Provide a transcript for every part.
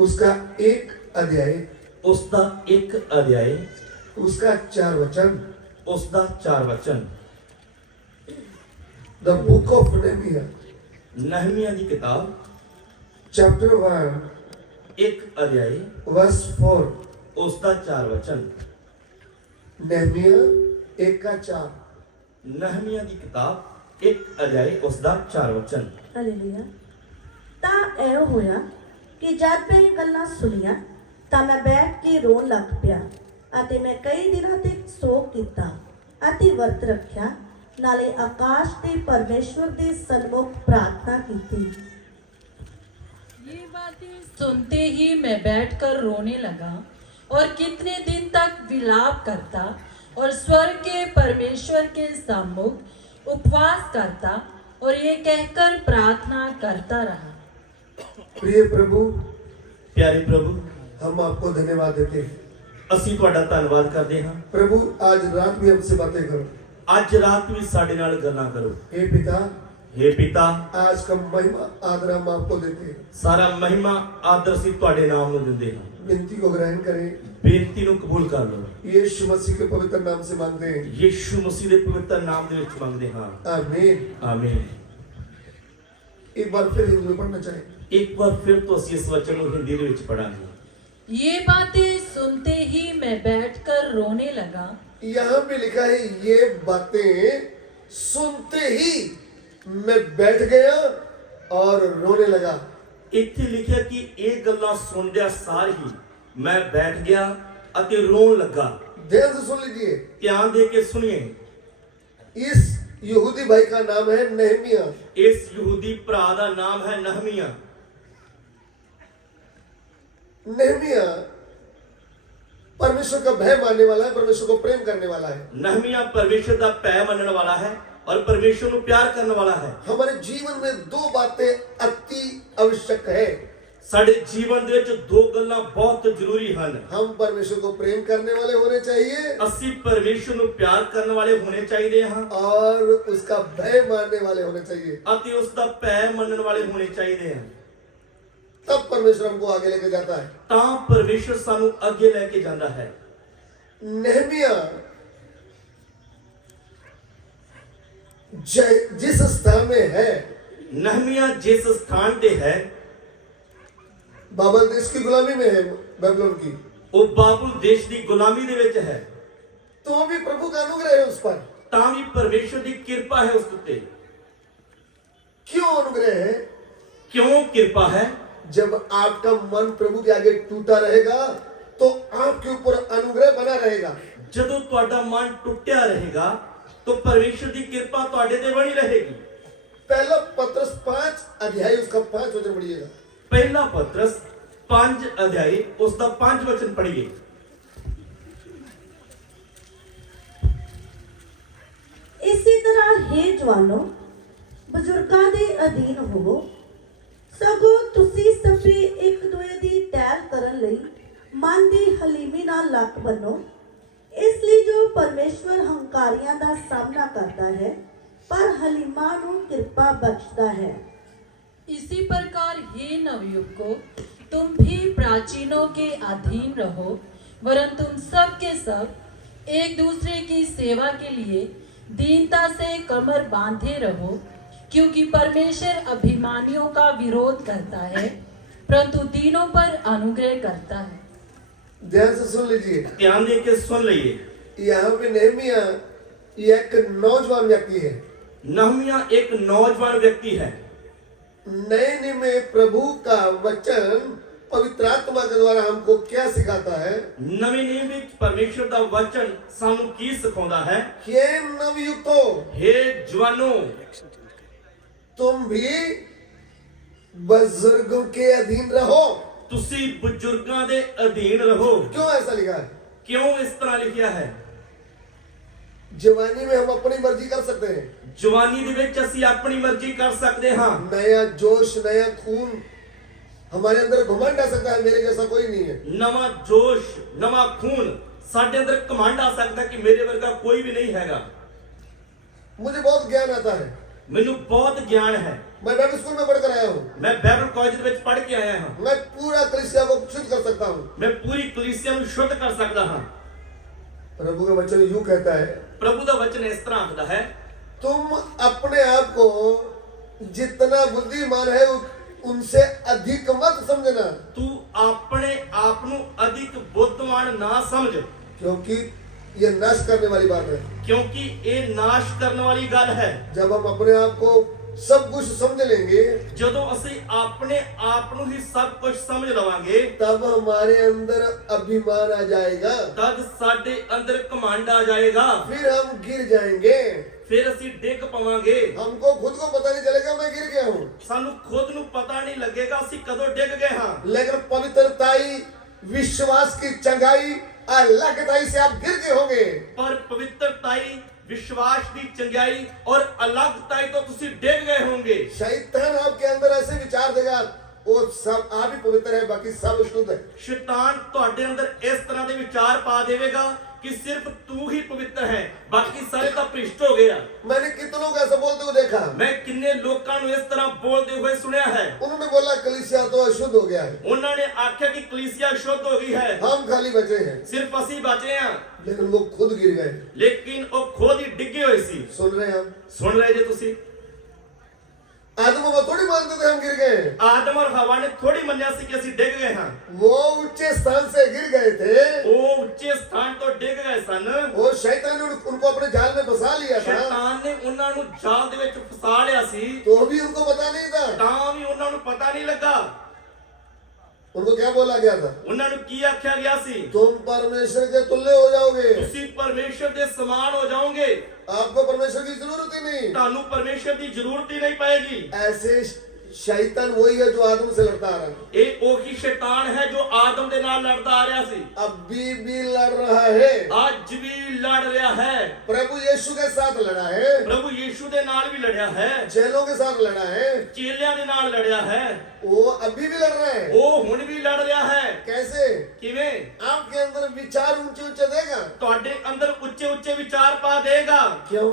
उसका एक अध्याय, उसका एक अध्याय, उसका 4 वचन। उसका 4 वचन। The book of Nehemiah, Nehemiah की किताब चैप्टर 1, एक अध्याय, वर्स 4। उसका 4 वचन। नेहमिया 1 का 4। नहमिया की किताब एक अध्याय, उसका 4 वचन। हालेलुया। ਤਾਂ ਇਹ ਹੋਇਆ ਕਿ ਜਦ ਮੈਂ ਇਹ ਗੱਲਾਂ ਸੁਣੀਆਂ ਤਾਂ ਮੈਂ ਬੈਠ ਕੇ ਰੋਣ ਲੱਗ ਪਿਆ ਅਤੇ ਮੈਂ ਕਈ ਦਿਨਾਂ ਤੱਕ ਸੋਗ ਕੀਤਾ ਅਤੇ ਵਰਤ ਰੱਖਿਆ, ਨਾਲੇ ਆਕਾਸ਼ ਦੇ ਪਰਮੇਸ਼ਵਰ ਦੇ ਸਨਮੁਖ प्रार्थना की। ये बातें सुनते ही मैं बैठकर रोने लगा और कितने दिन तक विलाप करता और स्वर्ग के परमेश्वर के सम्मुख उपवास करता और ये कहकर प्रार्थना करता रहा। प्रिय प्रभु, प्यारे प्रभु, हम आपको धन्यवाद देते हैं। ਅਸੀਂ ਤੁਹਾਡਾ ਧੰਨਵਾਦ ਕਰਦੇ ਹਾਂ। प्रभु, आज रात भी हमसे बातें करो। ਅੱਜ ਰਾਤ ਵੀ ਸਾਡੇ ਨਾਲ ਗੱਲਾਂ ਕਰੋ। हे पिता, हे पिता, आज का महिमा आदर हम आपको देते हैं। ਸਾਰਾ ਮਹਿਮਾ ਆਦਰ ਅਸੀਂ ਤੁਹਾਡੇ ਨਾਮ ਨੂੰ ਦਿੰਦੇ ਹਾਂ। विनती को ग्रहण करें, ਬੇਨਤੀ ਨੂੰ ਕਬੂਲ ਕਰ ਲਓ। यीशु मसीह के पवित्र नाम से मांगते हैं, ਯੀਸ਼ੂ ਮਸੀਹ ਦੇ ਪਵਿੱਤਰ ਨਾਮ ਦੇ ਵਿੱਚ ਮੰਗਦੇ ਹਾਂ। आमीन। ਆਮੀਨ। एक बार फिर हिंदी में पढ़ना चाहेंगे। ਇੱਕ ਵਾਰ ਫਿਰ ਤੋਂ ਅਸੀਂ ਇਸ ਵਚਨ ਨੂੰ ਹਿੰਦੀ ਦੇ ਵਿੱਚ ਪੜਾਂਗੇ। ये बातें सुनते ही मैं बैठकर रोने लगा। यहाँ पे लिखा है, ये बातें सुनते ही मैं बैठ गया और रोने लगा। ਇੱਥੇ ਲਿਖਿਆ ਕਿ ਇਹ ਗੱਲਾਂ ਸੁਣਦਿਆਂ ਸਾਰ ਹੀ ਮੈਂ ਬੈਠ ਗਿਆ ਅਤੇ ਰੋਣ ਲੱਗਾ। ध्यान से सुन लीजिए, ਧਿਆਨ ਦੇ ਕੇ ਸੁਣੀਏ। इस यहूदी भाई का नाम है नेहमिया। ਇਸ ਯਹੂਦੀ ਭਰਾ ਦਾ ਨਾਮ ਹੈ ਨਹਮੀਆ। नेहमिया परमेश्वर का भय मानने वाला है, परमेश्वर को प्रेम करने वाला है। ਨਹਮੀਆ ਪਰਮੇਸ਼ਰ ਦਾ ਭੈ ਮੰਨਣ ਵਾਲਾ ਹੈ और परमेश्वर ਨੂੰ ਪਿਆਰ ਕਰਨ ਵਾਲਾ ਹੈ। हमारे जीवन में 2 बातें अति आवश्यक है। ਸਾਡੇ ਜੀਵਨ ਦੇ ਵਿੱਚ 2 ਗੱਲਾਂ ਬਹੁਤ ਜ਼ਰੂਰੀ ਹਨ। हम परमेश्वर को प्रेम करने वाले होने चाहिए ਅਸੀਂ ਪਰਮੇਸ਼ਰ ਨੂੰ ਪਿਆਰ ਕਰਨ ਵਾਲੇ ਹੋਣੇ ਚਾਹੀਦੇ ਹਾਂ और उसका भय मानने वाले होने चाहिए। ਅਤੇ ਉਸ ਦਾ ਭੈ ਮੰਨਣ ਵਾਲੇ ਹੋਣੇ ਚਾਹੀਦੇ ਹਨ। तब परमेश्वर हमको आगे लेके जाता है। ਤਾਂ ਪਰਮੇਸ਼ਰ ਸਾਨੂੰ ਅੱਗੇ ਲੈ ਕੇ ਜਾਂਦਾ ਹੈ। नेहमिया जिस स्थान में है, ਨਹਮੀਆ ਜਿਸ ਸਥਾਨ ਤੇ ਹੈ, बाबल देश की गुलामी में है, बेबीलोन की, ਉਹ ਬਾਬੁਲ ਦੇਸ਼ ਦੀ ਗੁਲਾਮੀ ਦੇ ਵਿੱਚ ਹੈ। तो भी प्रभु का अनुग्रह है उस पर। ਤਾਂ ਵੀ ਪਰਮੇਸ਼ਰ ਦੀ ਕਿਰਪਾ ਹੈ ਉਸ ਉੱਤੇ। क्यों अनुग्रह है? ਕਿਉਂ ਕਿਰਪਾ ਹੈ? जब आपका मन प्रभु के आगे टूटा रहेगा तो आपके ऊपर अनुग्रह बना रहेगा। ਜਦੋਂ ਤੁਹਾਡਾ ਮਨ ਟੁੱਟਿਆ ਰਹੇਗਾ तो परमेश्वर ਦੀ ਕਿਰਪਾ ਤੁਹਾਡੇ ਤੇ ਬਣੀ ਰਹੇਗੀ। पहला पत्रस 5 अध्याय उसका 5 वचन पढ़िएगा। ਪਹਿਲਾ ਪਤਰਸ 5 ਅਧਿਆਇ ਉਸ ਦਾ 5 ਵਚਨ ਪੜ੍ਹੀਏ। ਇਸੇ ਤਰ੍ਹਾਂ हे ਜਵਾਨੋ, ਬਜ਼ੁਰਗਾਂ ਦੇ ਅਧੀਨ ਹੋਵੋ, ਸਗੋਂ ਤੁਸੀਂ ਸਭੇ ਇੱਕ ਦੂਜੇ ਦੀ ਟਹਿਲ ਕਰਨ ਲਈ ਮਨ ਦੀ ਹਲੀਮੀ ਨਾਲ ਲੱਕ ਬੰਨੋ, ਇਸ ਲਈ ਜੋ ਪਰਮੇਸ਼ਵਰ ਹੰਕਾਰੀਆਂ ਦਾ ਸਾਹਮਣਾ ਕਰਦਾ ਹੈ ਪਰ ਹਲੀਮਾਂ ਨੂੰ ਕਿਰਪਾ ਬਖਸ਼ਦਾ ਹੈ। इसी प्रकार हे नवयुवको, तुम भी प्राचीनों के अधीन रहो, वरन तुम सब के सब एक दूसरे की सेवा के लिए दीनता से कमर बांधे रहो, क्योंकि परमेश्वर अभिमानियों का विरोध करता है परंतु दीनों पर अनुग्रह करता है। ध्यान से सुन लीजिए, ਧਿਆਨ ਦੇ ਕੇ ਸੁਣ ਲਈਏ। यहाँ पे नेहमिया एक नौजवान व्यक्ति है। नहमिया एक नौजवान व्यक्ति है। नए नियम में प्रभु का वचन पवित्र आत्मा के द्वारा हमको क्या सिखाता है? ਨਵੇਂ ਨਿਯਮ ਵਿੱਚ ਪਰਮੇਸ਼ਰ ਦਾ ਵਚਨ ਸਾਨੂੰ ਕੀ ਸਿਖਾਉਂਦਾ ਹੈ? हे नवयुक्तो, हे जवानों, तुम भी बुजुर्गों के अधीन रहो। ਤੁਸੀਂ ਬਜ਼ੁਰਗਾਂ ਦੇ ਅਧੀਨ ਰਹੋ। क्यों ऐसा लिखा है? ਕਿਉਂ ਇਸ ਤਰ੍ਹਾਂ ਲਿਖਿਆ ਹੈ? जवानी में हम अपनी मर्जी कर सकते हैं। ਜਵਾਨੀ ਦੇ ਵਿੱਚ ਅਸੀਂ ਆਪਣੀ ਮਰਜ਼ੀ ਕਰ ਸਕਦੇ ਹਾਂ। नया जोश, नया खून हमारे अंदर घमंड आ सकता है, मेरे जैसा कोई नहीं है। ਨਵਾਂ ਜੋਸ਼, ਨਵਾਂ ਖੂਨ ਸਾਡੇ ਅੰਦਰ ਕਮਾਂਡ ਆ ਸਕਦਾ ਕਿ ਮੇਰੇ ਵਰਗਾ ਕੋਈ ਵੀ ਨਹੀਂ ਹੈਗਾ। मुझे बहुत ज्ञान आता है, ਮੈਨੂੰ ਬਹੁਤ ਗਿਆਨ ਹੈ। मैं बाइबल स्कूल में पढ़कर आया हूँ। ਮੈਂ ਬਾਈਬਲ ਕਾਲਜ ਦੇ ਵਿੱਚ ਪੜ੍ਹ ਕੇ ਆਇਆ ਹਾਂ। मैं पूरा कलीसिया को शुद्ध कर सकता हूँ। ਮੈਂ ਪੂਰੀ ਕਲੀਸਿਆ ਨੂੰ ਸ਼ੁੱਧ ਕਰ ਸਕਦਾ ਹਾਂ। प्रभु का वचन यूं कहता है, ਪ੍ਰਭੂ ਦਾ ਵਚਨ ਇਸ ਤਰ੍ਹਾਂ ਆਖਦਾ ਹੈ, तुम अपने आप को जितना बुद्धिमान है उनसे अधिक मत समझना, ਤੂੰ ਆਪਣੇ ਆਪ ਨੂੰ ਅਧਿਕ ਬੁੱਧਵਾਨ ਨਾ ਸਮਝ, क्योंकि ये नाश करने वाली बात है। ਕਿਉਂਕਿ ਇਹ ਨਾਸ਼ ਕਰਨ ਵਾਲੀ ਗੱਲ ਹੈ। जब हम अपने आप को सब कुछ समझ लेंगे, ਜਦੋਂ ਅਸੀਂ ਆਪਣੇ ਆਪ ਨੂੰ ਹੀ ਸਭ ਕੁਝ ਸਮਝ ਲਵਾਂਗੇ, तब हमारे अंदर अभिमान आ जाएगा, ਤਦ ਸਾਡੇ ਅੰਦਰ ਘਮੰਡ ਆ ਜਾਏਗਾ, फिर हम गिर जाएंगे। ਫਿਰ ਅਸੀਂ ਡਿੱਗ ਪਵਾਂਗੇ। हमको खुद को पता नहीं चलेगा मैं गिर गया हूँ, ਸਾਨੂੰ ਖੁਦ ਨੂੰ ਪਤਾ ਨਹੀਂ ਲੱਗੇਗਾ ਅਸੀਂ ਕਦੋਂ ਡਿੱਗ गए ਹਾਂ। लेकिन पवित्रताई, विश्वास की चंगाई, अलगताई से आप गिर गए होंगे। ਪਰ ਪਵਿੱਤਰਤਾਈ, ਵਿਸ਼ਵਾਸ ਦੀ ਚੰਗਿਆਈ ਔਰ ਅਲੱਗਤਾਈ ਤੋਂ ਤੁਸੀਂ ਡਿੱਗ ਗਏ ਹੋਵੋਗੇ। शैतान आपके अंदर ऐसे विचार देगा, वो सब आप ही पवित्र है, बाकी सब शुद्ध है। ਸ਼ੈਤਾਨ ਤੁਹਾਡੇ ਅੰਦਰ ਇਸ ਤਰ੍ਹਾਂ ਦੇ ਵਿਚਾਰ ਪਾ ਦੇਵੇਗਾ कि सिर्फ तू ही पवित्र है, बाकी सारे तो भ्रष्ट हो गया। मैंने कितनों को ऐसा बोलते हुए देखा, मैं किन्ने लोगों को इस तरह बोलते हुए सुनया है। उन्होंने बोला कलीसिया तो अशुद्ध हो गया है, उन्होंने आख्या कि कलीसिया शुद्ध हो गई है, हम खाली बचे हैं, सिर्फ असी बचे हैं। लेकिन वो खुद गिर गए। लेकिन वो खुद ही डिगे हुए सी। सुन रहे हैं हम? सुन रहे जे तुसी? आदम वो थोड़ी मानते थे हम गिर गए, आदम और हवा ने थोड़ी मन्या सी कि असी डिग गए हां। वो ऊंचे स्थान से गिर गए थे, वो ऊंचे स्थान तो डिग गए सन। वो शैतान ने उनको अपने जाल में फंसा लिया था, शैतान ने उन्हां नु जाल दे विच फसा लिया सी, तो भी उनको पता नहीं था। तां भी उन्हां नु पता नहीं लगा। उनको क्या बोला गया था? उन्हां नु की आख्या गया सी, तुम परमेश्वर के तुल्य हो जाओगे, तुसी परमेश्वर दे समान हो जाओगे, आपको परमेश्वर की जरूरत ही नहीं। तानू परमेश्वर की जरूरत ही नहीं पाएगी। ऐसे शैतान वही है जो आदम से लड़ता आ रहा है, एक ओही शैतान है जो आदम दे नाल लड़दा आ रहा सी, अभी भी लड़ रहा है, आज भी लड़ रहा है। प्रभु यीशु के साथ लड़ा है, प्रभु यीशु दे नाल भी लड़या है, चेलों के साथ लड़ा है, चेलियां दे नाल लड़या है, वो अभी भी लड़ रहा है। वो हुण भी लड़ रहा है। कैसे? किवें? आपके अंदर विचार ऊंचे ऊंचे देगा। तुहाडे अंदर उच्चे उच्चे विचार पा देगा। क्यों?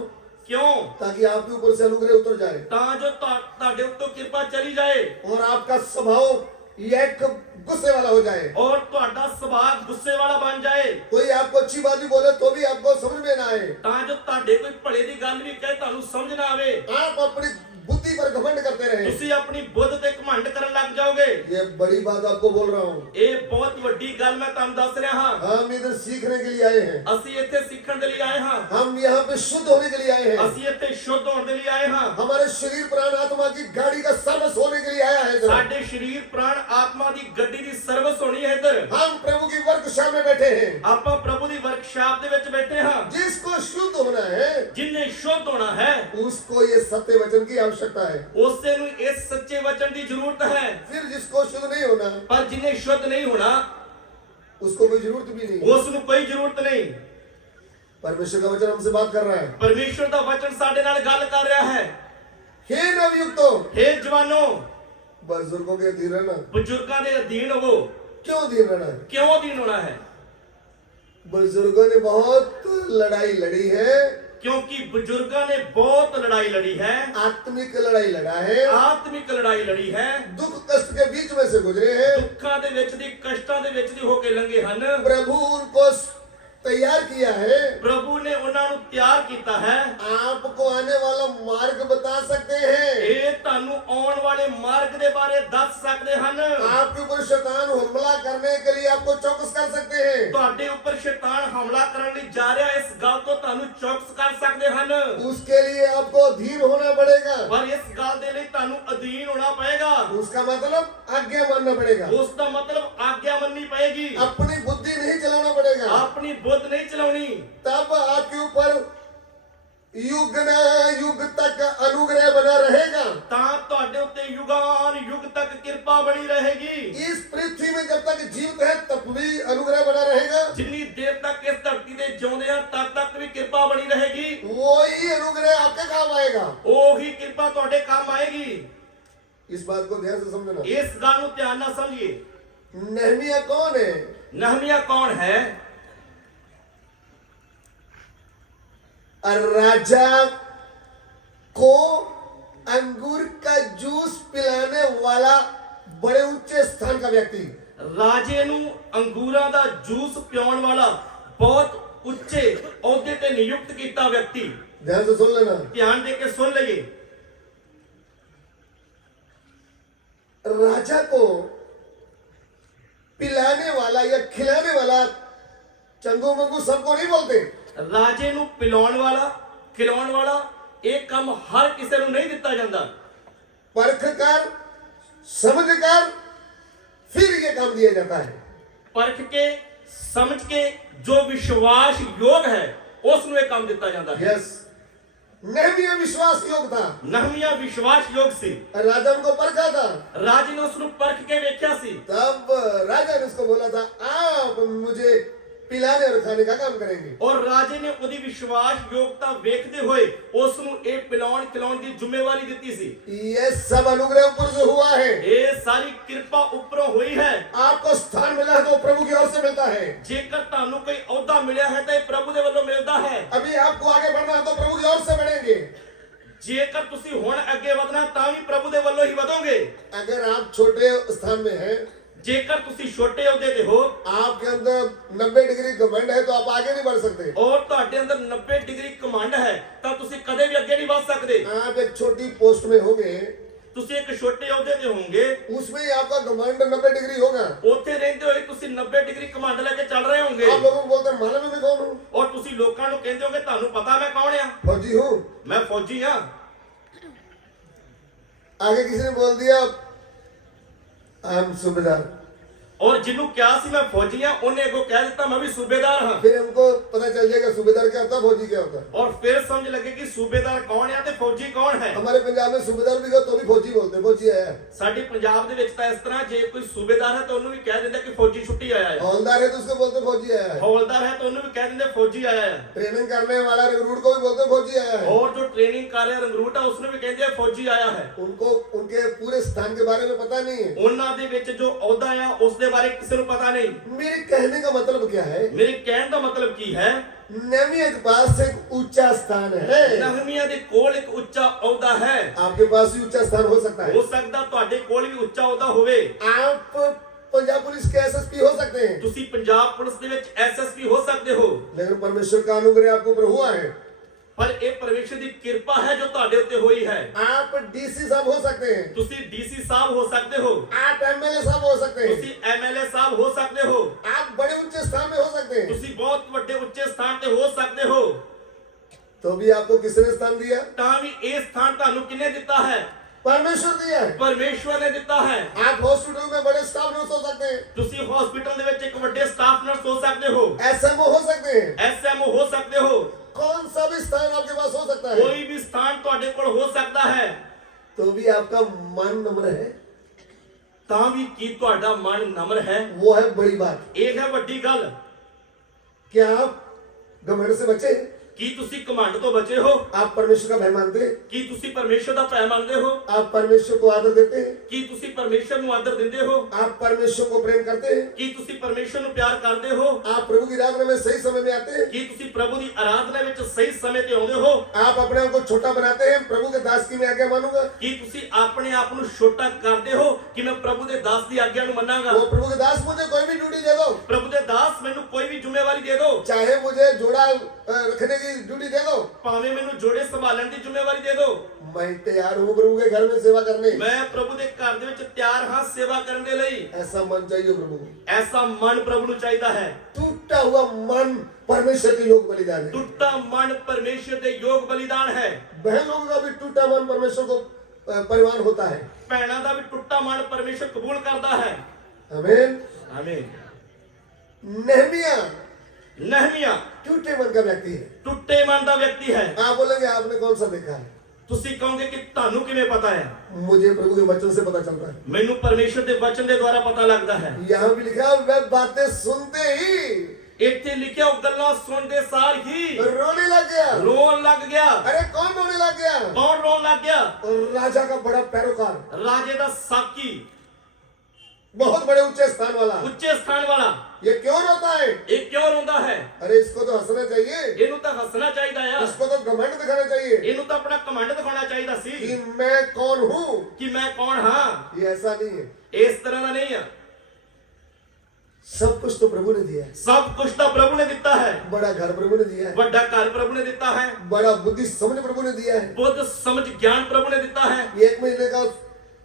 क्यों? ताकि आपके ऊपर से अनुग्रह उतर जाए तां जो तुहाडे उत्तों कृपा चली जाए और आपका स्वभाव एक गुस्से वाला हो जाए, और तुहाडा स्वभाव गुस्से वाला बन जाए। कोई आपको अच्छी बात भी बोले तो भी आपको समझ में ना आए, तां जो तुहाडे कोई भले दी गल भी कहे तुहानू समझ ना आवे, आप अपनी बुद्धि पर घमंड करते रहे। तुसी अपनी बुद्ध ते घमंड करन लग जाओगे। ये बड़ी बात आपको बोल रहा हूँ, ये बहुत वड्डी गल मैं तुहानू दस रहा हां। हम इधर सीखने के लिए आए हैं, ਅਸੀਂ ਇੱਥੇ ਸਿੱਖਣ ਦੇ ਲਈ ਆਏ ਹਾਂ। हम यहाँ पे शुद्ध होने के लिए आए हैं, ਅਸੀਂ ਇੱਥੇ ਸ਼ੁੱਧ ਹੋਣ ਦੇ ਲਈ ਆਏ ਹਾਂ। हमारे शरीर प्राण आत्मा की गाड़ी का सर्विस होने के लिए आया है इधर। ਸਾਡੇ ਸਰੀਰ ਪ੍ਰਾਣ ਆਤਮਾ ਦੀ ਗੱਡੀ ਦੀ ਸਰਵਿਸ ਹੋਣੀ ਹੈ ਇੱਧਰ। हम प्रभु की वर्कशॉप में बैठे हैं, ਆਪਾਂ ਪ੍ਰਭੂ ਦੀ ਵਰਕਸ਼ਾਪ ਦੇ ਵਿੱਚ ਬੈਠੇ ਹਾਂ। जिसको शुद्ध होना है ਜਿਨਨੇ ਸ਼ੁੱਧ ਹੋਣਾ ਹੈ उसको ये सत्य वचन की आवश्यकता है, ਉਸੇ ਨੂੰ ਇਸ ਸੱਚੇ ਵਚਨ ਦੀ ਜ਼ਰੂਰਤ ਹੈ। फिर जिसको शुद्ध नहीं होना ਪਰ ਜਿਨੇ ਸ਼ੁੱਧ ਨਹੀਂ ਹੋਣਾ उसको कोई जरूरत भी नहीं। ਉਸ ਨੂੰ ਕੋਈ ਜ਼ਰੂਰਤ ਨਹੀਂ। परमेश्वर का वचन हमसे बात कर रहा है, ਪਰਮੇਸ਼ਵਰ ਦਾ ਵਚਨ ਸਾਡੇ ਨਾਲ ਗੱਲ ਕਰ ਰਿਹਾ ਹੈ। हे नवयुक्तो, हे जवानों, बुजुर्गों के अधीन रहना। ਬਜ਼ੁਰਗਾਂ ਦੇ ਅਧੀਨ ਹੋਵੋ। क्यों अधीन रहना है? ਕਿਉਂ ਅਧੀਨ ਹੋਣਾ ਹੈ? बुजुर्गों ने बहुत लड़ाई लड़ी है, क्योंकि बुजुर्गों ने बहुत लड़ाई लड़ी है, आत्मिक लड़ाई लड़ा है, आत्मिक लड़ाई लड़ी है, दुख कष्ट के बीच में से गुजरे हैं, दुखों ਦੇ ਵਿੱਚ ਦੀ ਕਸ਼ਟਾਂ ਦੇ ਵਿੱਚ ਦੀ ਹੋ ਕੇ ਲੰਘੇ ਹਨ। प्रभु उनको तैयार किया है, प्रभु ने ਉਹਨਾਂ ਨੂੰ ਤਿਆਰ ਕੀਤਾ ਹੈ। आपको आने वाला मार्ग बता सकते हैं, ਇਹ ਤੁਹਾਨੂੰ ਆਉਣ ਵਾਲੇ ਮਾਰਗ ਦੇ ਬਾਰੇ ਦੱਸ ਸਕਦੇ ਹਨ। आपके ऊपर शैतान हमला करने के लिए आपको चौकस कर सकते हैं, ਤੁਹਾਡੇ ਉੱਪਰ ਸ਼ੈਤਾਨ ਹਮਲਾ ਕਰਨ ਲਈ ਜਾ ਰਿਹਾ ਇਸ ਗੱਲ ਤੋਂ ਤੁਹਾਨੂੰ ਚੌਕਸ ਕਰ ਸਕਦੇ ਹਨ। उसके लिए आपको अधीन होना पड़ेगा। ਪਰ ਇਸ ਗੱਲ ਦੇ ਲਈ ਤੁਹਾਨੂੰ ਅਧੀਨ ਹੋਣਾ ਪਏਗਾ। उसका मतलब आज्ञा मानना पड़ेगा, ਉਸ ਦਾ ਮਤਲਬ ਆਗਿਆ ਮੰਨਣੀ ਪਏਗੀ। अपनी बुद्धि नहीं चलाना पड़ेगा, ਆਪਣੀ ਬੁੱਧ नहीं चलानी। तब आपके ऊपर युग न युग तक अनुग्रह बना रहेगा। ਤਾਂ ਤੁਹਾਡੇ ਉੱਤੇ ਯੁਗਾਨ ਯੁਗ ਤੱਕ ਕਿਰਪਾ ਬਣੀ ਰਹੇਗੀ। इस पृथ्वी में जब तक जीवित है तब भी अनुग्रह बना रहेगा, ਜਿੰਨੀ ਦੇਰ ਤੱਕ ਇਸ ਧਰਤੀ ਤੇ ਜਿਉਂਦੇ ਆ ਤਦ ਤੱਕ ਵੀ ਕਿਰਪਾ ਬਣੀ ਰਹੇਗੀ। वही अनुग्रह आपके काम आएगा। ਉਹੀ ਕਿਰਪਾ ਤੁਹਾਡੇ ਕੰਮ ਆਏਗੀ। इस बात को ध्यान से समझना। ਇਸ ਗੱਲ ਨੂੰ ਧਿਆਨ ਨਾਲ ਸਮਝੀਏ। नहमिया कौन है? नहमिया कौन है? राजा को अंगूर का जूस पिलाने वाला बड़े ऊंचे स्थान का व्यक्ति। ਰਾਜੇ ਨੂੰ ਅੰਗੂਰਾਂ ਦਾ ਜੂਸ ਪਿਆਉਣ ਵਾਲਾ ਬਹੁਤ ਉੱਚੇ ਅਹੁਦੇ ਤੇ ਨਿਯੁਕਤ ਕੀਤਾ ਵਿਅਕਤੀ। ध्यान से सुन लेना। ਧਿਆਨ ਦੇ ਕੇ ਸੁਣ ਲਈਏ। राजा को पिलाने वाला या खिलाने वाला चंगू मंगू सबको नहीं बोलते। ਰਾਜੇ ਨੂੰ ਪਿਲਾਉਣ ਵਾਲਾ ਖਿਲਾਉਣ ਵਾਲਾ ਇਹ ਕੰਮ ਹਰ ਕਿਸੇ ਨੂੰ ਨਹੀਂ ਦਿੱਤਾ ਜਾਂਦਾ। परख कर समझ कर फिर ये काम दिया जाता है। ਪਰਖ ਕੇ ਸਮਝ ਕੇ ਜੋ ਵਿਸ਼ਵਾਸ ਯੋਗ ਹੈ ਉਸ ਨੂੰ ਇਹ ਕੰਮ ਦਿੱਤਾ ਜਾਂਦਾ ਹੈ। यस, नहमिया विश्वास योग था। ਨਹਮੀਆ ਵਿਸ਼ਵਾਸ ਯੋਗ ਸੀ। राजा उनको परखा था। ਰਾਜੇ ਨੇ ਉਸ ਨੂੰ ਪਰਖ ਕੇ ਵੇਖਿਆ ਸੀ। तब राजा ने उसको बोला था आप मुझे पिलाने और खाने का काम करेंगे। ਔਰ ਰਾਜੇ ਨੇ ਉਹਦੀ ਵਿਸ਼ਵਾਸ ਯੋਗਤਾ ਵੇਖਦੇ ਹੋਏ ਉਸ ਨੂੰ ਇਹ ਪਿਲਾਉਣ ਖਿਲਾਉਣ ਦੀ ਜ਼ਿੰਮੇਵਾਰੀ ਦਿੱਤੀ ਸੀ। ये सब अनुग्रह ऊपर से हुआ है। ਇਹ ਸਾਰੀ ਕਿਰਪਾ ਉੱਪਰੋਂ ਹੋਈ ਹੈ। आपको स्थान मिला है तो प्रभु की ओर से मिलता है। ਜੇਕਰ ਤੁਹਾਨੂੰ ਕੋਈ ਅਹੁਦਾ ਮਿਲਿਆ ਹੈ ਤਾਂ ਇਹ ਪ੍ਰਭੂ ਦੇ ਵੱਲੋਂ ਮਿਲਦਾ ਹੈ। अभी आपको आगे बढ़ना है तो प्रभु की ओर से बढ़ेंगे। ਜੇਕਰ ਤੁਸੀਂ ਹੁਣ ਅੱਗੇ ਵਧਣਾ ਤਾਂ ਵੀ ਪ੍ਰਭੂ ਦੇ ਵੱਲੋਂ ਹੀ ਵਧੋਗੇ। अगर आप छोटे स्थान में हैं, ਜੇਕਰ ਤੁਸੀਂ ਛੋਟੇ ਅਹੁਦੇ ਤੇ ਹੋ आपके अंदर 90 डिग्री घमंड है तो आप आगे नहीं बढ़ सकते। ਔਰ ਤੁਹਾਡੇ ਅੰਦਰ 90 ਡਿਗਰੀ ਕਮਾਂਡ ਹੈ ਤਾਂ ਤੁਸੀਂ ਕਦੇ ਵੀ ਅੱਗੇ ਨਹੀਂ ਵਧ ਸਕਦੇ। आप एक छोटी पोस्ट में होंगे, ਤੁਸੀਂ ਇੱਕ ਛੋਟੇ ਅਹੁਦੇ ਤੇ ਹੋਵੋਗੇ, उसमें ही आपका घमंड 90 डिग्री होगा। ਉੱਥੇ ਰਹਿੰਦੇ ਹੋਏ ਤੁਸੀਂ 90 ਡਿਗਰੀ ਕਮਾਂਡ ਲੈ ਕੇ ਚੱਲ ਰਹੇ ਹੋਵੋਗੇ आप लोगों को बोलते हैं मालूम है मैं कौन हूँ? ਔਰ ਤੁਸੀਂ ਲੋਕਾਂ ਨੂੰ ਕਹਿੰਦੇ ਹੋਗੇ ਤੁਹਾਨੂੰ ਪਤਾ ਮੈਂ ਕੌਣ ਆ, फौजी हूँ। ਮੈਂ ਫੌਜੀ ਆ। आगे किसी ने बोल दिया आई एम सूबेदार। ਔਰ ਜਿਹਨੂੰ ਕਿਹਾ ਸੀ ਮੈਂ ਫੌਜੀ ਆ ਉਹਨੇ ਅੱਗੋਂ ਕਹਿ ਦਿੱਤਾ ਮੈਂ ਵੀ ਸੂਬੇਦਾਰ ਹਾਂ। फिर हमको पता चल जाएगा सूबेदार क्या होता है, फौजी क्या होता है। ਔਰ ਫਿਰ ਸਮਝ ਲੱਗੇ ਕਿ ਸੂਬੇਦਾਰ ਕੌਣ ਆ ਤੇ ਫੌਜੀ ਕੌਣ ਹੈ। हमारे पंजाब में सूबेदार भी गए तो भी फौजी बोलते हैं, फौजी आया है। ਸਾਡੇ ਪੰਜਾਬ ਦੇ ਵਿੱਚ ਤਾਂ ਇਸ ਤਰ੍ਹਾਂ ਜੇ ਕੋਈ ਸੂਬੇਦਾਰ ਹੈ ਤਾਂ ਉਹਨੂੰ ਵੀ ਕਹਿ ਦਿੰਦੇ ਕਿ ਫੌਜੀ ਛੁੱਟੀ ਆਇਆ ਹੈ। हौलदार है तो उसको बोलते हैं फौजी आया है। ਹੌਲਦਾਰ ਹੈ ਤਾਂ ਉਹਨੂੰ ਵੀ ਕਹਿ ਦਿੰਦੇ ਫੌਜੀ ਆਇਆ ਹੈ। ट्रेनिंग करने वाला रिक्रूट को भी बोलते हैं फौजी आया है। और जो ट्रेनिंग कर रहा रंगरूट है उसने भी कहते हैं फौजी आया है। उनको उनके पूरे स्थान के बारे में पता नहीं है। ਉਹਨਾਂ ਦੇ ਵਿੱਚ ਜੋ ਅਹੁਦਾ ਆ ਉਸ ਦੇ ਬਾਰੇ ਕਿਸੇ ਨੂੰ ਪਤਾ ਨਹੀਂ। मेरे कहने का मतलब क्या है, ਮੇਰੇ ਕਹਿਣ ਦਾ ਮਤਲਬ ਕੀ ਹੈ, नहमिया के पास एक ऊंचा स्थान है। ਨਹਮੀਆ ਦੇ ਕੋਲ ਇੱਕ ਉੱਚਾ ਅਹੁਦਾ ਹੈ। आपके पास भी ऊंचा स्थान हो सकता ਹੋ है। ਸਕਦਾ ਤੁਹਾਡੇ ਕੋਲ ਵੀ ਉੱਚਾ ਅਹੁਦਾ ਹੋਵੇ। आप पंजाब पुलिस के एसएसपी हो सकते हैं, ਤੁਸੀਂ ਪੰਜਾਬ ਪੁਲਿਸ ਦੇ ਵਿੱਚ ਐਸਐਸਪੀ ਹੋ ਸਕਦੇ ਹੋ, लेकिन परमेश्वर का अनुग्रह आपके ऊपर हुआ है। ਪਰ ਇਹ ਪਰਮੇਸ਼ਰ ਦੀ ਕਿਰਪਾ ਹੈ ਜੋ ਤੁਹਾਡੇ ਉੱਤੇ ਹੋਈ ਹੈ। आप डीसी साहब हो सकते हैं, ਤੁਸੀਂ ਡੀਸੀ ਸਾਹਿਬ ਹੋ ਸਕਦੇ ਹੋ, आप एमएलए साहब हो सकते हैं, ਤੁਸੀਂ ਐਮਐਲਏ ਸਾਹਿਬ ਹੋ ਸਕਦੇ ਹੋ, आप बड़े ऊंचे स्थान में हो सकते हैं। ਤੁਸੀਂ ਬਹੁਤ ਵੱਡੇ ਉੱਚੇ ਸਥਾਨ ਤੇ ਹੋ ਸਕਦੇ ਹੋ। तो भी आपको किसने स्थान दिया? ਤਾਂ ਵੀ ਇਹ ਸਥਾन ਤੁਹਾਨੂੰ ਕਿਹਨੇ ਦਿੱਤਾ ਹੈ? परमेश्वर दिया है। ਪਰਮੇਸ਼ਵਰ ਨੇ ਦਿੱਤਾ ਹੈ। आप हॉस्पिटल में बड़े स्टाफ नर्स हो सकते हैं, ਤੁਸੀਂ ਹਸਪੀਟਲ ਦੇ ਵਿੱਚ ਇੱਕ ਵੱਡੇ ਸਟਾਫ ਨਰਸ ਹੋ ਸਕਦੇ ਹੋ, एसएमओ हो सकते हैं। ਐਸਐਮਓ ਹੋ ਸਕਦੇ ਹੋ, कौन सा भी स्थान आपके पास हो सकता है। ਕੋਈ ਵੀ ਸਥਾਨ ਤੁਹਾਡੇ ਕੋਲ ਹੋ ਸਕਦਾ ਹੈ। तो भी आपका मन नम्र है, ਤਾਂ ਵੀ ਕੀ ਤੁਹਾਡਾ ਮਨ ਨਮਰ ਹੈ? वो है बड़ी बात। ਇਹ ਹੈ ਵੱਡੀ ਗੱਲ। क्या आप घमंड से बचे हैं? ਕੀ ਤੁਸੀਂ ਘਮੰਡ ਤੋਂ ਬਚੇ ਹੋ? आप परमेश्वर का भय मानते हैं? ਕੀ ਤੁਸੀਂ ਪਰਮੇਸ਼ਰ ਦਾ ਭੈ ਮੰਨਦੇ ਹੋ? आप परमेश्वर को आदर देते हैं? ਕੀ ਤੁਸੀਂ ਪਰਮੇਸ਼ਰ ਨੂੰ ਆਦਰ ਦਿੰਦੇ ਹੋ? आप परमेश्वर को प्रेम करते हैं? ਕੀ ਤੁਸੀਂ ਪਰਮੇਸ਼ਰ ਨੂੰ ਪਿਆਰ ਕਰਦੇ ਹੋ? आप प्रभु की आराधना में सही समय में आते हैं? ਕੀ ਤੁਸੀਂ ਪ੍ਰਭੂ ਦੀ ਆਰਾਧਨਾ ਵਿੱਚ ਸਹੀ ਸਮੇਂ ਤੇ ਆਉਂਦੇ ਹੋ? आप अपने आप को छोटा बनाते हैं, प्रभु के दास की मैं आज्ञा मानूंगा? ਕੀ ਤੁਸੀਂ ਆਪਣੇ ਆਪ ਨੂੰ ਛੋਟਾ ਕਰਦੇ ਹੋ ਕਿ ਮੈਂ ਪ੍ਰਭੂ ਦੇ ਦਾਸ ਦੀ ਆਗਿਆ ਨੂੰ ਮੰਨਾਂਗਾ? वो प्रभु के दास मुझे कोई भी ड्यूटी दे दो, ਪ੍ਰਭੂ ਦੇ ਦਾਸ ਮੈਨੂੰ ਕੋਈ ਵੀ ਜ਼ਿੰਮੇਵਾਰੀ ਦੇ ਦਿਓ, चाहे मुझे जोड़ा रखने की ड्यूटी दे दो, ਭਾਵੇਂ ਮੈਨੂੰ ਜੋੜੇ ਸੰਭਾਲਣ ਦੀ ਜ਼ਿੰਮੇਵਾਰੀ ਦੇ ਦਿਓ, मैं तैयार हूँ प्रभु के घर में सेवा करने। ਮੈਂ ਪ੍ਰਭੂ ਦੇ ਘਰ ਦੇ ਵਿੱਚ ਤਿਆਰ ਹਾਂ ਸੇਵਾ ਕਰਨ ਦੇ ਲਈ। ऐसा मन चाहिए प्रभु को। ਐਸਾ ਮਨ ਪ੍ਰਭੂ ਨੂੰ ਚਾਹੀਦਾ ਹੈ। टूटा हुआ मन परमेश्वर के योग बलिदान है। ਟੁੱਟਾ ਮਨ ਪਰਮੇਸ਼ਰ ਦੇ ਯੋਗ ਬਲੀਦਾਨ ਹੈ। बहन लोगों का भी टूटा मन परमेश्वर को परिमाण होता है। ਭੈਣਾਂ ਦਾ ਵੀ ਟੁੱਟਾ ਮਨ ਪਰਮੇਸ਼ਰ ਕਬੂਲ ਕਰਦਾ ਹੈ। आमीन। ਆਮੀਨ। नहमिया ਨਹਮੀਆ टूटे मन का व्यक्ति है। ਟੁੱਟੇ ਮਨ ਦਾ ਵਿਅਕਤੀ ਹੈ। आप बोलेंगे आपने कौन सा देखा है? ਤੁਸੀਂ ਕਹੋਗੇ ਕਿ ਤੁਹਾਨੂੰ ਕਿਵੇਂ ਪਤਾ ਹੈ? मुझे प्रभु के वचन से पता चलता है। ਮੈਨੂੰ ਪਰਮੇਸ਼ਰ ਦੇ ਵਚਨ ਦੇ ਦੁਆਰਾ ਪਤਾ ਲੱਗਦਾ ਹੈ। यहाँ भी लिखा वह बातें सुनते ही ਇੱਥੇ ਲਿਖਿਆ ਉਹ ਗੱਲਾਂ ਸੁਣਦੇ ਸਾਰ ਹੀ रोने लग गया। ਰੋਣ ਲੱਗ ਗਿਆ। अरे कौन रोने लग गया? ਕੌਣ ਰੋਣ ਲੱਗ ਗਿਆ? राजा का बड़ा पैरोकार, ਰਾਜੇ ਦਾ ਸਾਕੀ, बहुत बड़े ऊंचे स्थान वाला। ਉੱਚੇ ਸਥਾਨ ਵਾਲਾ। ये क्यों रोता है? ਇਹ ਕਿਉਂ ਰੋਂਦਾ ਹੈ? अरे इसको तो हंसना चाहिए, ਇਹਨੂੰ ਤਾਂ ਹੱਸਣਾ ਚਾਹੀਦਾ ਆ, इसको तो घमंड दिखाना चाहिए ਇਹਨੂੰ ਤਾਂ ਆਪਣਾ ਕਮਾਂਡ ਦਿਖਾਉਣਾ ਚਾਹੀਦਾ ਸੀ कि मैं कौन हूं, कि मैं कौन हाँ, ये ऐसा नहीं है। इस तरह का नहीं है। सब कुछ तो प्रभु ने दिया है। सब कुछ तो प्रभु ने दिता है। बड़ा घर प्रभु ने दिया है, बड़ा घर प्रभु ने दिता है, बड़ा बुद्धि समझ प्रभु ने दिया है। बुद्ध समझ ज्ञान प्रभु ने दिता है। एक महीने का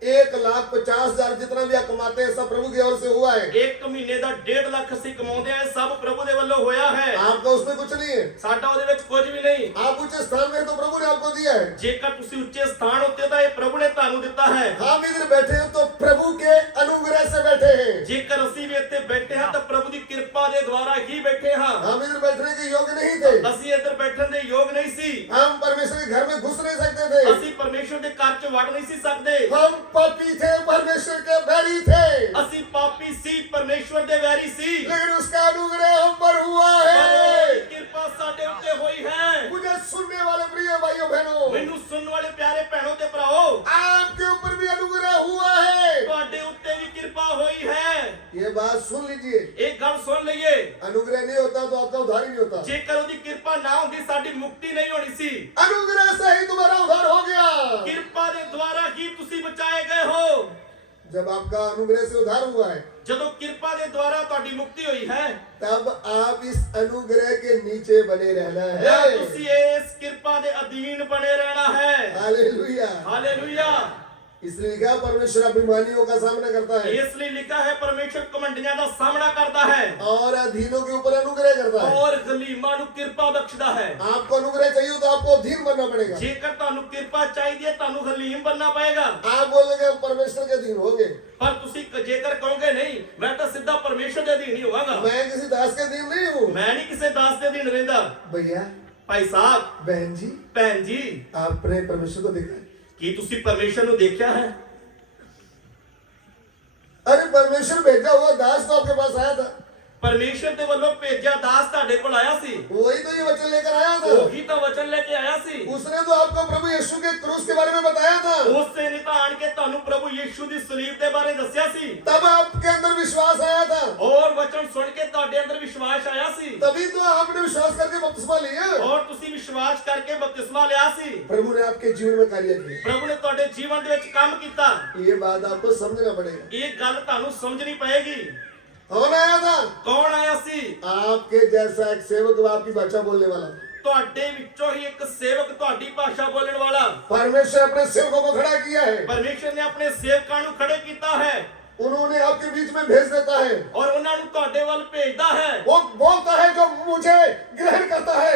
1,50,000 जितना भी आप कमाते हैं सब प्रभु की ओर से हुआ है। एक महीने ਦਾ 1.5 ਲੱਖ ਅਸੀਂ ਕਮਾਉਂਦੇ ਆ, सब प्रभु ਦੇ ਵੱਲੋਂ ਹੋਇਆ ਹੈ। आपका उसमें कुछ नहीं है। ਸਾਡਾ ਉਹਦੇ ਵਿੱਚ ਕੁਝ ਵੀ ਨਹੀਂ। आप ऊंचे स्थान में तो प्रभु ने आपको दिया है। ਜੇਕਰ ਤੁਸੀਂ ਉੱਚੇ ਸਥਾਨ ਉੱਤੇ ਤਾਂ ਇਹ ਪ੍ਰਭु ਨੇ ਤੁਹਾਨੂੰ ਦਿੱਤਾ ਹੈ। हम इधर बैठे हैं तो प्रभु के अनुग्रह से बैठे हैं। ਜੇਕਰ ਅਸੀਂ ਵੀ ਇੱਥੇ ਬੈਠੇ ਹਾਂ ਤਾਂ ਪ੍ਰਭु ਦੀ ਕਿਰਪਾ ਦੇ ਦੁਆਰਾ ਹੀ ਬੈਠੇ ਹਾਂ। हम इधर बैठने के योग्य नहीं थे। ਅਸੀਂ ਇੱਧਰ ਬੈਠਣ ਦੇ ਯੋਗ ਨਹੀਂ ਸੀ। हम परमेश्वर के घर में घुस नहीं सकते थे। ਅਸੀਂ ਪਰਮੇਸ਼ਰ ਦੇ ਘਰ 'ਚ ਵੜ ਨਹੀਂ ਸੀ ਸਕਦੇ। हम पापी थे, परमेश्वर के बैरी थे, ਅਸੀਂ ਪਾਪੀ ਸੀ, ਪਰਮੇਸ਼ਰ ਦੇ ਵੈਰੀ ਸੀ। लेकिन उसका अनुग्रह हम पर हुआ ਪਰ है। ਉਹਦੀ ਕਿਰਪਾ ਸਾਡੇ ਉੱਤੇ ਹੋਈ ਹੈ। मुझे सुनने वाले प्रिय भाइयों बहनों, ਮੈਨੂੰ ਸੁਣਨ ਵਾਲੇ ਪਿਆਰੇ ਭੈਣੋ ਤੇ ਭਰਾਓ, आपके ऊपर भी अनुग्रह हुआ है। ਤੁਹਾਡੇ ਉੱਤੇ ਵੀ ਕਿਰਪਾ ਹੋਈ ਹੈ। ये बात सुन लीजिए। एक ਗੱਲ ਸੁਣ ਲਈਏ, अनुग्रह नहीं होता तो आपका उद्धार ही नहीं होता। ਜੇਕਰ ਉਹਦੀ ਕਿਰਪਾ ਨਾ ਹੁੰਦੀ ਸਾਡੀ ਮੁਕਤੀ ਨਹੀਂ ਹੋਣੀ ਸੀ। अनुग्रह से ही तुम्हारा उद्धार हो गया। ਕਿਰਪਾ ਦੇ ਦੁਆਰਾ ਹੀ ਤੁਸੀਂ ਬਚਾਏ ਗਏ ਹੋ। जब आपका अनुग्रह से उद्धार हुआ है ਜਦੋਂ ਕਿਰਪਾ ਦੇ ਦੁਆਰਾ ਤੁਹਾਡੀ ਮੁਕਤੀ ਹੋਈ ਹੈ, तब आप इस अनुग्रह के नीचे बने रहना ਤਾਂ है। ਤੁਸੀਂ ਇਸ ਕਿਰਪਾ ਦੇ ਅਧੀਨ ਬਣੇ ਰਹਿਣਾ ਹੈ। हालेलुया। ਹਾਲੇਲੂਇਆ। इसलिए लिखा परमेश्वर अभिमानियों का सामना करता है ਇਸ ਲਈ ਲਿਖਾ ਹੈ ਪਰਮੇਸ਼ਰ ਕਮੰਡੀਆਂ ਦਾ ਸਾਹਮਣਾ ਕਰਦਾ ਹੈ और अधीनों के ऊपर अनुग्रह करता है। ਔਰ ਗਲੀਮਾਂ ਨੂੰ ਕਿਰਪਾ ਬਖਸ਼ਦਾ ਹੈ। आपको अनुग्रह चाहिए तो आपको अधीन बनना पड़ेगा। ਜੇਕਰ ਤੁਹਾਨੂੰ ਕਿਰਪਾ ਚਾਹੀਦੀ ਹੈ ਤੁਹਾਨੂੰ ਹਲੀਮ ਬਣਨਾ ਪਏਗਾ। आप बोलेंगे हम परमेश्वर के अधीन होंगे, ਪਰ ਤੁਸੀਂ ਜੇਕਰ ਕਹੋਗੇ ਨਹੀਂ ਮੈਂ ਤਾਂ ਸਿੱਧਾ ਪਰਮੇਸ਼ਰ ਦੇ ਅਧੀਨ ਹੀ ਹੋਵਾਂਗਾ, मैं किसी दास के अधीन नहीं हूँ। ਮੈਂ ਨਹੀਂ ਕਿਸੇ ਦਾਸ ਦੇ ਅਧੀਨ ਰਹਿੰਦਾ। भैया, ਭਾਈ ਸਾਹਿਬ, बहन जी, ਭੈਣ ਜੀ, आपने परमेश्वर को देखा है? ਕੀ ਤੁਸੀਂ ਪਰਮੇਸ਼ਰ ਨੂੰ ਦੇਖਿਆ ਹੈ? अरे परमेश्वर भेजा हुआ दास तो आपके पास आया था, ਪਰਮੇਸ਼ਰ ਦੇ ਵੱਲੋਂ ਭੇਜਿਆ ਦਾਸ ਤੁਹਾਡੇ ਕੋਲ ਆਇਆ ਸੀ। वही तो ये वचन लेकर आया था। ਉਹੀ ਤਾਂ ਵਚਨ ਲੈ ਕੇ ਆਇਆ ਸੀ। उसने तो आपको प्रभु यीशु के क्रूस के बारे में बताया था। ਉਸੇ ਨੇ ਤਾਂ ਆਣ ਕੇ ਤੁਹਾਨੂੰ ਪ੍ਰਭੂ ਯੀਸ਼ੂ ਦੀ ਸਲੀਬ ਦੇ ਬਾਰੇ ਦੱਸਿਆ ਸੀ। तब आपके अंदर विश्वास आया था, ਔਰ ਵਚਨ ਸੁਣ ਕੇ ਤੁਹਾਡੇ ਅੰਦਰ ਵਿਸ਼ਵਾਸ ਆਇਆ ਸੀ। तभी तो आपने विश्वास करके बपतिस्मा लिया। ਔਰ ਤੁਸੀਂ ਵਿਸ਼ਵਾਸ ਕਰਕੇ ਬਪਤਿਸਮਾ ਲਿਆ ਸੀ। प्रभु ने आपके जीवन में कार्य किया। ਪ੍ਰਭੂ ਨੇ ਤੁਹਾਡੇ ਜੀਵਨ ਦੇ ਵਿੱਚ ਕੰਮ ਕੀਤਾ। ये बात आपको समझना पड़ेगा। ਇਹ ਗੱਲ ਤੁਹਾਨੂੰ ਸਮਝਣੀ ਪਏਗੀ। कौन आया था? ਕੌਣ ਆਇਆ ਸੀ? आपके जैसा एक सेवक आपकी भाषा बोलने वाला। ਤੁਹਾਡੇ ਵਿੱਚੋਂ ਹੀ ਇੱਕ ਸੇਵਕ ਤੁਹਾਡੀ ਭਾਸ਼ਾ ਬੋਲਣ ਵਾਲਾ। परमेश्वर अपने सेवकों को खड़ा किया है। ਪਰਮੇਸ਼ਰ ਨੇ ਆਪਣੇ ਸੇਵਕਾਂ ਨੂੰ ਖੜੇ ਕੀਤਾ ਹੈ उन्होंने आपके बीच में भेज देता है। ਔਰ ਉਹਨਾਂ ਨੂੰ ਤੁਹਾਡੇ ਵੱਲ ਭੇਜਦਾ ਹੈ। वो बोलता है जो मुझे ग्रहण करता है,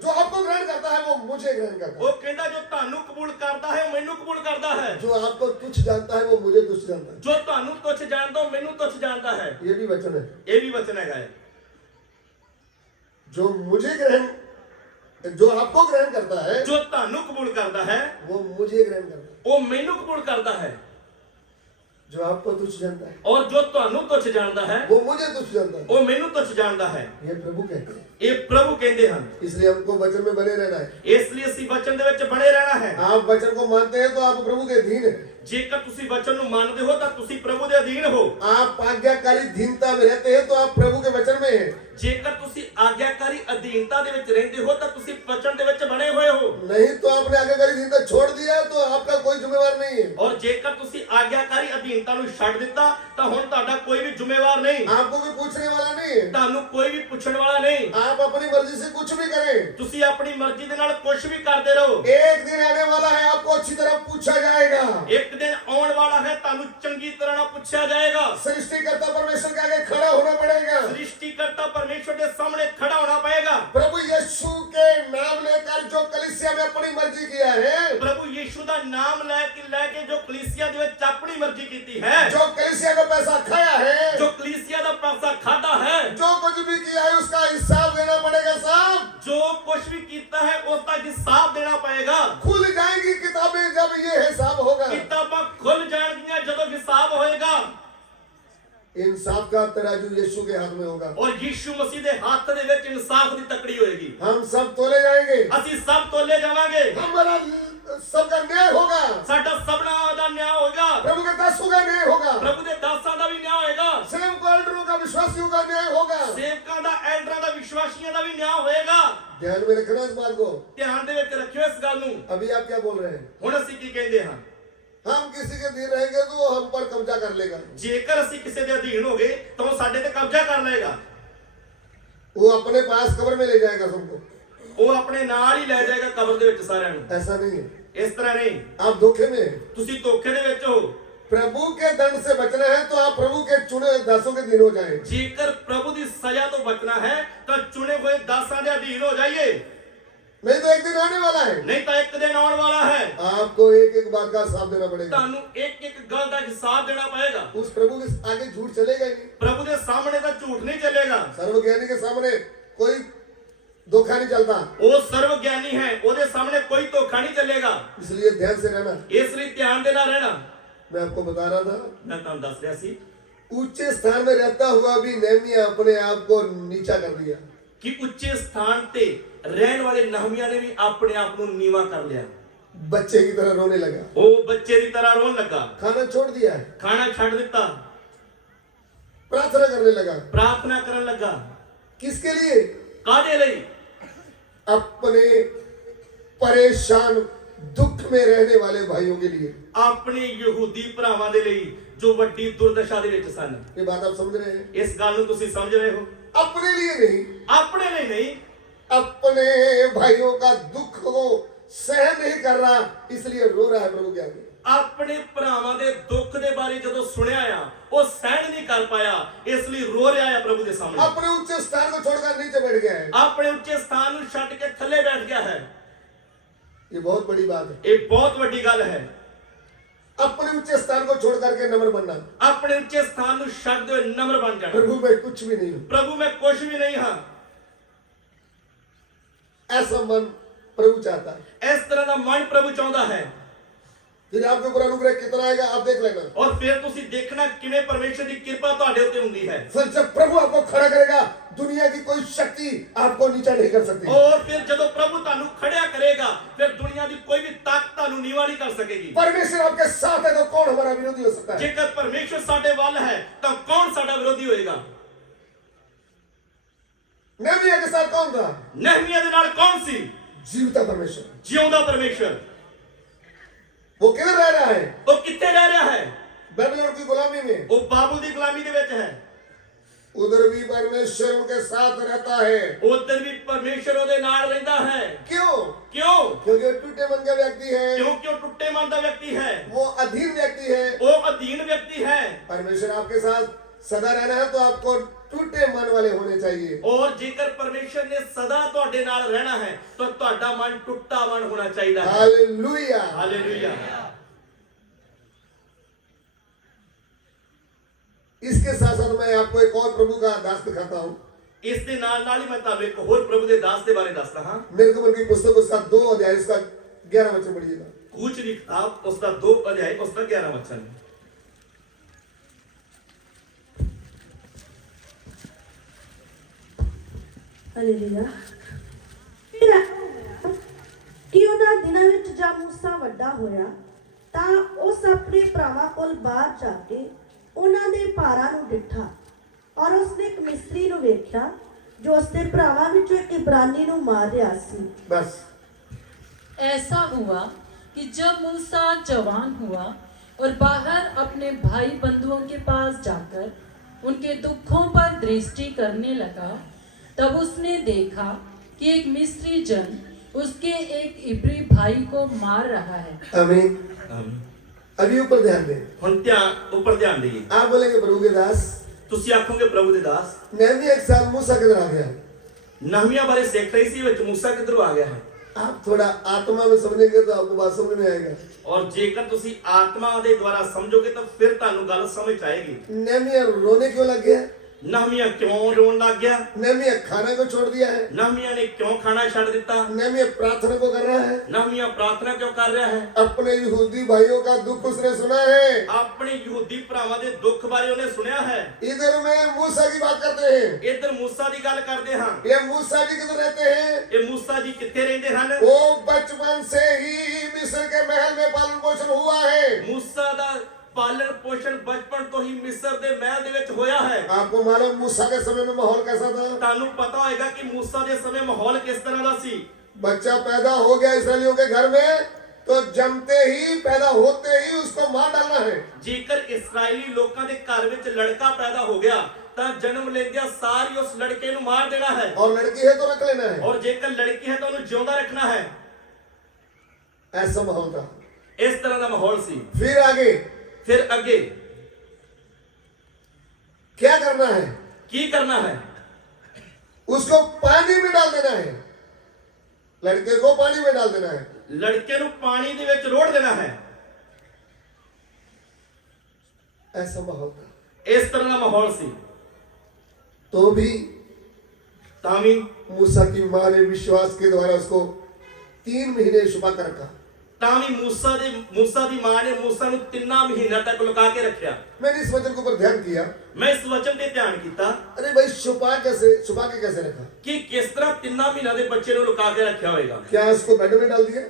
जो आपको ग्रहण करता है वो मुझे ग्रहण करता है। ਉਹ ਕਹਿੰਦਾ ਜੋ ਤੁਹਾਨੂੰ ਕਬੂਲ ਕਰਦਾ ਹੈ ਉਹ ਮੈਨੂੰ ਕਬੂਲ ਕਰਦਾ ਹੈ। जो आपको तुच्छ जानता है वो मुझे तुच्छ जानता है। ਜੋ ਤੁਹਾਨੂੰ ਤੁੱਛ ਜਾਣਦਾ ਉਹ ਮੈਨੂੰ ਤੁੱਛ ਜਾਣਦਾ ਹੈ। ये भी वचन है। ਇਹ ਵੀ ਵਚਨ ਹੈਗਾ ਹੈ। जो मुझे ग्रहण, जो आपको ग्रहण करता है ਜੋ ਤੁਹਾਨੂੰ ਕਬੂਲ ਕਰਦਾ ਹੈ वो मुझे ग्रहण करता है। ਉਹ ਮੈਨੂੰ ਕਬੂਲ ਕਰਦਾ ਹੈ। जो आपको तुच्छ जानता है ਔਰ ਜੋ ਤੁਹਾਨੂੰ ਤੁੱਛ ਜਾਣਦਾ ਹੈ वो मुझे तुच्छ जानता है। ਉਹ ਮੈਨੂੰ ਤੁੱਛ ਜਾਣਦਾ ਹੈ। ये प्रभु कहते हैं। ਇਹ ਪ੍ਰਭੂ ਕਹਿੰਦੇ ਹਨ। इसलिए हमको वचन में बने रहना है। ਇਸ ਲਈ ਅਸੀਂ ਵਚਨ ਦੇ ਵਿੱਚ ਬਣੇ ਰਹਿਣਾ ਹੈ। आप वचन को मानते हैं तो आप प्रभु के अधीन है। ਜੇਕਰ ਤੁਸੀਂ ਵਚਨ ਨੂੰ ਮੰਨਦੇ ਹੋ ਤਾਂ ਤੁਸੀਂ ਪ੍ਰਭੂ ਦੇ ਅਧੀਨ ਹੋ। आप आज्ञाकारी धीनता में रहते हैं तो आप प्रभु के वचन में हैं। ਜੇਕਰ ਤੁਸੀਂ ਆਗਿਆਕਾਰੀ ਅਧੀਨਤਾ ਦੇ ਵਿੱਚ ਰਹਿੰਦੇ ਹੋ ਤਾਂ ਤੁਸੀਂ ਵਚਨ ਦੇ ਵਿੱਚ ਬਣੇ ਹੋਏ ਹੋ। नहीं तो आपने आज्ञाकारी धीनता छोड़ दिया तो आपका कोई जिम्मेवार नहीं है। ਔਰ ਜੇਕਰ ਤੁਸੀਂ ਆਗਿਆਕਾਰੀ ਅਧੀਨਤਾ ਨੂੰ ਛੱਡ ਦਿੱਤਾ ਤਾਂ ਹੁਣ ਤੁਹਾਡਾ ਕੋਈ ਵੀ ਜ਼ਿੰਮੇਵਾਰ ਨਹੀਂ। आपको कोई पूछने वाला नहीं है। ਤੁਹਾਨੂੰ ਕੋਈ ਵੀ ਪੁੱਛਣ ਵਾਲਾ ਨਹੀਂ। आप अपनी मर्जी से कुछ भी करें। ਤੁਸੀਂ ਆਪਣੀ ਮਰਜ਼ੀ ਦੇ ਨਾਲ ਕੁਝ ਵੀ ਕਰਦੇ ਰਹੋ। एक दिन आने वाला है आपको अच्छी तरह पूछा जाएगा। ਇੱਕ ਦਿਨ ਆਉਣ ਵਾਲਾ ਹੈ ਤੁਹਾਨੂੰ ਚੰਗੀ ਤਰ੍ਹਾਂ ਨਾਲ ਪੁੱਛਿਆ ਜਾਏਗਾ। सृष्टिकर्ता परमेश्वर के आगे खड़ा होना पड़ेगा। सृष्टिकर्ता परमेश्वर के सामने खड़ा होना पड़ेगा। प्रभु यीशु के नाम लेकर जो कलीसिया में अपनी मर्जी किया है, प्रभु यीशु का नाम लेके जो कलीसिया दे विच अपनी मर्जी कीती है, जो कलीसिया का पैसा खाया है, जो कलीसिया का पैसा खाता है, जो कुछ भी किया है उसका हिसाब देना पड़ेगा साहब। जो कुछ भी कीता है उसका हिसाब देना पड़ेगा। खुल जाएंगी किताबें जब ये हिसाब होगा। किताबां खुल जाएंगी जब हिसाब होएगा। इंसाफ का तराजू यीशु के हाथ में होगा और यीशु मसीह के हाथ दे विच इंसाफ दी तकड़ी होएगी। हम सब तोले जाएंगे, ਅਸੀਂ सब तोले जावांगे, हमारा सबका न्याय होगा। साडा सबना दा न्याय होगा, प्रभु के दासों का न्याय होगा। प्रभु दे दासां दा भी न्याय होएगा, सेवकों एल्डरों का विश्वासियों का न्याय होगा। सेवकां दा एल्डरां दा विश्वासियां दा भी न्याय होएगा। ध्यान में रखना इस बात को। ध्यान दे विच रखियो इस गल ਗੱਲ ਨੂੰ। अभी आप क्या बोल रहे हैं? ਹੁਣ ਅਸੀਂ ਕੀ ਕਹਿੰਦੇ ਹਾਂ? हम किसी के अधीन रहेंगे तो वो हम पर कब्जा कर लेगा। ਜੇਕਰ ਅਸੀਂ ਕਿਸੇ ਦੇ ਅਧੀਨ ਹੋ ਗਏ ਤਾਂ ਉਹ ਸਾਡੇ ਤੇ ਕਬਜ਼ਾ ਕਰ ਲਏਗਾ। वो अपने पास कब्र में ले जाएगा सबको। ਉਹ ਆਪਣੇ ਨਾਲ ਹੀ ਲੈ ਜਾਏਗਾ ਕਬਰ ਦੇ ਵਿੱਚ ਸਾਰਿਆਂ ਨੂੰ। ऐसा नहीं है, ਇਸ ਤਰ੍ਹਾਂ ਨਹੀਂ, आप धोखे में हैं। ਤੁਸੀਂ ਧੋਖੇ ਦੇ ਵਿੱਚ ਹੋ। प्रभु के दंड से बचना है तो आप प्रभु के चुने हुए दासों के दिन हो जाए। ਜੇਕਰ ਪ੍ਰਭੂ ਦੀ ਸਜ਼ਾ ਤੋਂ ਬਚਣਾ ਹੈ ਤਾਂ ਚੁਣੇ ਹੋਏ ਦਾਸਾਂ ਦੇ ਅਧੀਨ ਹੋ ਜਾਈਏ। नहीं तो एक दिन आने वाला है, ਨਹੀਂ ਤਾਂ ਇੱਕ ਦਿਨ ਆਉਣ ਵਾਲਾ ਹੈ। आपको एक एक बात का हिसाब देना पड़ेगा। ਤੁਹਾਨੂੰ ਇੱਕ ਇੱਕ ਗੱਲ ਦਾ ਹਿਸਾਬ ਦੇਣਾ ਪਏਗਾ। उस प्रभु के आगे झूठ चलेगा ही नहीं। ਪ੍ਰਭੂ ਦੇ ਸਾਹਮਣੇ ਤਾਂ ਝੂਠ ਨਹੀਂ ਚੱਲੇਗਾ। सर्वज्ञानी के सामने कोई धोखा नहीं चलता, ਉਹ ਸਰਵ ਗਿਆਨੀ ਹੈ, ਉਹਦੇ ਸਾਹਮਣੇ ਕੋਈ ਧੋਖਾ ਨਹੀਂ ਚੱਲੇਗਾ। इसलिए ध्यान से रहना। ਇਸ ਲਈ ਧਿਆਨ ਦੇ ਨਾਲ ਰਹਿਣਾ। मैं आपको बता रहा था, ਮੈਂ ਤੁਹਾਨੂੰ ਦੱਸ ਰਿਹਾ ਸੀ ऊंचे स्थान में रहता हुआ भी नेहमिया अपने आप को नीचा कर दिया। ਕਿ ਉੱਚੇ ਸਥਾਨ ਤੇ ਰਹਿਣ ਵਾਲੇ ਨਹਮੀਆ ਨੇ ਵੀ ਆਪਣੇ ਆਪ ਨੂੰ ਨੀਵਾਂ ਕਰ ਲਿਆ। बच्चे की तरह रोने लगा, ਉਹ ਬੱਚੇ ਦੀ ਤਰ੍ਹਾਂ ਰੋਣ ਲੱਗਾ, खाना छोड़ दिया है, ਖਾਣਾ ਛੱਡ ਦਿੱਤਾ, प्रार्थना करने लगा। ਪ੍ਰਾਰਥਨਾ ਕਰਨ ਲੱਗਾ। किसके लिए? ਕਾਹਦੇ ਲਈ? अपने परेशान दुख में रहने वाले भाइयों के लिए। ਆਪਣੇ ਯਹੂਦੀ ਭਰਾਵਾਂ ਦੇ ਲਈ ਜੋ ਵੱਡੀ ਦੁਰਦਸ਼ਾ ਦੇ ਵਿੱਚ ਸਨ। ये बात आप समझ रहे हैं? ਇਸ ਗੱਲ ਨੂੰ ਤੁਸੀਂ ਸਮਝ ਰਹੇ ਹੋ? अपने लिए नहीं, ਆਪਣੇ ਲਈ ਨਹੀਂ, अपने भाइयों का दुख को सहन नहीं कर रहा, इसलिए रो रहा है प्रभु के आगे। ਆਪਣੇ ਭਰਾਵਾਂ ਦੇ ਦੁੱਖ ਦੇ ਬਾਰੇ ਜਦੋਂ ਸੁਣਿਆ ਆ ਉਹ ਸਹਿਣ ਨਹੀਂ ਕਰ ਪਾਇਆ, ਇਸ ਲਈ ਰੋ ਰਿਹਾ ਹੈ ਪ੍ਰਭੂ ਦੇ ਸਾਹਮਣੇ। अपने उच्च स्थान को छोड़कर नीचे बैठ गया है। ਆਪਣੇ ਉੱਚੇ ਸਥਾਨ ਨੂੰ ਛੱਡ ਕੇ ਥੱਲੇ ਬੈਠ ਗਿਆ ਹੈ। ये बहुत बड़ी बात है। ਇਹ ਬਹੁਤ ਵੱਡੀ ਗੱਲ ਹੈ। अपने उच्च स्थान को छोड़ करके नम्र बनना। ਆਪਣੇ ਉੱਚੇ ਸਥਾਨ ਨੂੰ ਛੱਡਦੇ ਹੋਏ ਨम्र ਬਣ ਜਾਣਾ। प्रभु मैं कुछ भी नहीं हूं, ਪ੍ਰਭੂ ਮੈਂ ਕੁਝ ਵੀ ਨਹੀਂ ਹਾਂ, ऐसा मन प्रभु चाहता है। ਇਸ ਤਰ੍ਹਾਂ ਦਾ ਮਨ ਪ੍ਰਭੂ ਚਾਹੁੰਦਾ ਹੈ। फिर आपके ऊपर अनुग्रह कितना आएगा आप देख लेना। ਔਰ ਫਿਰ ਤੁਸੀਂ ਦੇਖਣਾ ਕਿਵੇਂ ਪਰਮੇਸ਼ਰ ਦੀ ਕਿਰਪਾ ਤੁਹਾਡੇ ਉੱਤੇ ਹੁੰਦੀ ਹੈ। फिर जब प्रभु आपको खड़ा करेगा, दुनिया की कोई शक्ति आपको नीचा नहीं कर सकती। ਔਰ ਫਿਰ ਜਦੋਂ ਪ੍ਰਭੂ ਤੁਹਾਨੂੰ ਖੜਿਆ ਕਰੇਗਾ ਫਿਰ ਦੁਨੀਆ ਦੀ ਕੋਈ ਵੀ ਤਾਕਤ ਤੁਹਾਨੂੰ ਨੀਵਾਂ ਨਹੀਂ ਕਰ ਸਕੇਗੀ। परमेश्वर आपके साथ है तो कौन हमारा विरोधी हो सकता है? ਜੇਕਰ ਪਰਮੇਸ਼ਰ ਸਾਡੇ ਵੱਲ ਹੈ ਤਾਂ ਕੌਣ ਸਾਡਾ ਵਿਰੋਧੀ ਹੋਏਗਾ? नेहमिया के साथ कौन था? ਨਹਮੀਆ ਦੇ ਨਾਲ ਕੌਣ ਸੀ? जीवता परमेश्वर। ਜਿਉਂਦਾ ਪਰਮੇਸ਼ਰ। वो किधर रह रहा है? ਉਹ ਕਿੱਥੇ ਰਹਿ ਰਿਹਾ ਹੈ? बेबीलोन की गुलामी में। ਉਹ ਬਾਬੂ ਦੀ ਗੁਲਾਮੀ ਦੇ ਵਿੱਚ ਹੈ। उधर भी परमेश्वर उनके साथ रहता है। ਉਧਰ ਵੀ ਪਰਮੇਸ਼ਰ ਉਹਦੇ ਨਾਲ ਰਹਿੰਦਾ ਹੈ। क्यों? ਕਿਉਂ? क्योंकि वो टूटे मन का व्यक्ति है, ਕਿਉਂਕਿ ਉਹ ਟੁੱਟੇ ਮਨ ਦਾ ਵਿਅਕਤੀ ਹੈ, वो अधीन व्यक्ति है। ਉਹ ਅਧੀਨ ਵਿਅਕਤੀ ਹੈ। परमेश्वर आपके साथ सदा रहना है तो आपको टूटे मन वाले होने चाहिए। ਔਰ ਜੇਕਰ ਪਰਮੇਸ਼ਰ ਨੇ ਸਦਾ ਤੁਹਾਡੇ ਨਾਲ ਰਹਿਣਾ ਹੈ ਤਾਂ ਤੁਹਾਡਾ ਮਨ ਟੁੱਟਾ ਮਨ ਹੋਣਾ ਚਾਹੀਦਾ ਹੈ। हालेलुया। ਹਾਲੇਲੂਇਆ। इसके साथ साथ मैं आपको एक और प्रभु का दास दिखाता हूँ। ਇਸ ਦੇ ਨਾਲ ਨਾਲ ਹੀ ਮੈਂ ਤੁਹਾਨੂੰ ਇੱਕ ਹੋਰ ਪ੍ਰਭੂ ਦੇ ਦਾਸ ਦੇ ਬਾਰੇ ਦੱਸਦਾ ਹਾਂ। निर्गमन की पुस्तक उसका 2 अध्याय उसका 11 वचन पढ़िएगा। कूच की किताब उसका 2 अध्याय उसका 11 वचन। ਹਾਲੇਲੂਇਆ। ਫਿਰ ਕਿ ਉਹਨਾਂ ਦਿਨਾਂ ਵਿੱਚ ਜਦ ਮੂਸਾ ਵੱਡਾ ਹੋਇਆ ਤਾਂ ਉਸ ਆਪਣੇ ਭਰਾਵਾਂ ਕੋਲ ਬਾਹਰ ਜਾ ਕੇ ਉਹਨਾਂ ਦੇ ਭਾਰਾਂ ਨੂੰ ਡਿੱਠਾ ਔਰ ਉਸਨੇ ਇੱਕ ਮਿਸਰੀ ਨੂੰ ਵੇਖਿਆ ਜੋ ਉਸਦੇ ਭਰਾਵਾਂ ਵਿੱਚੋਂ ਇੱਕ ਇਬਰਾਨੀ ਨੂੰ ਮਾਰ ਰਿਹਾ ਸੀ। बस ऐसा हुआ कि जब मूसा जवान हुआ और बाहर अपने भाई बंधुओं के पास जाकर उनके दुखों पर दृष्टि करने लगा, तब उसने देखा कि एक मिस्री जन उसके एक इब्री भाई को मार रहा है। आमीन। अभी ऊपर ध्यान दें। ਹੁਣ ਧਿਆਨ ਉੱਪਰ ਧਿਆन दीजिए। आप बोलेंगे प्रभु के दास। ਤੁਸੀਂ ਆਖੋਗੇ ਪ੍ਰਭੂ ਦੇ ਦਾਸ। नेहमिया एक साल मूसा किधर आ गया? ਨਹਮੀਆ ਬਾਰੇ ਸਿੱਖ ਰਹੀ ਸੀ ਵਿੱਚ मूसा ਕਿੱਧਰੋਂ ਆ ਗਿਆ ਹੈ। आप थोड़ा आत्मा में समझेंगे तो आपको बात समझ में आएगा। ਔਰ ਜੇਕਰ ਤੁਸੀਂ ਆਤਮਾ ਦੇ ਦੁਆਰਾ ਸਮਝੋਗੇ ਤਾਂ ਫਿਰ ਤੁਹਾਨੂੰ ਗੱਲ ਸਮਝ ਆਏਗੀ। नेहमिया रोने क्यों लग गया? ਨਹਮੀਆ ਕਿਉਂ ਰੋਣ ਲੱਗ ਗਿਆ? नेहमिया खाने को छोड़ दिया है? ਨਹਮੀਆ ਨੇ ਕਿਉਂ ਖਾਣਾ ਛੱਡ ਦਿੱਤਾ? नेहमिया प्रार्थना को कर रहा है? ਨਹਮੀਆ ਪ੍ਰਾਰਥਨਾ ਕਿਉਂ ਕਰ ਰਿਹਾ ਹੈ? अपने यहूदी भाइयों का दुख उसने सुना है। ਆਪਣੇ ਯਹੂਦੀ ਭਰਾਵਾਂ ਦੇ ਦੁੱਖ ਬਾਰੇ ਉਹਨੇ ਸੁਣਿਆ ਹੈ। इधर में मूसा की बात करते हैं। ਇੱਧਰ मूसा ਦੀ ਗੱਲ ਕਰਦੇ ਹਾਂ। ये मूसा जी किधर रहते हैं? ਇਹ मूसा जी ਕਿੱਥੇ ਰਹਿੰਦੇ ਹਨ? वो बचपन से ही मिस्र के महल में पालन पोषण हुआ है। मूसा ਦਾ पालन पोषण बचपन तो ही मिस्र ਦੇ ਮਹਿਲ ਦੇ ਵਿੱਚ ਹੋਇਆ ਹੈ। आपको मालूम मूसा के समय में माहौल कैसा था? ਤੁਹਾਨੂੰ ਪਤਾ ਹੋਏਗਾ ਕਿ मूसा ਦੇ ਸਮੇਂ ਮਾਹੌਲ ਕਿਸ ਤਰ੍ਹਾਂ ਦਾ ਸੀ। बच्चा पैदा हो गया इसराइलियों के घर में तो जमते ही पैदा होते ही उसको मार डालना है। ਜੇਕਰ ਇਸਰਾਇਲੀ ਲੋਕਾਂ ਦੇ ਘਰ ਵਿੱਚ ਲੜਕਾ ਪੈਦਾ ਹੋ ਗਿਆ ਤਾਂ ਜਨਮ ਲੈਂਦਿਆਂ ਸਾਰੀ ਉਸ ਲੜਕੇ ਨੂੰ ਮਾਰ ਦੇਣਾ ਹੈ। और लड़की है तो रख लेना है। ਔਰ ਜੇਕਰ ਲੜਕੀ ਹੈ ਤਾਂ ਉਹਨੂੰ ਜਿਉਂਦਾ ਰੱਖਣਾ ਹੈ। ऐसा माहौल था। ਇਸ ਤਰ੍ਹਾਂ ਦਾ ਮਾਹੌਲ ਸੀ। फिर आगे ਫਿਰ ਅੱਗੇ क्या करना है? ਕੀ ਕਰਨਾ ਹੈ? उसको पानी में डाल देना है। लड़के को पानी में डाल देना है। ਲੜਕੇ ਨੂੰ ਪਾਣੀ ਦੇ ਵਿੱਚ ਰੋੜ ਦੇਣਾ ਹੈ। ऐसा माहौल था। ਇਸ ਤਰ੍ਹਾਂ ਦਾ ਮਾਹੌਲ ਸੀ। तो भी ਤਾਂ ਵੀ मूसा की मां ने विश्वास के द्वारा उसको 3 महीने छुपा कर रखा। ਤਾਂ ਵੀ मूसा ਦੀ ਮਾਂ ਨੇ मूसा ਨੂੰ 3 ਮਹੀਨਿਆਂ ਤੱਕ ਲੁਕਾ ਕੇ ਰੱਖਿਆ। मैंने इस वचन के ऊपर ध्यान किया। मैं इस वचन ਤੇ ਧਿਆਨ ਕੀਤਾ अरे भाई छुपा के कैसे रखा? ਕਿ ਕਿਸ ਤਰ੍ਹਾਂ 3 ਮਹੀਨਿਆਂ ਦੇ ਬੱਚੇ ਨੂੰ ਲੁਕਾ ਕੇ ਰੱਖਿਆ ਹੋਵੇਗਾ। क्या उसको बेड में डाल दिया?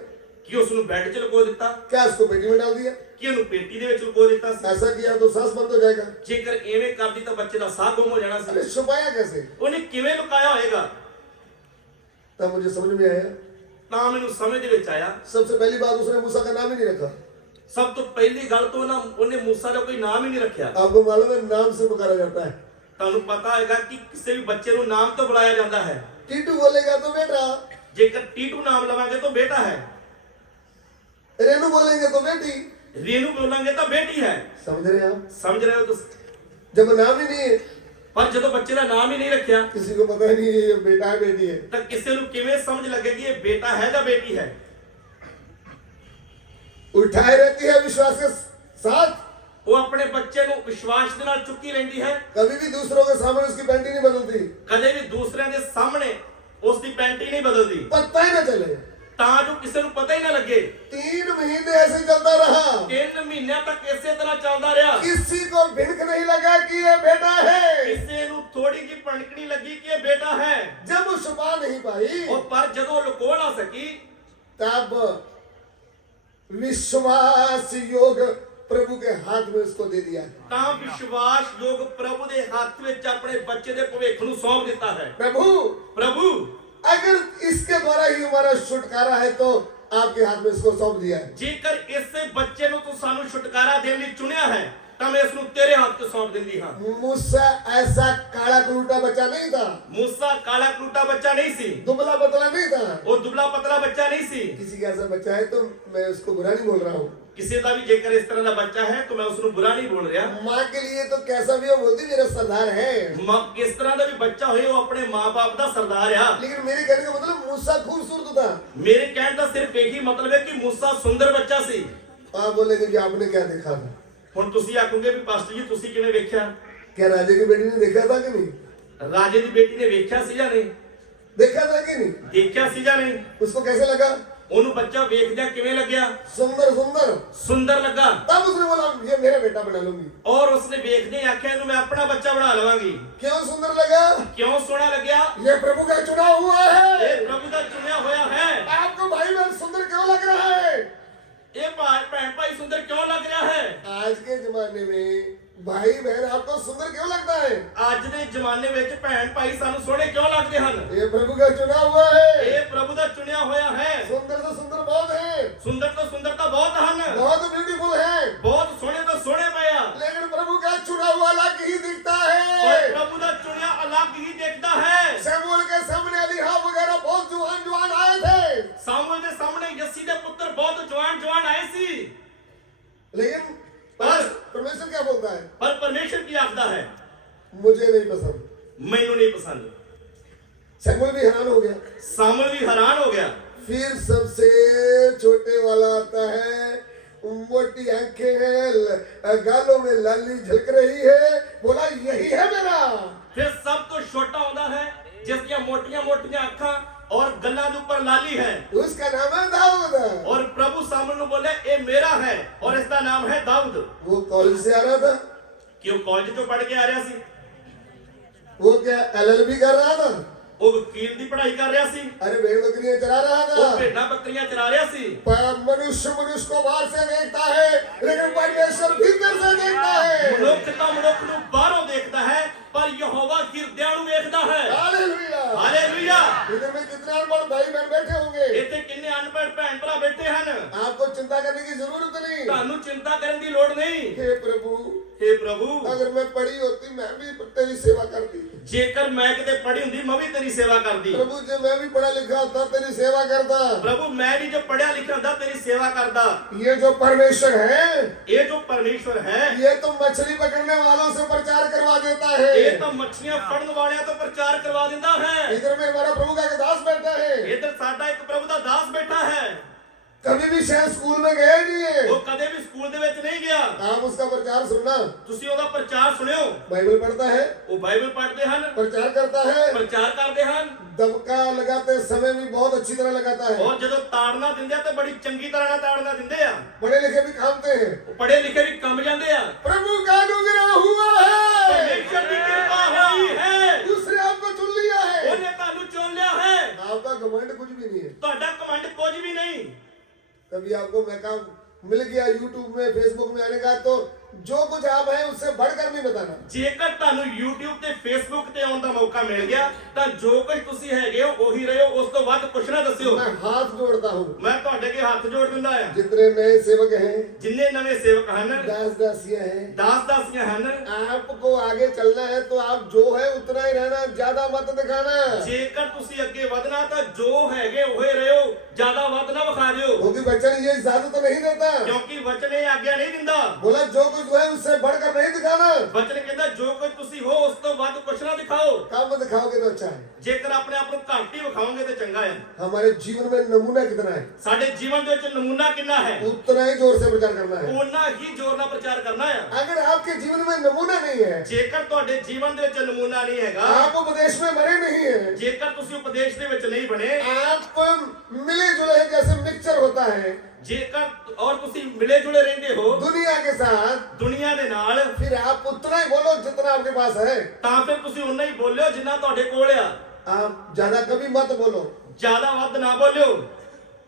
ਕਿ ਉਸ ਨੂੰ ਬੈੱਡ 'ਚ ਲੁਕੋ ਦਿੱਤਾ? क्या उसको पेटी में डाल दिया? ਕਿ ਉਹਨੂੰ ਪੇਟੀ ਦੇ ਵਿੱਚ ਲੁਕੋ ਦਿੱਤਾ ਸੀ? ऐसा किया तो सांस बंद हो जाएगा। ਜੇਕਰ ਐਵੇਂ ਕਰਦੀ ਤਾਂ ਬੱਚੇ ਦਾ ਸਾਹ ਗੁੰਮ ਹੋ ਜਾਣਾ अरे ਸੀ। छुपाया कैसे? ਉਹਨੇ ਕਿਵੇਂ ਲੁਕਾਇਆ ਹੋਵੇਗਾ? तब मुझे समझ में आया। ਤਾਂ ਮੈਨੂੰ ਸਮਝ ਦੇ ਵਿੱਚ ਆਇਆ। सबसे पहली बात उसने मूसा का नाम ही नहीं रखा। ਸਭ ਤੋਂ ਪਹਿਲੀ ਗੱਲ ਤੋਂ ਉਹਨੇ मूसा ਦਾ ਕੋਈ ਨਾਮ ਹੀ ਨਹੀਂ ਰੱਖਿਆ। आपको मालूम है नाम से पुकारा जाता है। ਤੁਹਾਨੂੰ ਪਤਾ ਹੈਗਾ ਕਿ ਕਿਸੇ ਵੀ ਬੱਚੇ ਨੂੰ ਨਾਮ ਤੋਂ ਬੁਲਾਇਆ ਜਾਂਦਾ ਹੈ। टीटू बोलेगा तो बेटा, ਜੇਕਰ ਟੀਟੂ ਨਾਮ ਲਵਾਂਗੇ ਤਾਂ ਬੇਟਾ ਹੈ। रेनू बोलेंगे तो बेटी। ਰੀਨੂ ਬੋਲਾਂਗੇ ਤਾਂ ਬੇਟੀ ਹੈ। समझ रहे हैं आप? ਸਮਝ ਰਹੇ ਹੋ ਤੁਸੀਂ? जब नाम ही नहीं है, ਪਰ ਜਦੋਂ ਬੱਚੇ ਦਾ ਨਾਮ ही नहीं ਰੱਖਿਆ किसी को पता ही नहीं है ये बेटा है बेटी है। ਤਾਂ ਕਿਸੇ ਨੂੰ ਕਿਵੇਂ ਸਮਝ ਲੱਗੇਗੀ ਇਹ ਬੇਟਾ ਹੈ ਜਾਂ ਬੇਟੀ ਹੈ? उठाए रहती है विश्वास के साथ। ਉਹ ਆਪਣੇ ਬੱਚੇ ਨੂੰ ਵਿਸ਼ਵਾਸ ਦੇ ਨਾਲ ਚੁੱਕੀ ਰਹਿੰਦੀ ਹੈ। कभी भी दूसरों के सामने उसकी पैंटी नहीं बदलती। ਕਦੇ ਵੀ ਦੂਸਰਿਆਂ ਦੇ ਸਾਹਮਣੇ ਉਸ ਦੀ ਪੈਂਟੀ ਨਹੀਂ ਬਦਲਦੀ पता ही ना चले। ਤਾਂ ਜੋ ਕਿਸੇ ਨੂੰ ਪਤਾ ਹੀ ਨਾ ਲੱਗੇ। 3 महीने ऐसे चलता रहा। 3 ਮਹੀਨਿਆਂ ਤੱਕ ਇਸੇ ਤਰ੍ਹਾਂ ਚੱਲਦਾ ਰਿਹਾ। किसी को भिनक नहीं लगा कि ये बेटा है। ਕਿਸੇ ਨੂੰ ਥੋੜੀ ਜਿਹੀ ਭਣਕਣੀ ਲੱਗੀ ਕਿ ਇਹ ਬੇਟਾ ਹੈ। जब वो छुपा नहीं पाई ਉਹ ਪਰ ਜਦੋਂ ਲੁਕੋ ਨਾ ਸਕੀ तब विश्वास योग प्रभु के हाथ में उसको दे दिया। ਤਾਂ ਵਿਸ਼ਵਾਸਯੋਗ ਪ੍ਰਭੂ ਦੇ ਹੱਥ ਵਿੱਚ ਆਪਣੇ ਬੱਚੇ ਦੇ ਭਵਿੱਖ ਨੂੰ ਸੌਂਪ ਦਿੱਤਾ ਹੈ। प्रभु अगर इसके द्वारा ही हमारा छुटकारा है तो आपके हाथ में इसको सौंप दिया है। ਜੇਕਰ ਇਸੇ ਬੱਚੇ ਨੂੰ ਤੂੰ ਸਾਨੂੰ ਛੁਟਕਾਰਾ ਦੇਣ ਲਈ ਚੁਣਿਆ ਹੈ ਤਾਂ ਮੈਂ ਇਸ ਨੂੰ ਤੇਰੇ ਹੱਥ 'ਚ ਸੌਂਪ ਦਿੰਦੀ ਹਾਂ। मूसा ऐसा काला कलूटा बच्चा नहीं था। मूसा ਕਾਲਾ ਕਲੂਟਾ ਬੱਚਾ ਨਹੀਂ ਸੀ। दुबला पतला नहीं था। ਉਹ ਦੁਬਲਾ ਪਤਲਾ ਬੱਚਾ ਨਹੀਂ ਸੀ। किसी का ऐसा बच्चा है तो मैं उसको बुरा नहीं बोल रहा हूँ। ਕਿਸੇ ਦਾ ਵੀ ਜੇਕਰ ਇਸ ਤਰ੍ਹਾਂ ਦਾ ਬੱਚਾ ਹੈ ਤਾਂ ਮੈਂ ਉਸ ਨੂੰ ਬੁਰਾ ਨਹੀਂ ਬੋਲ ਰਿਹਾ। माँ के लिए तो कैसा भी हो बोलती मेरा सरदार है। ਕਿਸ ਤਰ੍ਹਾਂ ਦਾ ਵੀ ਬੱਚਾ ਹੋਏ ਉਹ ਆਪਣੇ ਮਾਂ-ਬਾਪ ਦਾ ਸਰਦਾਰ ਆ। लेकिन मेरे कहने का मतलब मूसा खूबसूरत था। ਮੇਰੇ ਕਹਿਣ ਦਾ ਸਿਰਫ ਇਹੀ ਮਤਲਬ ਹੈ ਕਿ मूसा ਸੁੰਦਰ ਬੱਚਾ ਸੀ। आप बोलेंगे कि आपने क्या देखा था? ਹੁਣ ਤੁਸੀਂ ਆਖੋਗੇ ਵੀ ਪਾਸਟਰ ਜੀ ਤੁਸੀਂ ਕਿਵੇਂ ਵੇਖਿਆ? क्या राजे की बेटी ने देखा था कि नहीं? ਰਾਜੇ ਦੀ ਬੇਟੀ ਨੇ ਵੇਖਿਆ ਸੀ ਜਾਂ ਨਹੀਂ? देखा था कि नहीं? ਦੇਖਿਆ ਸੀ ਜਾਂ ਨਹੀਂ? उसको कैसे लगा? ਉਹਨੂੰ ਬੱਚਾ ਵੇਖਦਿਆਂ ਕਿਵੇਂ ਲੱਗਿਆ? सुंदर सुंदर। ਸੁੰਦਰ ਲੱਗਾ। तब उसने बोला ये मेरा बेटा बना लूंगी। ਔਰ ਉਸਨੇ ਵੇਖਦੇ ਹੀ ਆਖਿਆ ਇਹਨੂੰ ਮੈਂ ਆਪਣਾ ਬੱਚਾ ਬਣਾ ਲਵਾਂਗੀ। क्यों सुंदर लगा? ਕਿਉਂ ਸੋਹਣਾ ਲੱਗਿਆ? ये प्रभु का चुना हुआ है। ਇਹ ਪ੍ਰਭੂ ਦਾ ਚੁਣਿਆ ਹੋਇਆ ਹੈ। आपको भाई बहन सुंदर क्यों लग रहा है? ਇਹ ਭੈਣ ਭਾਈ ਸੁੰਦਰ ਕਿਉਂ ਲੱਗ ਰਿਹਾ ਹੈ? आज के जमाने में भाई बहन आपको सुंदर क्यों लगता है? ਅੱਜ ਦੇ ਜ਼ਮਾਨੇ ਵਿੱਚ ਭੈਣ ਭਾਈ ਸਾਨੂੰ ਸੋਹਣੇ ਕਿਉਂ ਲੱਗਦੇ ਹਨ? ये प्रभु का चुना हुआ है। ਇਹ ਪ੍ਰਭੂ ਦਾ ਚੁਣਿਆ ਹੋਇਆ ਹੈ। सुंदर से सुंदर बहुत है। ਸੁੰਦਰ ਤੋਂ ਸੁੰਦਰ ਤਾਂ ਬਹੁਤ ਹਨ। बहुत ब्यूटीफुल है। ਬਹੁਤ ਸੋਹਣੇ ਤੋਂ ਸੋਹਣੇ ਪਏ ਆ। लेकिन प्रभु का चुना हुआ अलग ही दिखता ਪਰ है। ਪ੍ਰਭੂ ਦਾ ਚੁਣਿਆ ਅਲੱਗ ਹੀ दिखता है। शमूएल के सामने अलीहा वगैरह बहुत जुआन आए थे। ਸਾਮੂएल ਦੇ ਸਾਹਮਣੇ ਯੱਸੀ ਦੇ ਪੁੱਤਰ ਬਹੁਤ ਜਵਾਨ ਆਏ ਸੀ। लेकिन बस। परमेश्वर क्या बोलता है? ਪਰ ਪਰਮੇਸ਼ਰ ਕੀ ਆਖਦਾ ਹੈ? मुझे नहीं पसंद। ਮੈਨੂੰ ਨਹੀਂ ਪਸੰਦ। शमूएल भी हैरान हो गया। ਸਾਮੂएल ਵੀ ਹੈਰਾਨ ਹੋ ਗਿਆ। फिर सबसे छोटे वाला आता है, मोटी आंखें हैं, गालों में लाली झलक रही है, बोला यही है मेरा। ਫਿਰ ਸਭ ਤੋਂ ਛੋਟਾ ਆਉਂਦਾ ਹੈ ਜਿਸ ਦੀਆਂ ਮੋਟੀਆਂ ਅੱਖਾਂ और गल्ला के ऊपर लाली है। उसका नाम है दाऊद। और प्रभु सामने को बोले ये मेरा है और इसका नाम है दाऊद। वो कॉलेज से आ रहा था। क्यों कॉलेज तो पढ़ के आ रहा सी? वो क्या LLB कर रहा था? वो वकील की पढ़ाई कर रहा सी। अरे भेड़ बकरियां चरा रहा वो था। भेड़ां बकरियां चरा रहा सी। मनुष्य को बाहर से देखता है लेकिन परमेश्वर भीतर से देखता है। मनुष्य नूं बाहरों देखता है पर यहोवा हिरदियां नूं देखदा है। हालेलुया। हालेलुया। इधर में कितने अनपढ़ भाई बहन बैठे होंगे। ਇੱਥੇ ਕਿੰਨੇ ਅਨਪੜ੍ਹ ਭੈਣ ਭਰਾ ਬੈਠੇ ਹਨ। आपको चिंता करने की जरूरत नहीं। ਤੁਹਾਨੂੰ ਚਿੰਤਾ ਕਰਨ ਦੀ ਲੋੜ ਨਹੀਂ। हे प्रभु, हे प्रभु, अगर मैं पढ़ी होती मैं भी तेरी सेवा करती। ਜੇਕਰ ਮੈਂ ਕਿਤੇ ਪੜ੍ਹੀ ਹੁੰਦੀ ਮੈਂ ਵੀ ਤੇਰੀ ਸੇਵਾ ਕਰਦੀ। प्रभु जो मैं भी पढ़ा लिखा होता तेरी सेवा करता। ਪ੍ਰਭੂ ਮੈਂ ਵੀ ਜੋ ਪੜ੍ਹਿਆ ਲਿਖਿਆ ਹੁੰਦਾ ਤੇਰੀ ਸੇਵਾ ਕਰਦਾ। ये जो परमेश्वर है, ਇਹ ਜੋ ਪਰਮੇਸ਼ਵਰ ਹੈ ये तो मछली पकड़ने वालों से प्रचार करवा देता है। ਇਹ ਤਾਂ ਮੱਛੀਆਂ ਫੜਨ ਵਾਲਿਆਂ ਤੋਂ ਪ੍ਰਚਾਰ ਕਰਵਾ ਦਿੰਦਾ ਹੈ। इधर में हमारा प्रभु का एक दास बैठा है। ਇੱਧਰ ਸਾਡਾ ਇੱਕ ਪ੍ਰਭੂ ਦਾ ਦਾਸ ਬੈਠਾ ਹੈ। कभी भी शायद स्कूल में गए नहीं है। ਉਹ ਕਦੇ ਵੀ ਸਕੂਲ ਦੇ ਵਿੱਚ ਨਹੀਂ ਗਿਆ। आप उसका प्रचार सुनना। ਤੁਸੀਂ ਉਹਦਾ ਪ੍ਰਚਾਰ ਸੁਣਿਓ। बाइबल पढ़ता है, ਉਹ ਬਾਈਬਲ ਪੜ੍ਹਦੇ ਹਨ, प्रचार करता है, ਪ੍ਰਚਾਰ ਕਰਦੇ ਹਨ। दबका लगाते समय भी बहुत अच्छी तरह लगाता है। ਔਰ ਜਦੋਂ ਤਾੜਨਾ ਦਿੰਦੇ ਆ ਤਾਂ ਬੜੀ ਚੰਗੀ ਤਰ੍ਹਾਂ ਨਾਲ ਤਾੜਨਾ ਦਿੰਦੇ ਆ। पढ़े लिखे भी कामते हैं। ਉਹ ਪੜ੍ਹੇ ਲਿਖੇ ਵੀ ਕੰਮ ਜਾਂਦੇ ਆ। प्रभु का अनुग्रह हुआ है। ਪਰਮੇਸ਼ਰ ਦੀ ਕਿਰਪਾ ਹੋਈ ਹੈ। दूसरे आपको चुन लिया है। ਉਹਨੇ ਤੁਹਾਨੂੰ ਚੁਣ ਲਿਆ ਹੈ। आपका घमंड कुछ भी नहीं है। ਤੁਹਾਡਾ ਕਮਾਂਡ ਕੁਝ भी नहीं। कभी आपको मौका मिल गया यूट्यूब में, फेसबुक में आने का, तो जो कुछ आप हैं उससे बढ़कर नहीं बताना। ਜੇਕਰ ਤੁਹਾਨੂੰ YouTube ਤੇ Facebook ਤੇ ਆਉਣ ਦਾ ਮੌਕਾ ਮਿਲ ਗਿਆ ਤਾਂ ਜੋ ਕੁਝ ਤੁਸੀਂ ਹੈਗੇ ਹੋ ਉਹੀ ਰਹੋ, ਉਸ ਤੋਂ ਵੱਧ ਕੁਛ ਨਾ ਦੱਸਿਓ। मैं हाथ जोड़ता हूँ। ਮੈਂ ਤੁਹਾਡੇ ਅੱਗੇ ਹੱਥ ਜੋੜ ਦਿੰਦਾ ਆ। जितने नए सेवक हैं, ਜਿੰਨੇ ਨਵੇਂ ਸੇਵਕ ਹਨ, दास दासियां हैं, ਦਾਸ ਦਾਸੀਆਂ ਹਨ, आपको आगे चलना है तो आप जो है उतना ही रहना, ज्यादा मत दिखाना। ਜੇਕਰ ਤੁਸੀਂ ਅੱਗੇ ਵਧਣਾ ਤਾਂ ਜੋ ਹੈਗੇ ਉਹੇ ਰਹੋ, ਜ਼ਿਆਦਾ ਵੱਧ ਨਾ ਵਿਖਾ ਦਿਓ। क्योंकि वचन ये इजाजत तो नहीं देता। ਕਿਉਂਕਿ ਵਚਨ ਇਹ ਆਗਿਆ ਨਹੀਂ ਦਿੰਦਾ। बोला जो कुछ है उससे बढ़कर नहीं दिखाना। ਵਚਨ ਕਹਿੰਦਾ ਜੋ ਕੁਝ ਤੁਸੀਂ ਹੋ ਉਸ ਤੋਂ ਵੱਧ ਕੁਛ ਨਾ ਦਿਖਾਓ। काम दिखाओगे तो अच्छा है। ਜੇਕਰ ਆਪਣੇ ਆਪ ਨੂੰ ਘੱਟ ਹੀ ਵਿਖਾਓਗੇ ਤਾਂ ਚੰਗਾ ਹੈ। हमारे जीवन में नमूना कितना है, ਸਾਡੇ ਜੀਵਨ ਦੇ ਵਿੱਚ ਨਮੂਨਾ ਕਿੰਨਾ ਹੈ, उतना ही जोर से प्रचार करना है। ਉਹਨਾਂ ਹੀ ਜ਼ੋਰ ਨਾਲ ਪ੍ਰਚਾਰ ਕਰਨਾ ਹੈ। अगर आपके जीवन में नमूना नहीं है, ਜੇਕਰ ਤੁਹਾਡੇ ਜੀਵਨ ਦੇ ਵਿੱਚ ਨਮੂਨਾ ਨਹੀਂ ਹੈਗਾ, आप उपदेश में बने नहीं है, ਜੇਕਰ ਤੁਸੀਂ ਉਪਦੇਸ਼ ਦੇ ਵਿੱਚ नहीं बने, आप मिले जुले हैं जैसे मिक्सचर होता है ਜੇਕਰ ਔਰ ਤੁਸੀਂ ਮਿਲੇ ਜੁਲੇ ਰਹਿੰਦੇ ਹੋ दुनिया के साथ, ਦੁਨੀਆ ਦੇ ਨਾਲ, फिर आप उतना ही बोलो जितना आपके पास है। ਤਾਂ ਫਿਰ ਤੁਸੀਂ ਉਨਾ ਹੀ ਬੋਲਿਓ ਜਿੰਨਾ ਤੁਹਾਡੇ ਕੋਲ ਆ। आप ज्यादा कभी मत बोलो, ਜ਼ਿਆਦਾ ਵੱਧ ਨਾ ਬੋਲਿਓ,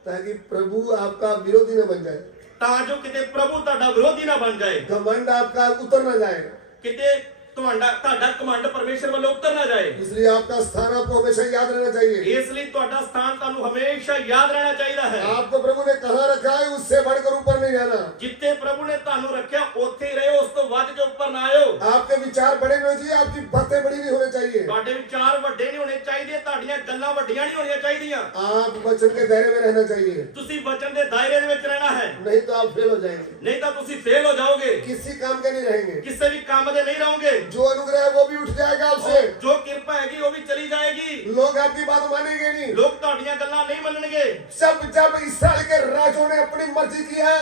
ताकि प्रभु आपका विरोधी न बन जाए, ਤਾਂ ਜੋ ਕਿਤੇ ਪ੍ਰਭੂ ਤੁਹਾਡਾ ਵਿਰੋਧੀ ਨਾ ਬਣ ਜਾਏ, घमंड आपका उतर न जाए। ਕਿਤੇ ਤੁਹਾਡਾ ਕਮਾਂਡ ਪਰਮੇਸ਼ਰ ਵੱਲੋਂ ਉੱਤਰ ਨਾ ਜਾਏ। इसलिए आपका स्थान आपको हमेशा याद रहना चाहिए। ਇਸ ਲਈ ਤੁਹਾਡਾ ਸਥਾਨ ਤੁਹਾਨੂੰ ਹਮੇਸ਼ਾ ਯਾਦ ਰਹਿਣਾ ਚਾਹੀਦਾ ਹੈ। आपको प्रभु ने कहाँ रखा है उससे बढ़कर ऊपर नहीं जाना। ਜਿੱਥੇ ਪ੍ਰਭੂ ਨੇ ਤੁਹਾਨੂੰ ਰੱਖਿਆ ਉੱਥੇ ਹੀ ਰਹੋ, ਉਸ ਤੋਂ ਵੱਧ ਕੇ ਉੱਪਰ ਨਾ ਆਇਓ। आपके विचार बड़े नहीं होने चाहिए, आपकी बातें बड़ी नहीं होनी चाहिए। ਤੁਹਾਡੇ ਵਿਚਾਰ ਵੱਡੇ ਨਹੀਂ ਹੋਣੇ ਚਾਹੀਦੇ, ਤੁਹਾਡੀਆਂ ਗੱਲਾਂ ਵੱਡੀਆਂ ਨਹੀਂ ਹੋਣੀਆਂ ਚਾਹੀਦੀਆਂ। आप वचन के दायरे में रहना चाहिए, ਤੁਸੀਂ ਵਚਨ ਦੇ ਦਾਇਰੇ ਦੇ ਵਿੱਚ ਰਹਿਣਾ ਹੈ, नहीं तो आप फेल हो जाएंगे, ਨਹੀਂ ਤਾਂ ਤੁਸੀਂ ਫੇਲ ਹੋ ਜਾਓਗੇ, किसी काम के नहीं रहेंगे। ਕਿਸੇ ਵੀ ਕੰਮ ਦੇ ਨਹੀਂ ਰਹੋਗੇ। जो अनुग्रह है वो भी उठ जाएगा आपसे। ਜੋ ਕਿਰਪਾ ਹੈਗੀ ਉਹ ਵੀ ਚਲੀ ਜਾਏਗੀ। लोग आपकी बात मानेंगे नहीं। ਲੋਕ ਤੁਹਾਡੀਆਂ ਗੱਲਾਂ ਨਹੀਂ ਮੰਨਣਗੇ। जब इस्राएल के राजों ने अपनी मर्जी किया,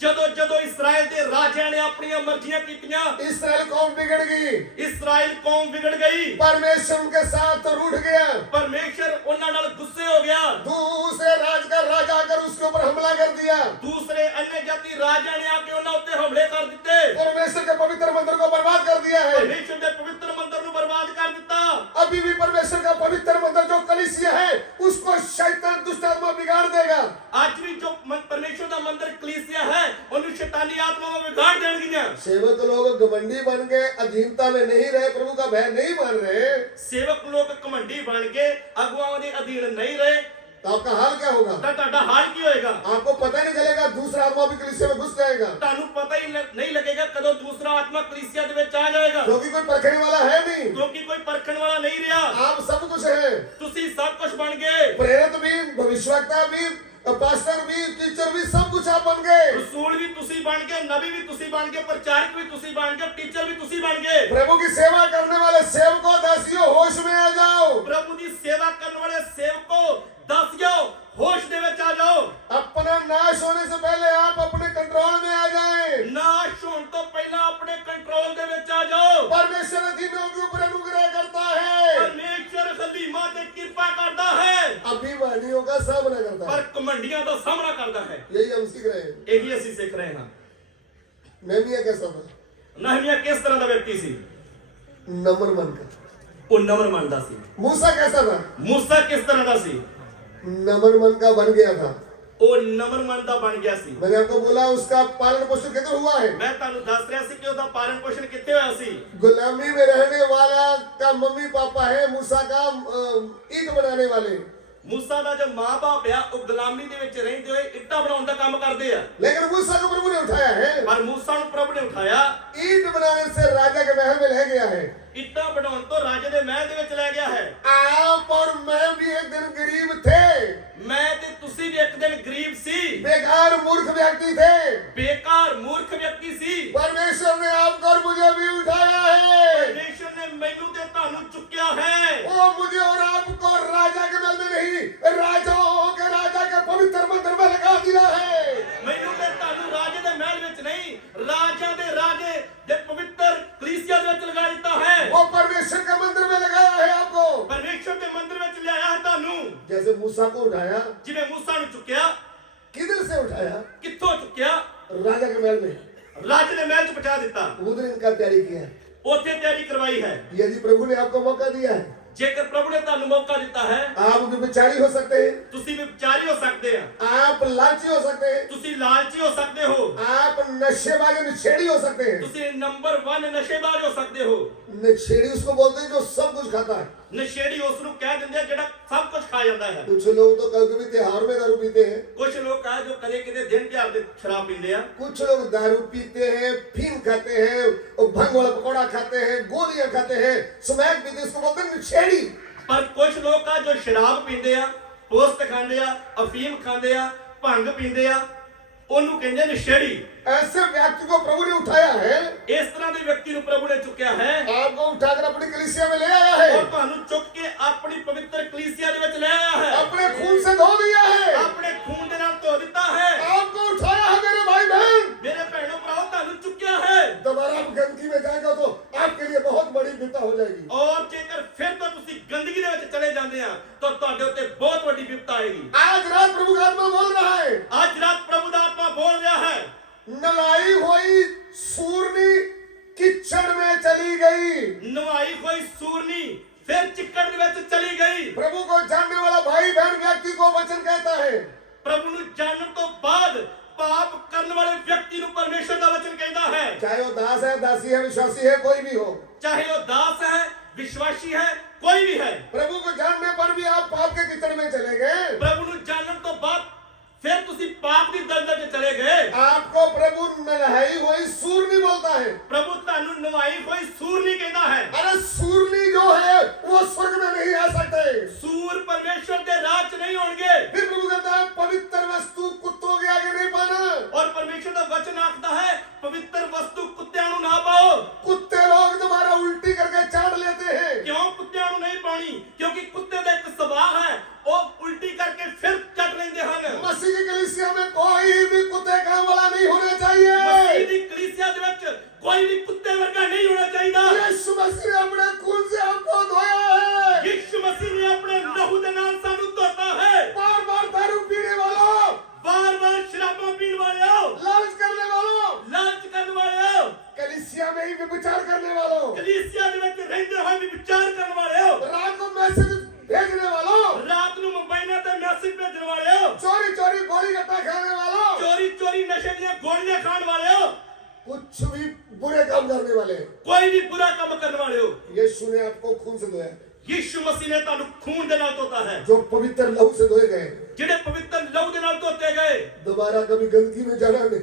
ਜਦੋਂ ਜਦੋਂ ਇਸਰਾਇਲ ਦੇ ਰਾਜਿਆਂ ਨੇ ਆਪਣੀਆਂ ਮਰਜ਼ੀਆਂ ਕੀਤੀਆਂ, इस्राएल कौम बिगड़ गई, ਇਸਰਾਇਲ ਕੌਮ ਵਿਗੜ ਗਈ, परमेश्वर उनके साथ रूठ गया। ਪਰਮੇਸ਼ਰ ਉਹਨਾਂ ਨਾਲ ਗੁੱਸੇ ਹੋ ਗਿਆ। दूसरे राज का राजा आकर उसके ऊपर हमला कर दिया। ਦੂਸਰੇ अन्य ਜਾਤੀ ਰਾਜਿਆਂ ਨੇ ਆ ਕੇ ਉਹਨਾਂ ਉੱਤੇ ਹਮਲੇ ਕਰ ਦਿੱਤੇ। परमेश्वर के पवित्र मंदिर को बर्बाद कर दिया है। ਪਰਮੇਸ਼ਰ ਦੇ ਪਵਿੱਤਰ ਮੰਦਰ ਨੂੰ ਬਰਬਾਦ ਕਰ ਦਿੱਤਾ। अभी भी परमेश्वर का पवित्र मंदिर जो कलीसिया है उसको शैतान दुष्ट आत्मा बिगाड़ देगा। ਅੱਜ ਵੀ ਜੋ ਪਰਮੇਸ਼ਰ ਦਾ ਮੰਦਰ ਕਲੀਸਿਆ ਹੈ ਉਹਨੂੰ ਸ਼ੈਤਾਨੀ ਆਤਮਾਵਾਂ ਵਿਗਾੜ ਦੇਣਗੀਆਂ। सेवक लोग घमंडी बन के अधीनता में नहीं रहे, प्रभु का भय नहीं मान रहे, ਸੇਵਕ ਲੋਕ ਘਮੰਡੀ ਬਣ ਕੇ ਅਗुवाओं ਦੇ ਅਧੀਨ ਨਹੀਂ ਰਹੇ तो आपका हाल क्या होगा? ਤਾਂ ਤੁਹਾਡਾ ਹਾਲ ਕੀ ਹੋਏਗਾ? आपको पता नहीं चलेगा, दूसरा आत्मा भी कलीसिया में घुस जाएगा। ਤੁਹਾਨੂੰ ਪਤਾ ਹੀ ਨਹੀਂ ਲੱਗੇਗਾ ਕਦੋਂ ਦੂਸਰਾ ਆਤਮਾ ਕਲੀਸਿया ਦੇ ਵਿੱਚ ਆ ਜਾਏਗਾ, क्योंकि कोई परखने वाला है नहीं। ਕਿਉਂਕਿ ਕੋਈ ਪਰਖਣ ਵਾਲਾ ਨਹੀਂ ਰਿਹਾ। आप सब कुछ है, ਤੁਸੀਂ ਸਭ ਕੁਝ ਬਣ ਗਏ, प्रेरित भी, भविष्यवक्ता भी, पास्टर भी, टीचर भी, सब कुछ आप बन गए। रसूल भी ਤੁਸੀਂ ਬਣ ਗਏ, ਨਬੀ ਵੀ ਤੁਸੀਂ ਬਣ ਗਏ, ਪ੍ਰਚਾਰਕ ਵੀ ਤੁਸੀਂ ਬਣ ਗਏ, ਟੀਚਰ ਵੀ ਤੁਸੀਂ ਬਣ ਗਏ। प्रभु की सेवा करने वाले सेवकों दासियों होश में आ जाओ। ਪ੍ਰਭੂ ਦੀ ਸੇਵਾ ਕਰਨ ਵਾਲੇ ਸੇਵਕੋ दासियों होश दे ਵਿੱਚ आ जाओ। अपना नाश होने से पहले आप अपने कंट्रोल में आ जाएं। नाश होने तो पहला अपने कंट्रोल दे ਵਿੱਚ आ जाओ। परमेश्वर अधीनों के ऊपर अनुग्रह करता है, परमेश्वर खलीमा ते कृपा करता है, अभिमानियों का सामना करता है। पर कमंडियां ਦਾ ਸਾਹਮਣਾ ਕਰਦਾ ਹੈ। यही हम सीख रहे हैं। ਇਹੀ ਅਸੀਂ ਸਿੱਖ ਰਹੇ ਹਾਂ। नहमिया कैसा था? ਨਹਮੀਆ ਕਿਸ ਤਰ੍ਹਾਂ ਦਾ ਵਿਅਕਤੀ ਸੀ? नम्र मन का। ਉਹ ਨਮਰ ਮੰਨਦਾ ਸੀ। मूसा कैसा था? मूसा किस तरह ਦਾ ਸੀ? नम्र मन का बन गया था। ਉਹ ਨਮਰ ਮਨ ਦਾ ਬਣ ਗਿਆ ਸੀ। मैंने आपको बोला उसका पालन पोषण किधर हुआ है? ਮੈਂ ਤੁਹਾਨੂੰ ਦੱਸ ਰਿਹਾ ਸੀ ਕਿ ਉਹਦਾ ਪਾਲਣ ਪੋਸ਼ਣ ਕਿੱਥੇ ਹੋਇਆ ਸੀ। गुलामी में रहने वाला का मम्मी पापा है मूसा का ईंट बनाने वाले, मूसा ਦਾ ਜੋ ਮਾਂ-ਬਾਪ ਆ ਉਹ ਗੁਲਾਮੀ ਦੇ ਵਿੱਚ ਰਹਿੰਦੇ ਹੋਏ ਇੱਟਾਂ ਬਣਾਉਣ ਦਾ ਕੰਮ ਕਰਦੇ ਆ। लेकिन मूसा को प्रभु ने उठाया है, ਪਰ मूसा ਨੂੰ ਪ੍ਰਭੂ ਨੇ ਉਠਾਇਆ, ईंट बनाने से राजा के महल में ले गया है। ਇੱਟਾਂ ਬਣਾਉਣ ਤੋਂ ਰਾਜੇ ਦੇ ਮਹਿਲ ਦੇ ਵਿੱਚ ਲੈ ਗਿਆ ਹੈ। आप और मैं भी एक दिन गरीब थे, ਮੈਂ ਤੇ ਤੁਸੀਂ ਵੀ ਇੱਕ ਦਿਨ ਗਰੀਬ ਸੀ, बेकार मूर्ख व्यक्ति थे। ਬੇਕਾਰ ਮੂਰਖ ਵਿਅਕਤੀ ਸੀ। परमेश्वर ने आपको और मुझे भी उठाया है, ਪਰਮੇਸ਼ਰ ਨੇ ਮੈਨੂੰ ਤੇ ਤੁਹਾਨੂੰ ਚੁੱਕਿਆ ਹੈ। वो मुझे और आपको राजा के महल में नहीं, राजाओं के राजा के पवित्र मंदिर में लगा दिया है। ਮੈਨੂੰ ਤੇ ਤੁਹਾਨੂੰ ਰਾਜੇ ਦੇ ਮਹਿਲ ਵਿੱਚ ਨਹੀਂ, ਰਾਜਿਆਂ ਦੇ ਰਾਜੇ ਦੇ ਪਵਿੱਤਰ ਕਲੀਸਿਆ ਦੇ ਵਿੱਚ ਲਗਾ ਦਿੱਤਾ ਹੈ। वो परमेश्वर के मंदिर में लगाया है आपको। ਪਰਮੇਸ਼ਰ ਦੇ ਮੰਦਿਰ ਵਿੱਚ ਲਿਆਇਆ ਹੈ ਤੁਹਾਨੂੰ। जैसे मूसा को उठाया, ਜਿਵੇਂ मूसा ਨੂੰ ਚੁੱਕਿਆ, किधर से उठाया? ਕਿੱਥੋਂ ਚੁੱਕਿਆ? राजा के महल में, ਰਾਜੇ ਦੇ ਮਹਿਲ 'ਚ ਪਹੁੰਚਾ ਦਿੱਤਾ। उधर इनका तैयारी किया। ਉੱਥੇ ਤਿਆਰੀ ਕਰਵਾਈ ਹੈ। यदि प्रभु ने आपको मौका दिया है, ਜੇਕਰ ਪ੍ਰਭੂ ਨੇ ਤੁਹਾਨੂੰ ਮੌਕਾ ਦਿੱਤਾ ਹੈ, आप विचारी हो सकते हैं, ਤੁਸੀਂ ਵਿਚਾਰੀ ਹੋ ਸਕਦੇ ਆ, आप लालची हो सकते हैं, ਤੁਸੀਂ ਲਾਲਚੀ ਹੋ ਸਕਦੇ ਹੋ, आप नशेबाज नशेड़ी हो सकते हैं। ਤੁਸੀਂ नंबर 1 ਨਸ਼ੇਬਾਜ਼ ਹੋ ਸਕਦੇ ਹੋ। नशेड़ी उसको बोलते हैं जो सब कुछ खाता है। ਨਸ਼ੇੜੀ ਉਸ ਨੂੰ ਕਹਿ ਦਿੰਦੇ ਆ ਜਿਹੜਾ ਸਭ ਕੁਝ ਖਾ ਜਾਂਦਾ ਹੈ। कुछ लोग तो कभी कभी त्योहार में दारू पीते हैं, ਕੁਝ ਲੋਕ ਆ ਜੋ ਕਦੇ ਕਿਤੇ ਦਿਨ ਤਿਉਹਾਰ ਤੇ ਸ਼ਰਾਬ ਪੀਂਦੇ ਆ। कुछ लोग दारू पीते हैं, फीम खाते हैं, और भंग वाला पकौड़ा खाते हैं, गोलियां खाते हैं, स्मैक पीते हैं, इसको बोलते हैं नशेड़ी। ਪਰ ਕੁਝ ਲੋਕ ਆ ਜੋ ਸ਼ਰਾਬ ਪੀਂਦੇ ਆ, ਪੋਸਤ ਖਾਂਦੇ ਆ, ਅਫੀਮ ਖਾਂਦੇ ਆ, ਭੰਗ ਪੀਂਦੇ ਆ, ਉਹਨੂੰ ਕਹਿੰਦੇ ਨਸ਼ੇੜੀ। ऐसे व्यक्ति को प्रभु ने उठाया है, ਇਸ ਤਰ੍ਹਾਂ ਦੇ ਵਿਅਕਤੀ ਨੂੰ ਪ੍ਰਭੂ ਨੇ ਚੁੱਕਿਆ ਹੈ आपको उठाकर अपनी कलीसिया में ले आया है, ਔਰ ਤੁਹਾਨੂੰ ਚੁੱਕ ਕੇ ਆਪਣੀ ਪਵਿੱਤਰ ਕਲੀਸਿਆ ਦੇ ਵਿੱਚ ਲੈ ਆਇਆ ਹੈ। अपने खून से धो दिया है, ਆਪਣੇ ਖੂਨ ਦੇ ਨਾਲ ਧੋ ਦਿੱਤਾ ਹੈ। आपको उठाया है मेरे भाई बहन। ਮੇਰੇ ਭੈਣੋ ਭਰਾਓ ਤੁਹਾਨੂੰ ਚੁੱਕਿਆ ਹੈ। दोबारा आप गंदगी में जाएगा तो आपके लिए बहुत बड़ी विपदा हो जाएगी। ਔਰ ਜੇਕਰ ਫਿਰ ਤੋਂ ਤੁਸੀਂ ਗੰਦਗੀ ਦੇ ਵਿੱਚ ਚਲੇ ਜਾਂਦੇ ਆ ਤਾਂ ਤੁਹਾਡੇ ਉੱਤੇ ਬਹੁਤ ਵੱਡੀ ਵਿਪਤਾ ਆਏਗੀ। आज रात प्रभु का आत्मा बोल रहा है, ਅੱਜ ਰਾਤ ਪ੍ਰਭੂ ਦਾ ਆਤਮਾ ਬੋਲ ਰਿਹਾ ਹੈ। नलाई हुई सूरनी किचड़ में चली गई। ਨਵਾਈ ਹੋਈ ਸੂਰਨੀ ਫਿਰ ਚਿੱਕੜ ਦੇ ਵਿੱਚ ਚਲੀ ਗਈ। प्रभु को जानने वाला भाई बहन व्यक्ति को वचन कहता है, ਪ੍ਰਭੂ ਨੂੰ ਜਾਣਨ ਤੋਂ ਬਾਅਦ ਪਾਪ ਕਰਨ ਵਾਲੇ ਵਿਅਕਤੀ ਨੂੰ ਪਰਮੇਸ਼ਰ ਦਾ ਵਚਨ ਕਹਿੰਦਾ ਹੈ, चाहे वो दास है, दासी है, विश्वासी है, कोई भी हो, ਚਾਹੇ ਉਹ ਦਾਸ ਹੈ, ਵਿਸ਼ਵਾਸੀ ਹੈ, ਕੋਈ ਵੀ ਹੈ। प्रभु को जानने पर भी आप पाप के कीचड़ में चले गए। ਪ੍ਰਭੂ ਨੂੰ ਜਾਣਨ ਤੋਂ ਬਾਅਦ ਫਿਰ ਤੁਸੀਂ ਪਾਪ ਦੀ ਦਲਦਲ 'ਚ ਚਲੇ ਗਏ। आपको प्रभु नहाई हुई सूरनी बोलता है। ਪ੍ਰਭੂ ਤੁਹਾਨੂੰ ਨਵਾਈ ਹੋਈ ਸੂਰਨੀ ਕਹਿੰਦਾ ਹੈ। अरे सूरनी जो है वो स्वर्ग में नहीं आ सकते। ਸੂਰ ਪਰਮੇਸ਼ਰ ਦੇ ਰਾਜ 'ਚ ਨਹੀਂ ਹੋਣਗੇ। फिर प्रभु कहता है पवित्र वस्तु कुत्तों के आगे नहीं पाना। ਔਰ ਪਰਮੇਸ਼ਰ ਦਾ ਵਚਨ ਆਖਦਾ ਹੈ ਪਵਿੱਤਰ ਵਸਤੂ ਕੁੱਤਿਆਂ ਨੂੰ ਨਾ ਪਾਓ। कुत्ते लोग दोबारा उल्टी करके चाट लेते हैं। ਕਿਉਂ ਕੁੱਤਿਆਂ ਨੂੰ ਨਹੀਂ ਪਾਣੀ? ਕਿਉਂਕਿ ਕੁੱਤੇ ਦਾ ਇੱਕ ਸੁਭਾਅ ਹੈ, ਉਹ ਉਲਟੀ ਕਰਕੇ ਫਿਰ ਚੱਟ ਲੈਂਦੇ ਹਨ। मसीह की कलीसिया में कोई भी कुत्ते काम वाला नहीं होना चाहिए। ਮਸੀਹ ਦੀ ਕਲੀਸਿया ਦੇ ਵਿੱਚ ਕੋਈ ਵੀ ਕੁੱਤੇ ਵਰਗਾ ਨਹੀਂ ਹੋਣਾ ਚਾਹੀਦਾ। यीशु मसीह ने अपने खून से आपको धोया है। ਯਿਸੂ ਮਸੀਹ ਨੇ ਆਪਣੇ ਲਹੂ ਦੇ ਨਾਲ ਸਾਨੂੰ ਧੋਤਾ ਹੈ। बार बार दारू पीने वालों, ਬਾਰ-ਬਾਰ ਸ਼ਰਾਬਾਂ ਪੀਣ ਵਾਲਿਓ, लालच करने वालों, ਲਾਲਚ ਕਰਨ ਵਾਲਿਓ, कलीसिया में ही व्यभिचार करने वालों, ਕਲੀਸਿया ਦੇ ਵਿੱਚ ਰਹਿੰਦੇ ਹੋਏ ਵੀ ਵਿਚਾਰ ਕਰਨ ਵਾਲਿਓ, रात को मैसेज भेजने वालों, ਰਾਤ ਨੂੰ ਮੋਬਾਈਲਾਂ ਤੇ ਮੈਸੇਜ ਭੇਜਣ ਵਾਲਿਓ, चोरी चोरी गोली गट्टा खाने वालों, ਚੋਰੀ ਨਸ਼ੇ ਦੀਆਂ ਗੋਲੀਆਂ ਖਾਣ ਵਾਲਿਓ, कुछ भी बुरे काम करने वाले, ਕੋਈ ਵੀ ਬੁਰਾ ਕੰਮ ਕਰਨ ਵਾਲਿਓ, यीशु ने आपको खून से धोया, ਯਿਸੂ ਮਸੀਹ ਨੇ ਤੁਹਾਨੂੰ ਖੂਨ ਦੇ ਨਾਲ ਧੋਤਾ ਹੈ। जो पवित्र लहू से धोए गए। ਜਿਹੜੇ ਪਵਿੱਤਰ ਲਹੂ ਦੇ ਨਾਲ ਧੋਤੇ ਗਏ, दोबारा कभी गंदगी में जाना नहीं।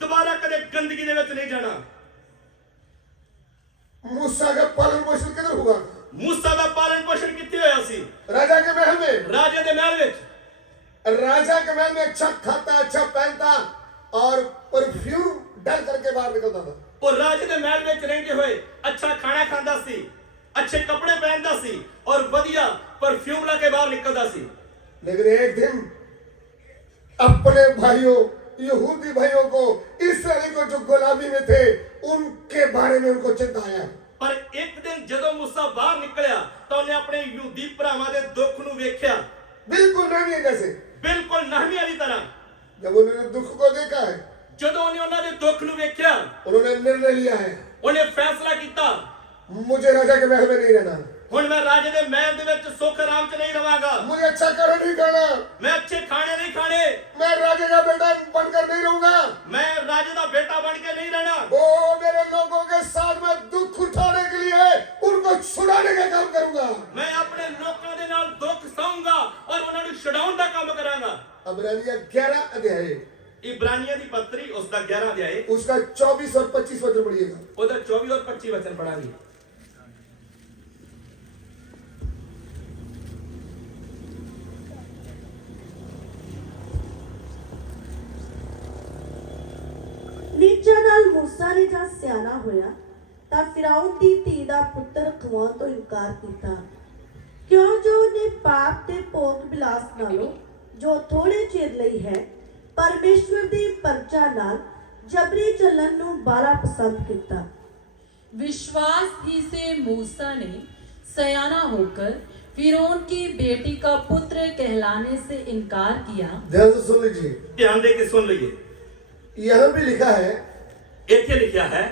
ਦੁਬਾਰਾ ਕਦੇ ਗੰਦਗੀ ਦੇ ਵਿੱਚ ਨਹੀਂ ਜਾਣਾ। मूसा का पालन पोषण किधर हुआ? मूसा ਦਾ ਪਾਲਣ ਪੋਸ਼ਣ ਕਿੱਥੇ ਹੋਇਆ ਸੀ? राजा के महल में। ਰਾਜੇ ਦੇ ਮਹਿਲ ਵਿੱਚ। राजा के महल में अच्छा खाता, अच्छा पहनता और परफ्यूम डाल करके बाहर निकलता था। ਉਹ ਰਾਜੇ ਦੇ ਮਹਿਲ ਵਿੱਚ ਰਹਿੰਦੇ ਹੋਏ ਅੱਛਾ ਖਾਣਾ ਖਾਂਦਾ ਸੀ, ਅੱਛੇ ਕੱਪੜੇ ਪਹਿਨਦਾ ਸੀ ਔਰ ਵਧੀਆ ਪਰਫਿਊਮ ਲਾ ਕੇ ਬਾਹਰ ਨਿਕਲਦਾ ਸੀ। लेकिन एक दिन अपने भाइयों यहूदी भाइयों को, इस्राएली को जो गुलामी में थे, उनके बारे में उनको चिंता आया। ਪਰ ਇੱਕ ਦਿਨ ਜਦੋਂ मूसा ਬਾਹਰ ਨਿਕਲਿਆ ਤਾਂ ਉਹਨੇ ਆਪਣੇ ਯਹੂਦੀ ਭਰਾਵਾਂ ਦੇ ਦੁੱਖ ਨੂੰ ਵੇਖਿਆ। बिल्कुल नहीं है जैसे ਬਿਲਕੁਲ ਨਹਮੀ ਵਾਲੀ ਤਰ੍ਹਾਂ। जब उन्होंने दुख को देखा है, ਜਦੋਂ ਉਹਨੇ ਉਹਨਾਂ ਦੇ ਦੁੱਖ ਨੂੰ ਵੇਖਿਆ, उन्होंने निर्णय लिया है, ਉਹਨੇ ਫੈਸਲਾ ਕੀਤਾ, मुझे राजा के महल में नहीं रहना, ਹੁਣ ਮੈਂ ਰਾਜੇ ਦੇ ਮਹਿਲ ਦੇ ਵਿੱਚ ਸੁੱਖ ਆਰਾਮ 'ਚ ਨਹੀਂ ਰਵਾਂਗਾ। मुझे अच्छा कर्म नहीं करना, ਮੈਂ ਅੱਛੇ ਖਾਣੇ ਨਹੀਂ ਖਾਣੇ, मैं का काम करूंगा। मैं अपने लोगों के नाल दुख सहूंगा और ਉਹਨਾਂ ਨੂੰ ਛਡਾਉਣ ਦਾ ਕੰਮ ਕਰਾਂਗਾ। इब्रानियां 11 अध्याय, इब्रानियों की पत्री उसका 11 अध्याय, उसका 24 और 25 वचन पढ़िएगा। उधर 24 और 25 वचन पढ़ांगे। ਨੀਚਾ ਨਾਲ मूसा ने जब ਸਿਆਣਾ ਹੋਇਆ ਤਾਂ ਫਿਰਾਉਨ ਦੀ ਧੀ ਦਾ ਪੁੱਤਰ ਖਵਾਉਣ ਤੋਂ ਇਨਕਾਰ ਕੀਤਾ, ਕਿਉਂ ਜੋ ਨੇ ਪਾਪ ਤੇ ਭੋਗ ਵਿਲਾਸ ਨਾਲੋਂ ਜੋ ਥੋੜੇ ਚਿਰ ਲਈ ਹੈ ਪਰਮੇਸ਼ਵਰ ਦੀ ਪਰਚਾ ਨਾਲ ਜਬਰੀ ਚੱਲਣ ਨੂੰ ਬਾਲਾ ਪਸੰਦ ਕੀਤਾ। विश्वास ही से मूसा ने सयाना होकर फिरौन की बेटी का पुत्र कहलाने से इनकार किया। ध्यान से सुन लीजिए, ध्यान दे के सुन लीजिए, यहाँ भी लिखा है इत्थे लिखा है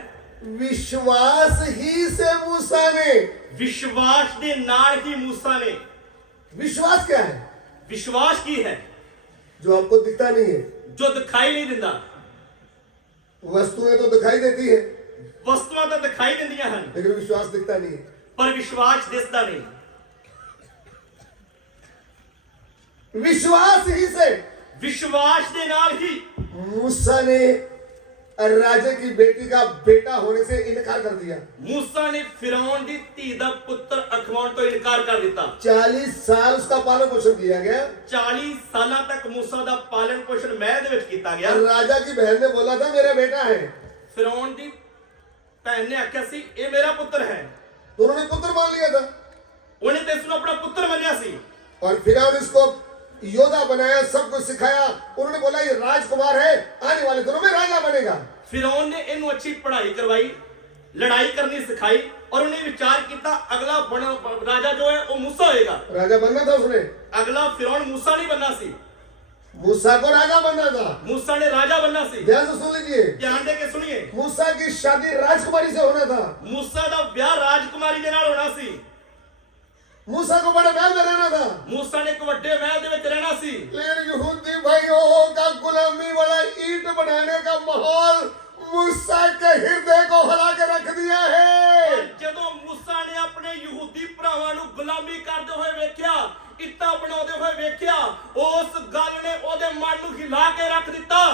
विश्वास ही से मूसा ने। विश्वास दे नाल ही मूसा ने, विश्वास क्या है? विश्वास की है जो आपको दिखता नहीं है। जो दिखाई नहीं दिंदा। वस्तुएं तो दिखाई देती है वस्तुआं तो दिखाई दिंदियां हन, लेकिन विश्वास दिखता नहीं है। पर विश्वास दिसदा नहीं। विश्वास ही से विश्वास दे नाल ही मूसा ने राजा की बेटी का बेटा होने से इनकार कर दिया। मूसा ने फिरौन दी धी दा पुत्र अखवाउण तो इनकार कर दिता। 40 साल उसका पालन पोषण किया गया। 40 साल तक मूसा दा पालन पोषण महल दे विच कीता गया। राजा की बहन ने बोला था मेरा बेटा है। फिरौन दी भैन ने आख्या सी ये मेरा पुत्र है। तो उन्होंने पुत्र मान लिया था। उन्हें तो इसको अपना पुत्र मन्या सी। और फिर इसको योद्धा बनाया, सब कुछ सिखाया। उन्होंने बोला ये राजकुमार है, आने वाले दिनों में राजा बनेगा। फिरौन ने इन्हें अच्छी पढ़ाई करवाई, लड़ाई करनी सिखाई और उन्हें विचार किया अगला राजा जो है वो मूसा होएगा। राजा बनना था उसने। अगला फिरौन मूसा नहीं बनना सी, मूसा को राजा बनना था। मूसा ने राजा बनना सी। ध्यान से सुन लीजिए, ध्यान दे के सुनिए, मूसा की शादी राजकुमारी से होना था। मूसा दा ब्याह राजकुमारी दे नाल होना सी। मूसा को बड़े महल में रहना था। मूसा ने एक वड्डे महल दे विच रहना सी। लेकिन यहूदी भाइयों का गुलामी वाला ईंट बनाने का माहौल मूसा के हृदय को हिला के रख दिया है। जदों मूसा ने अपने यहूदी भरावां नूं गुलामी करदे होए वेख्या, इत्ता बनाउंदे होए वेख्या, उस गल ने ओदे मन नूं हिला के रख दिता।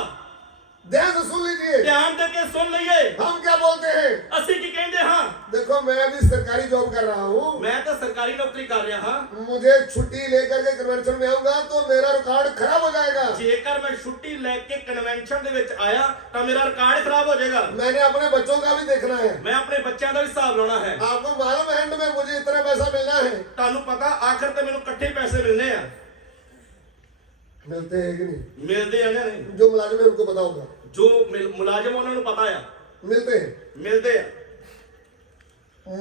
ध्यान से सुन लीजिए, ध्यान दे के सुन लइए, हम क्या बोलते हैं। ਅਸੀਂ ਕੀ ਕਹਿੰਦੇ ਹਾਂ। देखो मैं अभी सरकारी जॉब कर रहा हूँ। मैं तो सरकारी नौकरी कर रहा हाँ। मुझे छुट्टी लेकर के कन्वेंशन में आऊंगा तो मेरा रिकॉर्ड खराब हो जाएगा। जेकर मैं छुट्टी लेके कन्वेंशन दे विच आया तो मेरा रिकॉर्ड खराब हो जाएगा। मैंने अपने बच्चों का भी देखना है। मैं अपने बच्चों का भी हिसाब लाना है। आपको मालूम है एंड में मुझे इतना पैसा मिलना है। ਤੁਹਾਨੂੰ पता आखिर ਤੇ ਮੈਨੂੰ इकट्ठे पैसे मिलने हैं। मिलते हैं कि नहीं? मिलते हैं या नहीं? जो मुलाजिम है उनको पता होगा। जो मुलाजिम उन्होंने पता है मिलते हैं। मिलते हैं।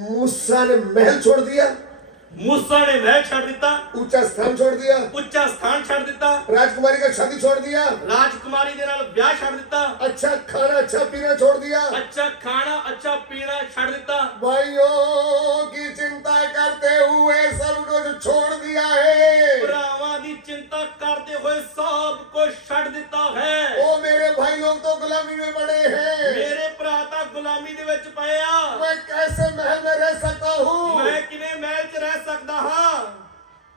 मूसा ने महल छोड़ दिया, मूसा ने महल छड़ दिता, ऊंचा स्थान छोड़ दिया, उच्चा स्थान छड़ दिता, राजकुमारी का शादी छोड़ दिया, राजकुमारी दे नाल ब्याह छड़ दिता, अच्छा खाना अच्छा पीना छोड़ दिया, अच्छा खाना अच्छा पीना छड़ दिता। भाइयों की चिंता करते हुए सब कुछ छोड़ दिया है। भरावां दी चिंता करते हुए सब कुछ छड़ दिता है। ओ मेरे भाई लोग तो गुलामी में पड़े हैं। मेरे भरा तां गुलामी दे विच पए आ। मैं कैसे महल में रह सकता हूँ? मैं किवें महल च रह सकदा हां।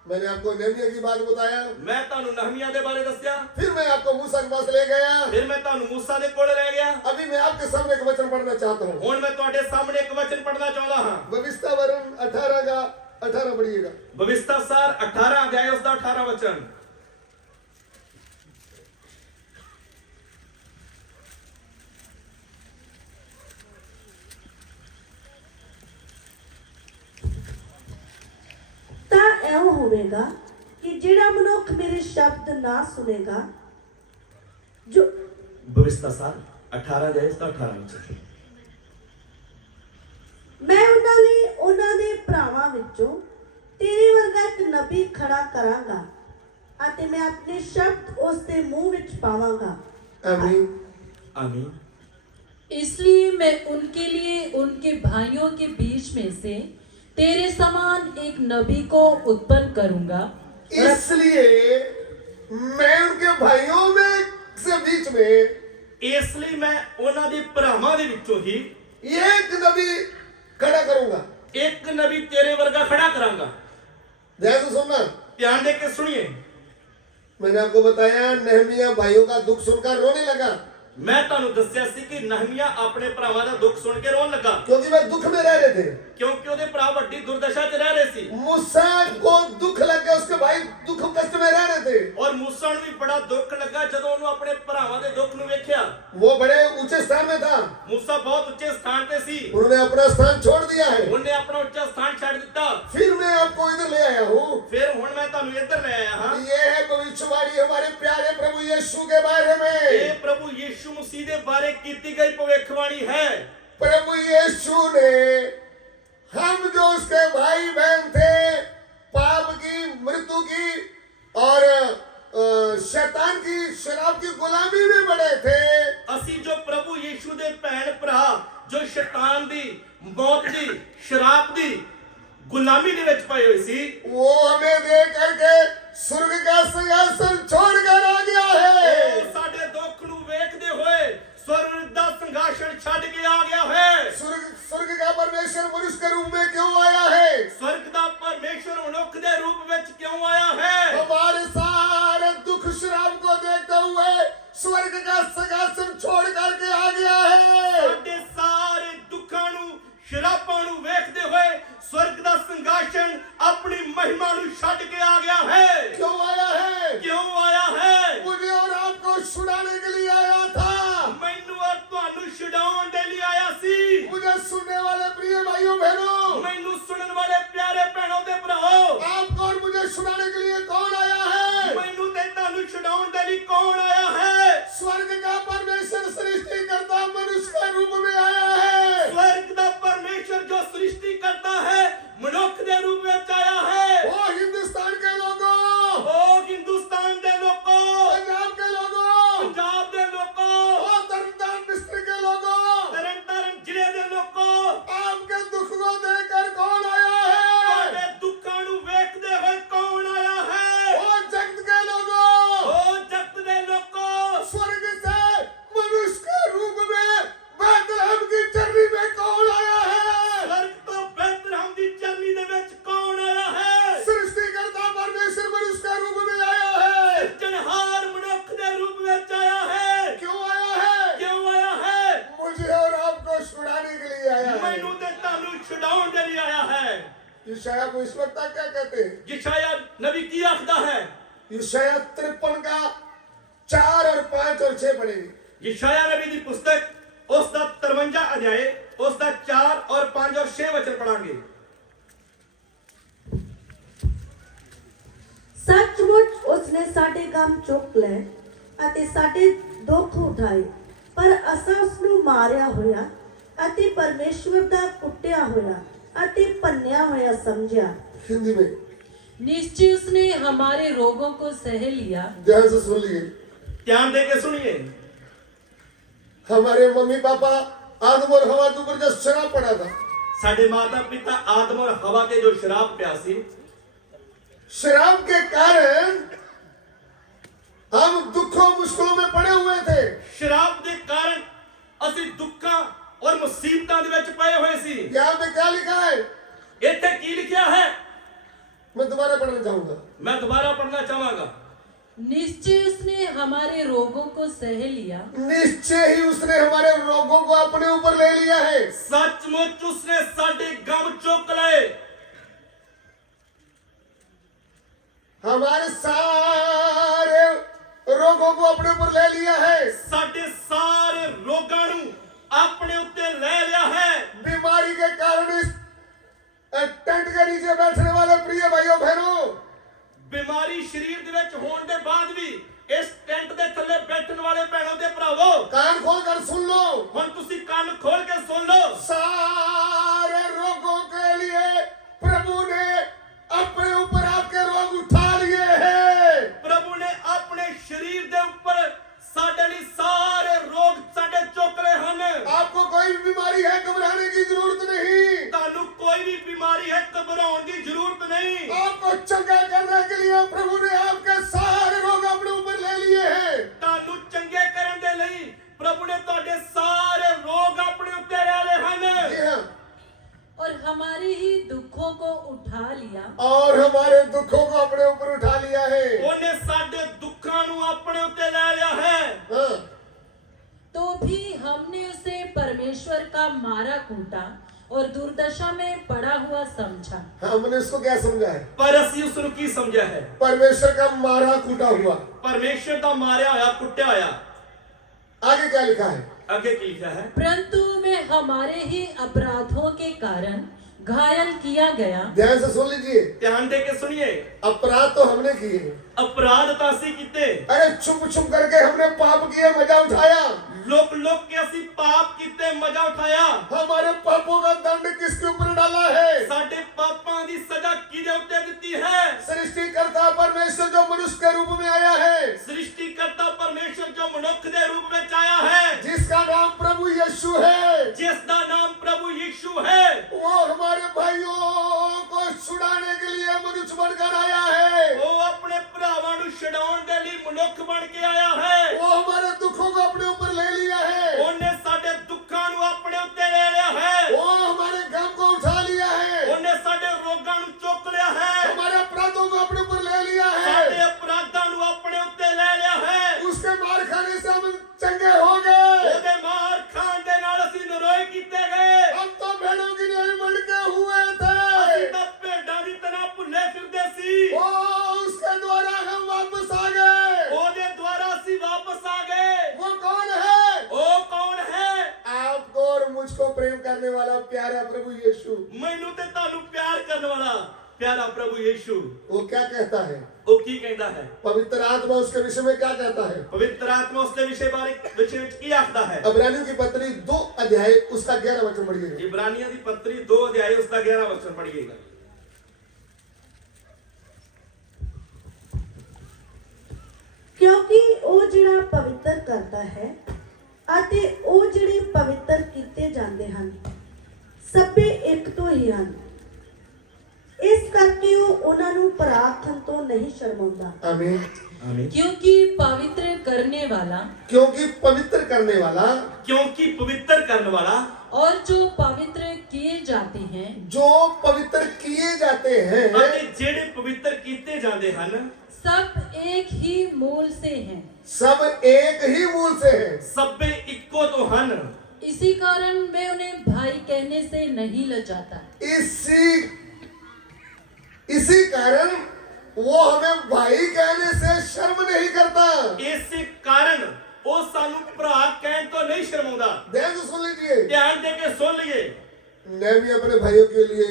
मैंने आपको नेहमिया की बात बताया, मैं तुहानू नहमिया दे बारे दस्या, फिर मैं आपको मूसा के पास ले गया, फिर मैं तुहानू मूसा दे कोल ले गया। अभी मैं आपके सामने एक वचन पढ़ना चाहता हूँ। हुण मैं तुहाडे सामने एक वचन पढ़ना चाहुंदा हां। भविष्य वचन 18 का 18 पढ़िएगा। भविष्य सार 18 अध्याय उसका 18 वचन। ਤਾਂ ਐਉਂ ਹੋਵੇਗਾ ਕਿ ਜਿਹੜਾ ਮਨੁੱਖ ਮੇਰੇ ਸ਼ਬਦ ਨਾ ਸੁਨੇਗਾ, ਜੋ भविष्य सार 18 अध्याय उसका 18 वचन। ਮੈਂ ਉਹਨਾਂ ਲਈ ਉਹਨਾਂ ਦੇ ਭਰਾਵਾਂ ਵਿੱਚੋਂ ਤੇਰੇ ਵਰਗਾ ਇੱਕ ਨਬੀ ਖੜਾ ਕਰਾਂਗਾ ਅਤੇ ਮੈਂ ਆਪਣੇ ਸ਼ਬਦ ਉਸ ਦੇ ਮੂੰਹ ਵਿੱਚ ਪਾਵਾਂਗਾ। आमीन। आमीन। इसलिए मैं उनके लिए उनके भाइयों के बीच में से तेरे समान एक नबी को उत्पन्न करूंगा। इसलिए मैं उनके भाइयों में से बीच में इसलिए मैं उन्हां दे भरावां दे विचों ही एक नबी खड़ा करूंगा। ਇੱਕ ਨਬੀ ਤੇਰੇ ਵਰਗਾ ਖੜਾ ਕਰਾਂਗਾ। ध्यान से सुनना, ਧਿਆਨ ਦੇ ਕੇ ਸੁਣੀਏ। मैंने आपको बताया नहमिया भाइयों का दुख सुनकर रोने लगा, ਮੈਂ ਤੁਹਾਨੂੰ ਦੱਸਿਆ ਸੀ ਕਿ ਨਹਮੀਆ ਆਪਣੇ ਭਰਾਵਾਂ ਦਾ ਦੁੱਖ ਸੁਣ ਕੇ ਰੋਣ ਲੱਗਾ, क्योंकि वे दुख में रह रहे थे। ਕਿਉਂਕਿ ਉਹਦੇ ਭਰਾ ਵੱਡੀ ਦੁਰਦਸ਼ਾ 'ਚ ਰਹਿ ਰਹੇ ਸੀ। मूसा को दुख लग गया, उसके भाई दुख कष्ट में रह रहे थे। ਔਰ ਮੂਸਾ ਨੂੰ ਵੀ ਬੜਾ ਦੁੱਖ ਲੱਗਾ ਜਦੋਂ ਉਹਨੂੰ ਆਪਣੇ ਭਰਾਵਾਂ ਦੇ ਦੁੱਖ ਨੂੰ ਵੇਖਿਆ। वो बड़े ऊंचे स्थान में था, ਮੂਸਾ ਬਹੁਤ ਉੱਚੇ ਸਥਾਨ ਤੇ ਸੀ, उन्होंने अपना स्थान छोड़ दिया है। ਉਹਨੇ ਆਪਣਾ ਉੱਚਾ ਸਥਾਨ ਛੱਡ ਦਿੱਤਾ। फिर मैं आपको इधर ले आया हूँ। ਫਿਰ ਹੁਣ ਮੈਂ ਤੁਹਾਨੂੰ ਇੱਧਰ ਲੈ ਆਇਆ ਹਾਂ। ये है भविष्यवाणी हमारे प्यारे प्रभु यीशु के बारे में। ਇਹ ਪ੍ਰਭੂ ਯੀਸ਼ੂ ਮਸੀਹ ਦੇ ਬਾਰੇ ਕੀਤੀ ਗਈ ਭਵਿੱਖਬਾਣੀ ਹੈ। प्रभु यीशु ने हम जो उसके भाई बहन थे, पाप की, मृत्यु की और शैतान की, शराब की गुलामी में बड़े थे। ਅਸੀਂ ਜੋ ਪ੍ਰਭੂ ਯੀਸ਼ੂ ਦੇ ਭੈਣ ਭਰਾ ਜੋ ਸ਼ੈਤਾਨ ਦੀ, ਮੌਤ ਦੀ, ਸ਼ਰਾਬ ਦੀ ਗੁਲਾਮੀ ਦੇ ਵਿੱਚ ਪਏ ਹੋਏ ਸੀ, वो हमें दे करके स्वर्ग का सिंहासन छोड़कर आ गया है। ਉਹ ਸਾਡੇ ਦੁੱਖ ਨੂੰ ਵੇਖਦੇ ਹੋਏ स्वर्ग ਦਾ ਸਿੰਘਾਸਨ ਛੱਡ ਕੇ ਆ ਗਿਆ ਹੈ। स्वर्ग का परमेश्वर मनुष्य के रूप में क्यों आया है? स्वर्ग ਦਾ ਪਰਮੇਸ਼ਰ ਮਨੁੱਖ ਦੇ ਰੂਪ ਵਿੱਚ ਕਿਉਂ ਆਇਆ ਹੈ? हमारे सारे दुख शराब को देखते हुए स्वर्ग का सिंहासन छोड़ करके आ गया है। ਸਾਡੇ ਸਾਰੇ ਦੁੱਖਾਂ ਨੂੰ, ਸ਼ਰਾਬਾਂ ਨੂੰ ਵੇਖਦੇ ਹੋਏ स्वर्ग ਦਾ ਸਿੰਘਾਸਨ ਆਪਣੀ ਮਹਿਮਾ ਨੂੰ ਛੱਡ ਕੇ ਆ ਗਿਆ ਹੈ। क्यों आया है? ਕਿਉਂ ਆਇਆ ਹੈ? मुझे और आपको छुड़ाने के लिए आया था। ਮੈਨੂੰ ਔਰ ਤੁਹਾਨੂੰ ਛੁਡਾਉਣ ਦੇ ਲਈ ਆਇਆ ਸੀ। मुझे सुनने वाले प्रिय भाइयों बहनों, ਮੈਨੂੰ ਸੁਣਨ ਵਾਲੇ ਪਿਆਰੇ ਭੈਣੋ ਤੇ ਭਰਾਓ, आपको और मुझे छुड़ाने के लिए कौन आया है? ਮੈਨੂੰ ਤੇ ਤੁਹਾਨੂੰ ਛੁਡਾਉਣ ਦੇ ਲਈ ਕੌਣ ਆਇਆ ਹੈ? स्वर्ग का परमेश्वर सृष्टिकर्ता मनुष्य के रूप में आया है। स्वर्ग ਦਾ ਪਰਮੇਸ਼ਰ ਜੋ ਸ੍ਰਿਸ਼ਟੀ ਕਰਤਾ ਹੈ ਮਨੁੱਖ ਦੇ ਰੂਪ ਵਿੱਚ ਆਇਆ ਹੈ। ओ हिंदुस्तान के लोगों, ਉਹ ਹਿੰਦੁਸਤਾਨ ਦੇ ਲੋਕੋ, पंजाब के लोगों, ਪੰਜਾਬ ਦੇ ਲੋਕੋ, ओ तरनतारन डिस्ट्रिक्ट के लोगों, ਤਰਨਤਾਰਨ ਜ਼ਿਲ੍ਹੇ ਦੇ ਲੋਕੋ, आपके दुख को देखकर कौन आया है? ਤੁਹਾਡੇ ਦੁੱਖਾਂ ਨੂੰ ਵੇਖਦੇ ਹੋਏ ਕੌਣ ਆਇਆ ਹੈ? ओ जगत के लोगों, ਉਹ ਜਗਤ ਦੇ ਲੋਕੋ, स्वर्ग से मनुष्य के रूप में बैतलहम की चर्नी में कौन आया है? स्वर्ग ਤੋਂ ਬੈਤਲਹਮ ਦੀ ਚਰਨੀ ਦੇ ਵਿੱਚ ਕੌਣ ਆਇਆ ਹੈ? सृष्टिकर्ता परमेश्वर मनुष्य के रूप में आया है। ਸਿਰਜਣਹਾਰ ਮਨੁੱਖ ਦੇ ਰੂਪ ਵਿੱਚ ਆਇਆ ਹੈ। क्यों आया है? ਕਿਉਂ ਆਇਆ ਹੈ? मुझे और आपको छुड़ाने के लिए आया है। ਮੈਨੂੰ ਤੇ ਤੁਹਾਨੂੰ ਛੁਡਾਉਣ ਦੇ ਲਈ ਆਇਆ ਹੈ। यशायाह को इस वक्त क्या कहते हैं? ਯਸ਼ਾਇਆ ਨਬੀ ਕੀ ਆਖਦਾ ਹੈ? यशायाह 53 का 4 और 5 और 6 पढ़ेंगे। ਯਸ਼ਾਇਆ ਨਬੀ ਦੀ ਪੁਸਤਕ ਉਸ ਦਾ 53 ਅਧਿਆਇ ਉਸ ਦਾ 4 ਔਰ 5 ਔਰ 6 ਵਚਨ ਪੜਾਂਗੇ। ਸੱਚਮੁੱਚ ਉਸਨੇ ਸਾਡੇ ਗਮ ਚੁੱਕ ਲਏ ਅਤੇ ਸਾਡੇ ਦੁੱਖ ਉਠਾਏ, ਪਰ ਅਸਾਂ ਉਸ ਨੂੰ ਮਾਰਿਆ ਹੋਇਆ ਅਤੇ ਪਰਮੇਸ਼ਵਰ ਦਾ ਕੁੱਟਿਆ ਹੋਇਆ ਅਤੇ ਭੰਨਿਆ ਹੋਇਆ ਸਮਝਿਆ। हिंदी में निश्चय उसने हमारे रोगों को सह लिया। ध्यान से सुन लिए। ਧਿਆਨ ਦੇ ਕੇ ਸੁਣੀਏ। हमारे मम्मी पापा आदम और हवा के ऊपर जो शराब पड़ा था, ਸਾਡੇ ਮਾਤਾ ਪਿਤਾ ਆਦਮ ਔਰ ਹਵਾ ਤੇ ਜੋ ਸ਼ਰਾਬ ਪਿਆ ਸੀ, शराब के कारण हम दुखों मुश्किलों में पड़े हुए थे। ਸ਼ਰਾਬ ਦੇ ਕਾਰਨ ਅਸੀਂ ਦੁੱਖਾਂ ਔਰ ਮੁਸੀਬਤਾਂ ਦੇ ਵਿੱਚ ਪਏ ਹੋਏ ਸੀ। यहाँ पे क्या लिखा है? ਇੱਥੇ ਕੀ ਲਿਖਿਆ ਹੈ? मैं दोबारा पढ़ना चाहूंगा। ਮੈਂ ਦੁਬਾਰਾ ਪੜ੍ਹਨਾ ਚਾਹਾਂਗਾ। निश्चय उसने हमारे रोगों को सह लिया। निश्चय ही उसने हमारे रोगों को अपने ऊपर ले लिया है। ਸੱਚਮੁੱਚ ਉਸਨੇ ਸਾਡੇ ਗਮ ਚੁੱਕ ਲਏ। हमारे सारे रोगों को अपने ऊपर ले लिया है। ਸਾਡੇ ਸਾਰੇ ਰੋਗਾਂ ਨੂੰ ਆਪਣੇ ਉੱਤੇ ਲੈ ਲਿਆ ਹੈ। बीमारी के कारण इस टेंट के नीचे बैठने वाले प्रिय भाइयों बहनों, ਬਿਮਾਰੀ ਸਰੀਰ ਦੇ ਵਿੱਚ ਹੋਣ ਦੇ ਬਾਅਦ ਵੀ ਇਸ ਟੈਂਟ ਦੇ ਥੱਲੇ ਬੈਠਣ ਵਾਲੇ ਭੈਣੋ ਤੇ ਭਰਾਵੋ, कान खोल कर सुन लो। ਹੁਣ ਤੁਸੀਂ ਕੰਨ ਖੋਲ ਕੇ ਸੁਣ ਲਓ। सारे रोगों के लिए प्रभु ने अपने ऊपर आपके रोग उठा लिए हैं। ਪ੍ਰਭੂ ਨੇ ਆਪਣੇ ਸਰੀਰ ਦੇ ਉੱਪਰ ਸਾਡੇ ਲਈ ਸਾਰੇ ਰੋਗ ਸਾਡੇ ਚੁੱਕ ਲਏ ਹਨ। आपको कोई भी बीमारी है, घबराने की जरूरत नहीं। ਤੁਹਾਨੂੰ ਕੋਈ ਵੀ ਬਿਮਾਰੀ ਹੈ, ਘਬਰਾਉਣ ਦੀ ਜ਼ਰੂਰਤ ਨਹੀਂ। आपको चंगा करने के लिए प्रभु ने आपके सारे रोग अपने ऊपर ले लिए हैं। ਤੁਹਾਨੂੰ ਚੰਗੇ ਕਰਨ ਦੇ ਲਈ ਪ੍ਰਭੂ ਨੇ ਤੁਹਾਡੇ ਸਾਰੇ ਰੋਗ ਆਪਣੇ ਉੱਤੇ ਲੈ ਲਏ ਹਨ। जी हाँ, उठा लिया और हमारे दुखों को अपने ऊपर उठा लिया है। ਉਹਨੇ ਸਾਡੇ ਦੁੱਖਾਂ ਨੂੰ ਆਪਣੇ ਉੱਤੇ ਲੈ ਲਿਆ ਹੈ। हाँ, तो भी हमने उसे परमेश्वर का मारा कूटा और दुर्दशा में पड़ा हुआ समझा। हमने उसको क्या समझा है? ਪਰ ਅਸੀਂ ਉਸ ਨੂੰ ਕੀ ਸਮਝਿਆ ਹੈ? परमेश्वर का मारा कूटा हुआ। ਪਰਮੇਸ਼ਰ ਦਾ ਮਾਰਿਆ ਹੋਇਆ ਕੁੱਟਿਆ ਹੋਇਆ। आगे क्या लिखा है? ਅੱਗੇ ਕੀ ਲਿਖਿਆ ਹੈ? परंतु मैं हमारे ही अपराधों के कारण घायल किया गया। ध्यान से सुन लीजिए, ਧਿਆਨ ਦੇ ਕੇ ਸੁਣੀਏ। अपराध तो हमने किए हैं। ਅਪਰਾਧ ਤਾਂ ਅਸੀਂ ਕੀਤੇ, अरे छुप छुप करके हमने पाप किए, मजा उठाया। ਲੁਕ ਲੁਕ ਕੇ ਅਸੀਂ ਪਾਪ ਕੀਤੇ, ਮਜ਼ਾ ਉਠਾਇਆ। हमारे पापों का दंड किसके ऊपर डाला है? ਸਾਡੇ ਪਾਪਾਂ ਦੀ ਸਜ਼ਾ ਕਿਹਦੇ ਉੱਤੇ ਦਿੱਤੀ ਹੈ? सृष्टिकर्ता परमेश्वर जो मनुष्य के रूप में आया है, ਸ੍ਰਿਸ਼ਟੀਕਰਤਾ ਪਰਮੇਸ਼ਰ ਜੋ ਮਨੁੱਖ ਦੇ ਰੂਪ ਵਿੱਚ ਆਇਆ ਹੈ, जिसका नाम प्रभु यीशु है, ਜਿਸ ਦਾ ਨਾਮ ਪ੍ਰਭੂ ਯੀਸ਼ੂ ਹੈ, वो हमारे भाइयों को छुड़ाने के लिए मनुष्य बनकर आया है। ਉਹ ਆਪਣੇ ਭਰਾਵਾਂ ਨੂੰ ਛਡਾਉਣ ਦੇ ਲਈ ਮਨੁੱਖ ਬਣ ਕੇ ਆਇਆ ਹੈ। वो हमारे दुखों को अपने ऊपर ले लिया है। ਉਹਨੇ ਸਾਡੇ ਦੁੱਖਾਂ ਨੂੰ ਆਪਣੇ ਉੱਤੇ ਲੈ ਲਿਆ ਹੈ। वो हमारे गम को उठा लिया है। ਉਹਨੇ ਸਾਡੇ ਰੋਗਾਂ ਨੂੰ ਚੁੱਕ ਲਿਆ ਹੈ। हमारे अपराधों को अपने ऊपर ले लिया ਸਾਡੇ है। ਅਪਰਾਧਾਂ ਨੂੰ ਆਪਣੇ ਉੱਤੇ ਲੈ ਲਿਆ ਹੈ। उसके मार खाने से हम चंगे हो गए। ਉਹਦੇ ਮਾਰ ਖਾਣ ਦੇ ਨਾਲ ਅਸੀਂ ਨਿਰੋਏ ਕੀਤੇ ਗਏ। हम तो भेड़ों की नहीं बन के हुए ਅਸੀਂ थे। ਤਾਂ ਭੇਡਾਂ ਦੀ ਤਰ੍ਹਾਂ ਭੁੱਲੇ ਫਿਰਦੇ ਸੀ। ओ, उसके द्वारा हम वापस आ गए। ਉਹਦੇ ਦੁਆਰਾ ਅਸੀਂ ਵਾਪਸ ਆ ਗਏ। वो कौन है? ਉਹ ਕੌਣ ਹੈ? आपको और मुझको प्रेम करने वाला प्यारा प्रभु यीशु। ਮੈਨੂੰ ਤੇ ਤੁਹਾਨੂੰ ਪਿਆਰ ਕਰਨ वाला प्यारा प्रभु यीशु। वो क्या कहता है? ਉਹ ਕੀ ਕਹਿੰਦਾ ਹੈ? पवित्र आत्मा उसके विषय में क्या कहता है? ਪਵਿੱਤਰ ਆਤਮਾ ਉਸਦੇ ਵਿਸ਼ੇ ਵਿੱਚ ਕੀ ਆਖਦਾ ਹੈ? इब्रानियों की पत्री 2 अध्याय उसका 11 वचन पढ़िए। ਇਬਰਾਨੀਆਂ ਦੀ ਪੱਤਰੀ 2 ਅਧਿਆਇ ਉਸਦਾ 11 ਵਚਨ ਪੜ੍ਹੀਏਗਾ। ਕਿਉਂਕਿ ਉਹ ਜਿਹੜਾ ਪਵਿੱਤਰ ਕਰਦਾ ਹੈ ਅਤੇ ਉਹ ਜਿਹੜੇ ਪਵਿੱਤਰ ਕੀਤੇ ਜਾਂਦੇ ਹਨ ਸਭੇ ਇੱਕ ਤੋਂ ਹੀ ਹਨ। ਇਸ ਕਰਕੇ ਉਹ ਉਹਨਾਂ ਨੂੰ ਪ੍ਰਾਰਥਨਾ ਤੋਂ ਨਹੀਂ ਸ਼ਰਮਾਉਂਦਾ। आमीन। क्योंकि पवित्र करने वाला क्योंकि पवित्र करने वाला, क्योंकि पवित्र करने वाला और जो पवित्र किए जाते हैं जो पवित्र किए जाते हैं, ਅਤੇ ਜਿਹੜੇ ਪਵਿੱਤਰ ਕੀਤੇ ਜਾਂਦੇ ਹਨ सब एक ही मूल से हैं। सब एक ही मूल से है। ਸਭੇ ਇੱਕੋ ਤੋਂ ਹਨ। इसी कारण मैं उन्हें भाई कहने से नहीं लजाता। इसी कारण वो हमें भाई कहने से शर्म नहीं करता। ਇਸੇ ਕਾਰਨ ਉਹ ਸਾਨੂੰ ਭਰਾ ਕਹਿਣ ਤੋਂ ਨਹੀਂ ਸ਼ਰਮਾਉਂਦਾ। ध्यान से सुन लीजिए। ਧਿਆਨ ਦੇ ਕੇ ਸੁਣ ਲਈਏ। नहमी अपने भाइयों के लिए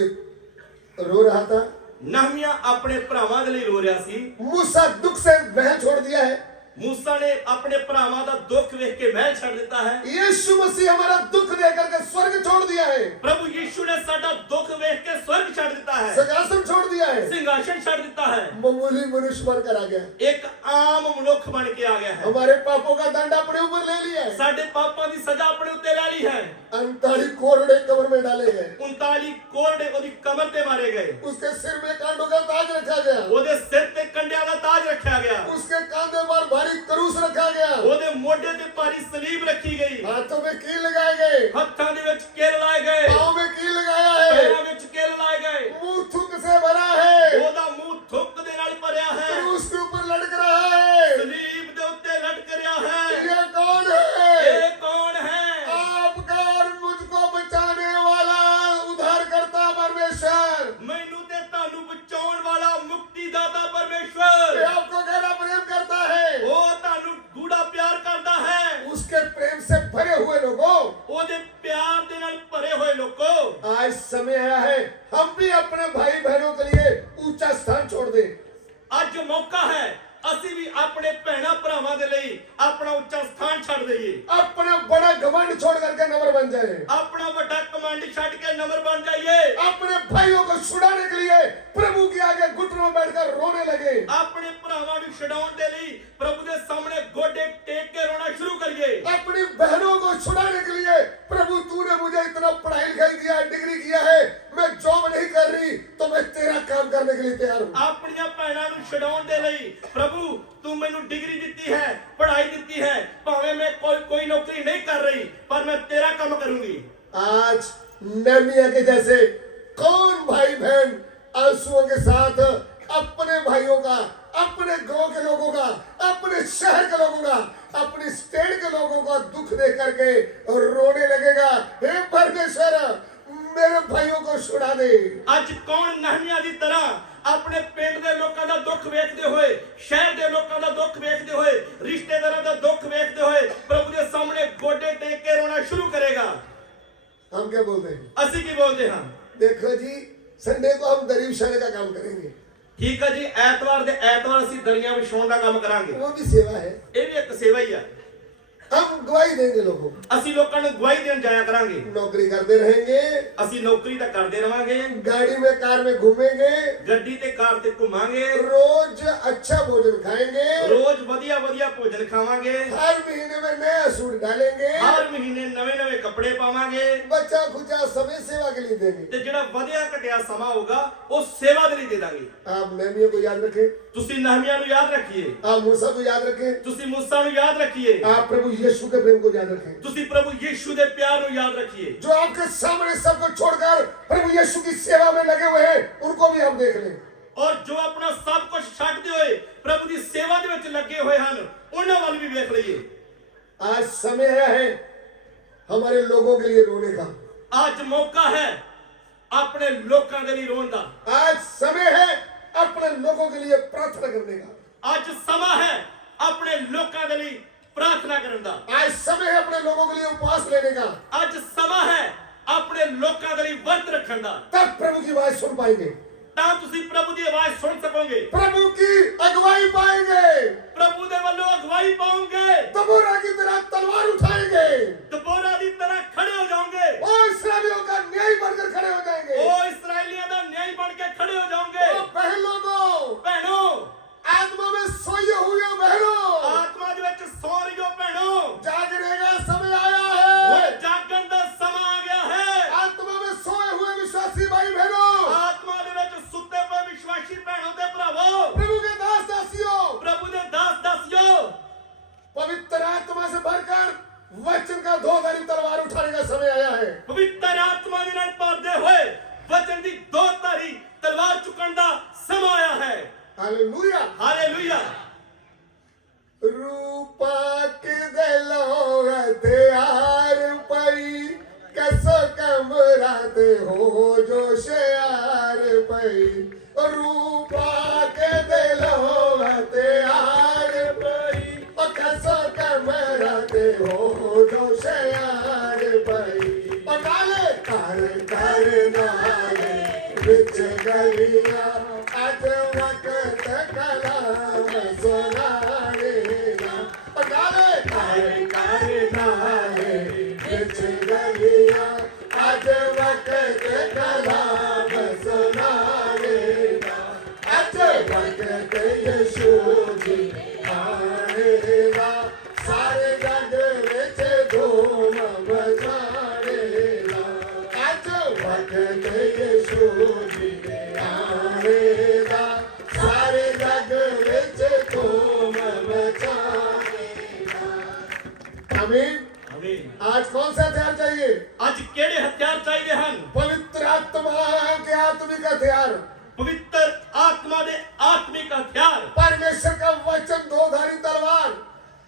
रो रहा था। ਨਹਮੀਆ ਆਪਣੇ ਭਰਾਵਾਂ ਦੇ ਲਈ ਰੋ ਰਿਹਾ ਸੀ। मूसा दुख से वह छोड़ दिया है। मूसा ने अपने भरावां दा दुख वेख के महल छड़ दिता है। यीशु मसीह हमारा दुख देकर के स्वर्ग छोड़ दिया है। प्रभु यीशु ने साडा दुख वेख के स्वर्ग छड़ दिता है। सिंहासन छोड़ दिया है। सिंहासन छड़ दिता है। मामूली मनुष्य बनकर आ गया। एक आम मनुख बन के आ गया है। हमारे पापों का दंड अपने ऊपर ले लिया है। साडे पापां दी सजा अपने उत्ते ले ली है। 39 कोरडे कब्र में डाले गए। 39 कोरडे ओदी कमर ते मारे गए। उसके सिर में कांटों का ताज रखा गया। ओदे सिर ते कंडियां दा ताज रखा गया। उसके कांधे पर भारी करूस रखा गया। ओदे मोढे ते भारी सलीब रखी गई। हाथों में कील लगाए गए। हत्थां दे विच किल लाए गए। पांव में कील लगाया है। पैरां विच किल लाए गए। मुंह थूक से भरा है। ओदा मुंह थुक दे नाल भरिया है। क्रूस के ऊपर लटक रहा है। सलीब दे उत्ते लटक रिया है। ये कौन है? ये कौन है? आपका और मुझको बचाने वाला उद्धारकर्ता परमेश्वर। मैनू ते तानू बचाउण वाला मुक्तिदाता परमेश्वर। ये आपको कहना प्रेम करता है। वो तानू गूढ़ा प्यार करता है। उसके प्रेम से भरे हुए लोगों, ओदे प्यार दे नाल भरे हुए लोगों, आज समय आया है हम भी अपने भाई बहनों के लिए ऊंचा स्थान छोड़ दें। ਅੱਜ मौका है ਅਸੀਂ ਵੀ ਆਪਣੇ ਭੈਣਾ ਭਰਾਵਾਂ ਦੇ ਲਈ ਆਪਣਾ ਉੱਚਾ ਸਥਾਨ ਛੱਡ ਦਈਏ। अपना बड़ा घमंड छोड़ करके नम्र बन जाए। ਆਪਣਾ ਵੱਡਾ ਕਮਾਂਡ ਛੱਡ ਕੇ ਨਮਰ ਬਣ ਜਾਈਏ। अपने भाइयों को छुड़ाने के लिए प्रभु के आगे घुटनों में बैठकर रोने लगे। ਆਪਣੇ ਭਰਾਵਾਂ ਨੂੰ ਛਡਾਉਣ ਦੇ ਲਈ ਪ੍ਰਭੂ ਦੇ ਸਾਹਮਣੇ ਗੋਡੇ ਟੇਕ ਕੇ ਰੋਣਾ ਸ਼ੁਰੂ ਕਰੀਏ। अपनी बहनों को छुड़ाने के लिए प्रभु तूने मुझे इतना पढ़ाई लिखाई किया है, डिग्री किया है, मैं जॉब नहीं कर रही तो मैं तेरा काम करने के लिए तैयार हूँ। ਆਪਣੀਆਂ ਭੈਣਾਂ ਨੂੰ ਛਡਾਉਣ ਦੇ ਲਈ ਪ੍ਰਭੂ ਤੂੰ ਮੈਨੂੰ ਡਿਗਰੀ ਦਿੱਤੀ ਹੈ, ਪੜ੍ਹਾਈ ਦਿੱਤੀ ਹੈ, ਭਾਵੇਂ ਮੈਂ ਕੋਈ ਨੌਕਰੀ नहीं कर रही पर मैं तेरा काम करूंगी। आज नहमिया के जैसे कौन भाई बहन आंसुओं के साथ अपने भाइयों का, अपने गांव के लोगों का, अपने शहर के लोगों का, अपनी स्टेट के लोगों का दुख देख करके रोने लगेगा, हे परमेश्वर मेरे भाइयों को छुड़ा दे। ਅੱਜ ਕੌਣ ਨਹਮੀਆ ਦੀ ਤਰ੍ਹਾਂ ਆਪਣੇ ਪਿੰਡ ਦੇ ਲੋਕਾਂ ਦਾ ਦੁੱਖ ਵੇਖਦੇ ਹੋਏ, ਸ਼ਹਿਰ ਦੇ ਲੋਕਾਂ ਦਾ ਦੁੱਖ ਵੇਖਦੇ ਹੋਏ, ਰਿਸ਼ਤੇਦਾਰਾਂ ਦਾ ਦੁੱਖ ਵੇਖਦੇ ਹੋਏ ਪ੍ਰਭੂ ਦੇ ਸਾਹਮਣੇ ਗੋਡੇ ਟੇਕ ਕੇ ਰੋਣਾ ਸ਼ੁਰੂ ਕਰੇਗਾ? हम क्या बोलते हैं? ਅਸੀਂ ਕੀ ਬੋਲਦੇ ਹਾਂ? देखो जी, संडे को हम दरी बिछाने का काम करेंगे, ਠੀਕ ਹੈ ਜੀ, ਐਤਵਾਰ ਦੇ ਐਤਵਾਰ ਅਸੀਂ ਦਰੀਆਂ ਵਿਛਾਉਣ ਦਾ ਕੰਮ ਕਰਾਂਗੇ। वो भी सेवा है। ਇਹ ਵੀ ਇੱਕ ਸੇਵਾ ਹੀ ਆ। हम गवाही देंगे लोगों को, ਅਸੀਂ ਲੋਕਾਂ ਨੂੰ ਗਵਾਹੀ ਦੇਣ ਜਾਇਆ ਕਰਾਂਗੇ। नौकरी करते रहेंगे, ਅਸੀਂ ਨੌਕਰੀ ਤਾਂ ਕਰਦੇ ਰਵਾਂਗੇ, गाड़ी में कार में घूमेंगे, ਗੱਡੀ ਤੇ ਕਾਰ ਤੇ ਘੁੰਮਾਂਗੇ, रोज अच्छा भोजन खाएंगे, ਰੋਜ਼ ਵਧੀਆ ਵਧੀਆ ਭੋਜਨ ਖਾਵਾਂਗੇ, हर महीने में नया सूट डालेंगे, ਹਰ ਮਹੀਨੇ ਨਵੇਂ ਨਵੇਂ ਕੱਪੜੇ ਪਾਵਾਂਗੇ, बच्चा खुचा समय सेवा के लिए देंगे। ਤੇ ਜਿਹੜਾ ਵਧਿਆ ਘਟਿਆ ਸਮਾਂ ਹੋਊਗਾ ਉਹ ਸੇਵਾ ਦੇ ਲਈ ਦੇ ਦਾਂਗੇ। आप नहमिया को याद रखें, ਤੁਸੀਂ ਨਹਮੀਆ ਨੂੰ ਯਾਦ ਰੱਖੀਏ, आप मूसा को याद रखें, ਤੁਸੀਂ मूसा ਨੂੰ ਯਾਦ ਰੱਖੀਏ, आप प्रभु यीशु के प्रेम को याद रखें, ਤੁਸੀਂ ਪ੍ਰਭੂ ਯੀਸ਼ੂ ਦੇ ਪਿਆਰ ਨੂੰ ਯਾਦ ਰੱਖੀਏ। जो आपके सामने सबको छोड़कर प्रभु यीशु की सेवा में लगे हुए हैं, उनको भी हम देख लें। ਔਰ ਜੋ ਆਪਣਾ ਸਭ ਕੁਝ ਛੱਡਦੇ ਹੋਏ ਪ੍ਰਭੂ ਦੀ ਸੇਵਾ ਦੇ ਵਿੱਚ ਲੱਗੇ ਹੋਏ ਹਨ, ਉਹਨਾਂ ਵੱਲ ਵੀ ਵੇਖ ਲਈਏ। आज समय है हमारे लोगों के लिए रोने का, ਅੱਜ ਮੌਕਾ ਹੈ ਆਪਣੇ ਲੋਕਾਂ ਦੇ ਲਈ ਰੋਣ ਦਾ। आज समय है अपने लोगों के लिए प्रार्थना करने का, ਅੱਜ ਸਮਾਂ ਹੈ ਆਪਣੇ ਲੋਕਾਂ ਦੇ ਲਈ ਪ੍ਰਾਰਥਨਾ ਕਰਨ ਦਾ। आज समय है अपने लोगों के लिए उपवास लेने का, ਅੱਜ ਸਮਾਂ ਹੈ ਆਪਣੇ ਲੋਕਾਂ ਦੇ ਲਈ ਵਰਤ ਰੱਖਣ ਦਾ। तब प्रभु की आवाज सुन पाएंगे, ਤਾਂ ਤੁਸੀਂ ਪ੍ਰਭੂ ਦੀ ਆਵਾਜ਼ ਸੁਣ ਸਕੋਗੇ, प्रभु की अगुवाई पाएंगे, ਪ੍ਰਭੂ ਦੇ ਵੱਲੋਂ ਅਗਵਾਈ ਪਾਓਗੇ, तबोरा की तरह तलवार उठाएंगे, ਦਬੋਰਾ ਦੀ ਤਰ੍ਹਾਂ ਖੜੇ ਹੋ ਜਾਓਗੇ, और इस्राएलियों का न्याय बनकर खड़े हो जाएंगे। ਉਹ ਇਸਰਾਇਲੀਆਂ ਦਾ ਨਿਆਂ ਬਣ ਕੇ ਖੜੇ ਹੋ ਜਾਓਗੇ। ओ बहनों को, ਭੈਣੋ, आत्मा में सोए हुए बहनों, ਆਤਮਾ ਦੇ ਵਿੱਚ ਸੌ ਰਹੀਓ ਭੈਣੋ, जागने का समय आया ਉਹ है। ਜਾਗਣ ਦਾ ਸਮਾਂ ਆ ਗਿਆ ਹੈ। आत्मा में सोए हुए विश्वासी भाई बहनों, ਆਤਮਾ ਦੇ ਵਿੱਚ ਸੁੱਤੇ ਪਏ ਵਿਸ਼ਵਾਸੀ ਭੈਣੋ ਤੇ ਭਰਾਵੋ, प्रभु के दास दासियों, ਪ੍ਰਭੂ ਦੇ ਦਾਸ ਦਾਸਿਓ, पवित्र आत्मा से भरकर वचन का धोधारी तलवार उठाने का समय आया है। ਪਵਿੱਤਰ ਆਤਮਾ ਦੇ ਨਾਲ ਭਰਦੇ ਹੋਏ ਵਚਨ ਦੀ ਦੋ ਧਾਰੀ ਤਲਵਾਰ ਚੁੱਕਣ ਦਾ ਸਮਾਂ ਆਇਆ ਹੈ। हालेलुया। ਹਾਲੇਲੂਇਆ। रूपा के दिलों हथियार पई, कसो कमराते हो जो शेयार पई, रूपा के दिलों हथियार पई, कसो कमराते हो जो शेयार पई, डाले कर कर नाले बिच गलियां, आज वक्त कलाम सुनाने का, डाले कर कर नाले बिच गलियां, आज वक्त कलाम सुनाने का, आज वक्त यीशु जी आएगा, सारे जग विच धूम मचाएगा, आज वक्त यीशु जी आएगा, सारे जग विच धूम मचाएगा। आमीन। ਆਮੀਨ। आज कौन सा हथियार चाहिए? ਅੱਜ ਕਿਹੜੇ ਹਥਿਆਰ ਚਾਹੀਦੇ ਹਨ? पवित्र आत्मा के आत्मिक हथियार, ਪਵਿੱਤਰ ਆਤਮਾ ਦੇ ਆਤਮਿਕ ਹਥਿਆਰ, परमेश्वर का वचन धोधारी तलवार,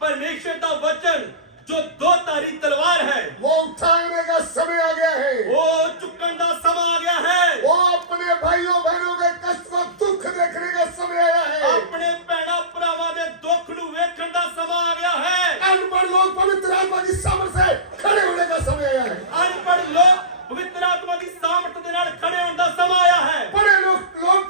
ਪਰਮੇਸ਼ਰ ਦਾ ਵਚਨ ਜੋ ਦੋ ਧਾਰੀ ਤਲਵਾਰ ਹੈ, वो उठाने का समय आ गया है। ਉਹ ਚੁੱਕਣ ਦਾ ਸਮਾਂ ਆ ਗਿਆ ਹੈ। वो अपने भाइयों बहनों के कष्ट को दुख देखने का समय आया है। ਆਪਣੇ ਭੈਣਾਂ ਭਰਾਵਾਂ ਦੇ ਦੁੱਖ ਨੂੰ ਵੇਖਣ ਦਾ ਸਮਾਂ आ गया है। अनपढ़ लोग पवित्र आत्मा की सामर्थ से खड़े होने का समय आया है। ਅਨਪੜ੍ਹ ਲੋਕ ਪਵਿੱਤਰ ਆਤਮਾ ਦੀ ਸਾਮਰਥ ਦੇ ਨਾਲ ਖੜੇ ਹੋਣ ਦਾ ਸਮਾਂ ਆਇਆ ਹੈ। बड़े लोग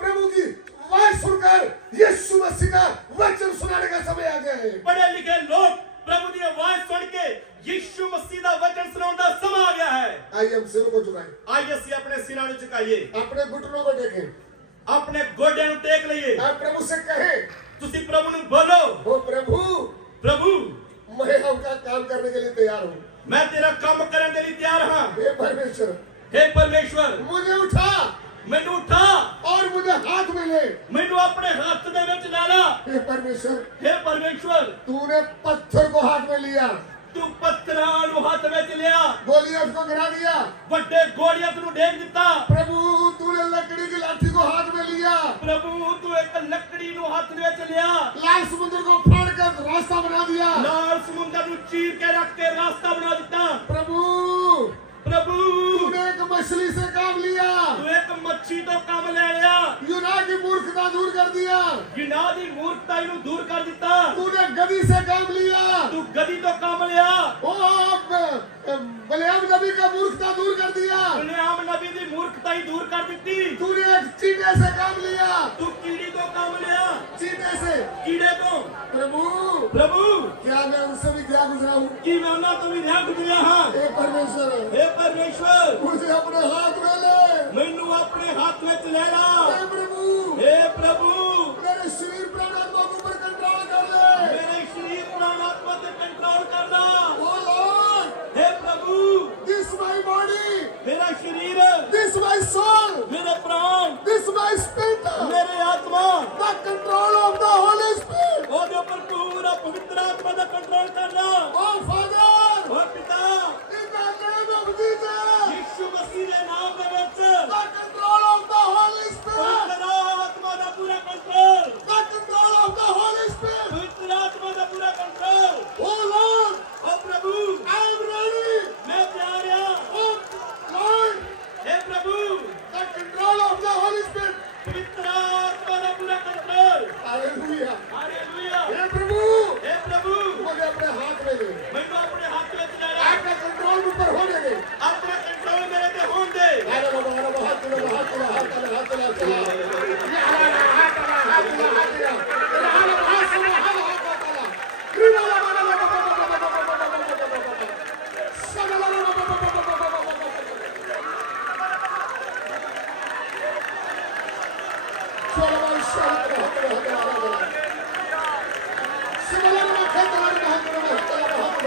प्रभु की आवाज सुनकर यीशु मसीह का वचन सुनाने का समय आ गया है। ਪੜ੍ਹੇ ਲਿਖੇ ਲੋਕ ਪ੍ਰਭु ਦੀ ਆਵਾਜ਼ ਸੁਣ ਕੇ ਯੀਸ਼ੂ ਮਸੀਹ ਦਾ ਵਚਨ ਸੁਣਾਉਣ ਦਾ ਸਮਾਂ ਆ ਗਿਆ ਹੈ। आइए हम सिरों को झुकाएं, ਆइए ਅਸੀਂ ਆਪਣੇ ਸਿਰਾਂ ਨੂੰ ਝੁਕਾਈਏ, अपने घुटनों को देखें, ਆਪਣੇ ਗੋਡਿਆਂ ਨੂੰ ਟੇਕ ਲਈਏ। आप प्रभु से कहें, ਤੁਸੀਂ ਪ੍ਰਭु ਨੂੰ ਬੋਲੋ, ओ प्रभु, ਪ੍ਰਭु मैं आपका काम करने के लिए तैयार हूँ। ਮੈਂ ਤੇਰਾ ਕੰਮ ਕਰਨ ਦੇ ਲਈ ਤਿਆਰ ਹਾਂ। हे परमेश्वर, हे परमेश्वर, मुझे उठा ਮੈਨੂੰ ਉਠਾ, और मुझे हाथ में ले। ਮੈਨੂੰ ਆਪਣੇ ਹੱਥ ਦੇ ਵਿੱਚ ਲੈ ਲਾ। हे परमेश्वर, हे परमेश्वर, तूने पत्थर को हाथ में लिया, ਤੂੰ ਪੱਥਰਾਂ ਨੂੰ ਹੱਥ ਵਿੱਚ ਲਿਆ, गोलियत को गिरा दिया। ਵੱਡੇ ਗੋਲੀਅਤ ਨੂੰ ਡੇਗ ਦਿੱਤਾ। प्रभु तूने लकड़ी की लाठी को हाथ में लिया, ਪ੍ਰਭੂ ਤੂੰ ਇੱਕ ਲੱਕੜੀ ਨੂੰ ਹੱਥ ਵਿੱਚ ਲਿਆ, लाल समुद्र को फाड़ कर रास्ता बना दिया। ਲਾਲ ਸਮੁੰਦਰ ਨੂੰ ਚੀਰ ਕੇ ਰੱਖ ਕੇ ਰਾਸਤਾ ਬਣਾ ਦਿੱਤਾ। प्रभु ਪ੍ਰਭੂ तूने एक मछली से काम लिया, ਤੂੰ ਇੱਕ ਮੱਛੀ ਤੋਂ ਕੰਮ ਲੈ ਲਿਆ, यूना की मूर्खता दूर कर दिया। ਗਿਨਾਹ ਦੀ ਮੂਰਖਤਾਈ ਨੂੰ ਦੂਰ ਕਰ ਦਿੱਤਾ। तूने गदी से काम लिया, ਤੂੰ ਗਦੀ ਤੋਂ ਕੰਮ ਲਿਆ, बलियाम नबी का मूर्खता दूर कर दिया। ਤੂੰ ਆਮ ਨਬੀ ਦੀ ਮੂਰਖਤਾਈ ਦੂਰ ਕਰ ਦਿੱਤੀ। तूने एक चीटे से काम लिया, ਤੂੰ ਕੀੜੀ ਤੋਂ ਕੰਮ ਲਿਆ, चीटे से। ਕੀੜੇ ਤੋਂ। प्रभु ਪ੍ਰਭੂ क्या मैं उनसे भी क्या गुजरा हूँ? ਕੀ ਮੈਂ ਉਹਨਾਂ ਤੋਂ ਵੀ ਰਿਹਾ ਗੁਜ਼ਰਿਆ ਹਾਂ। हे परमेश्वर, हे परमेश्वर मुझे अपने हाथ में ले। ਮੈਨੂੰ ਆਪਣੇ ਹੱਥ ਵਿੱਚ ਲੈ ਲਾ। हे प्रभु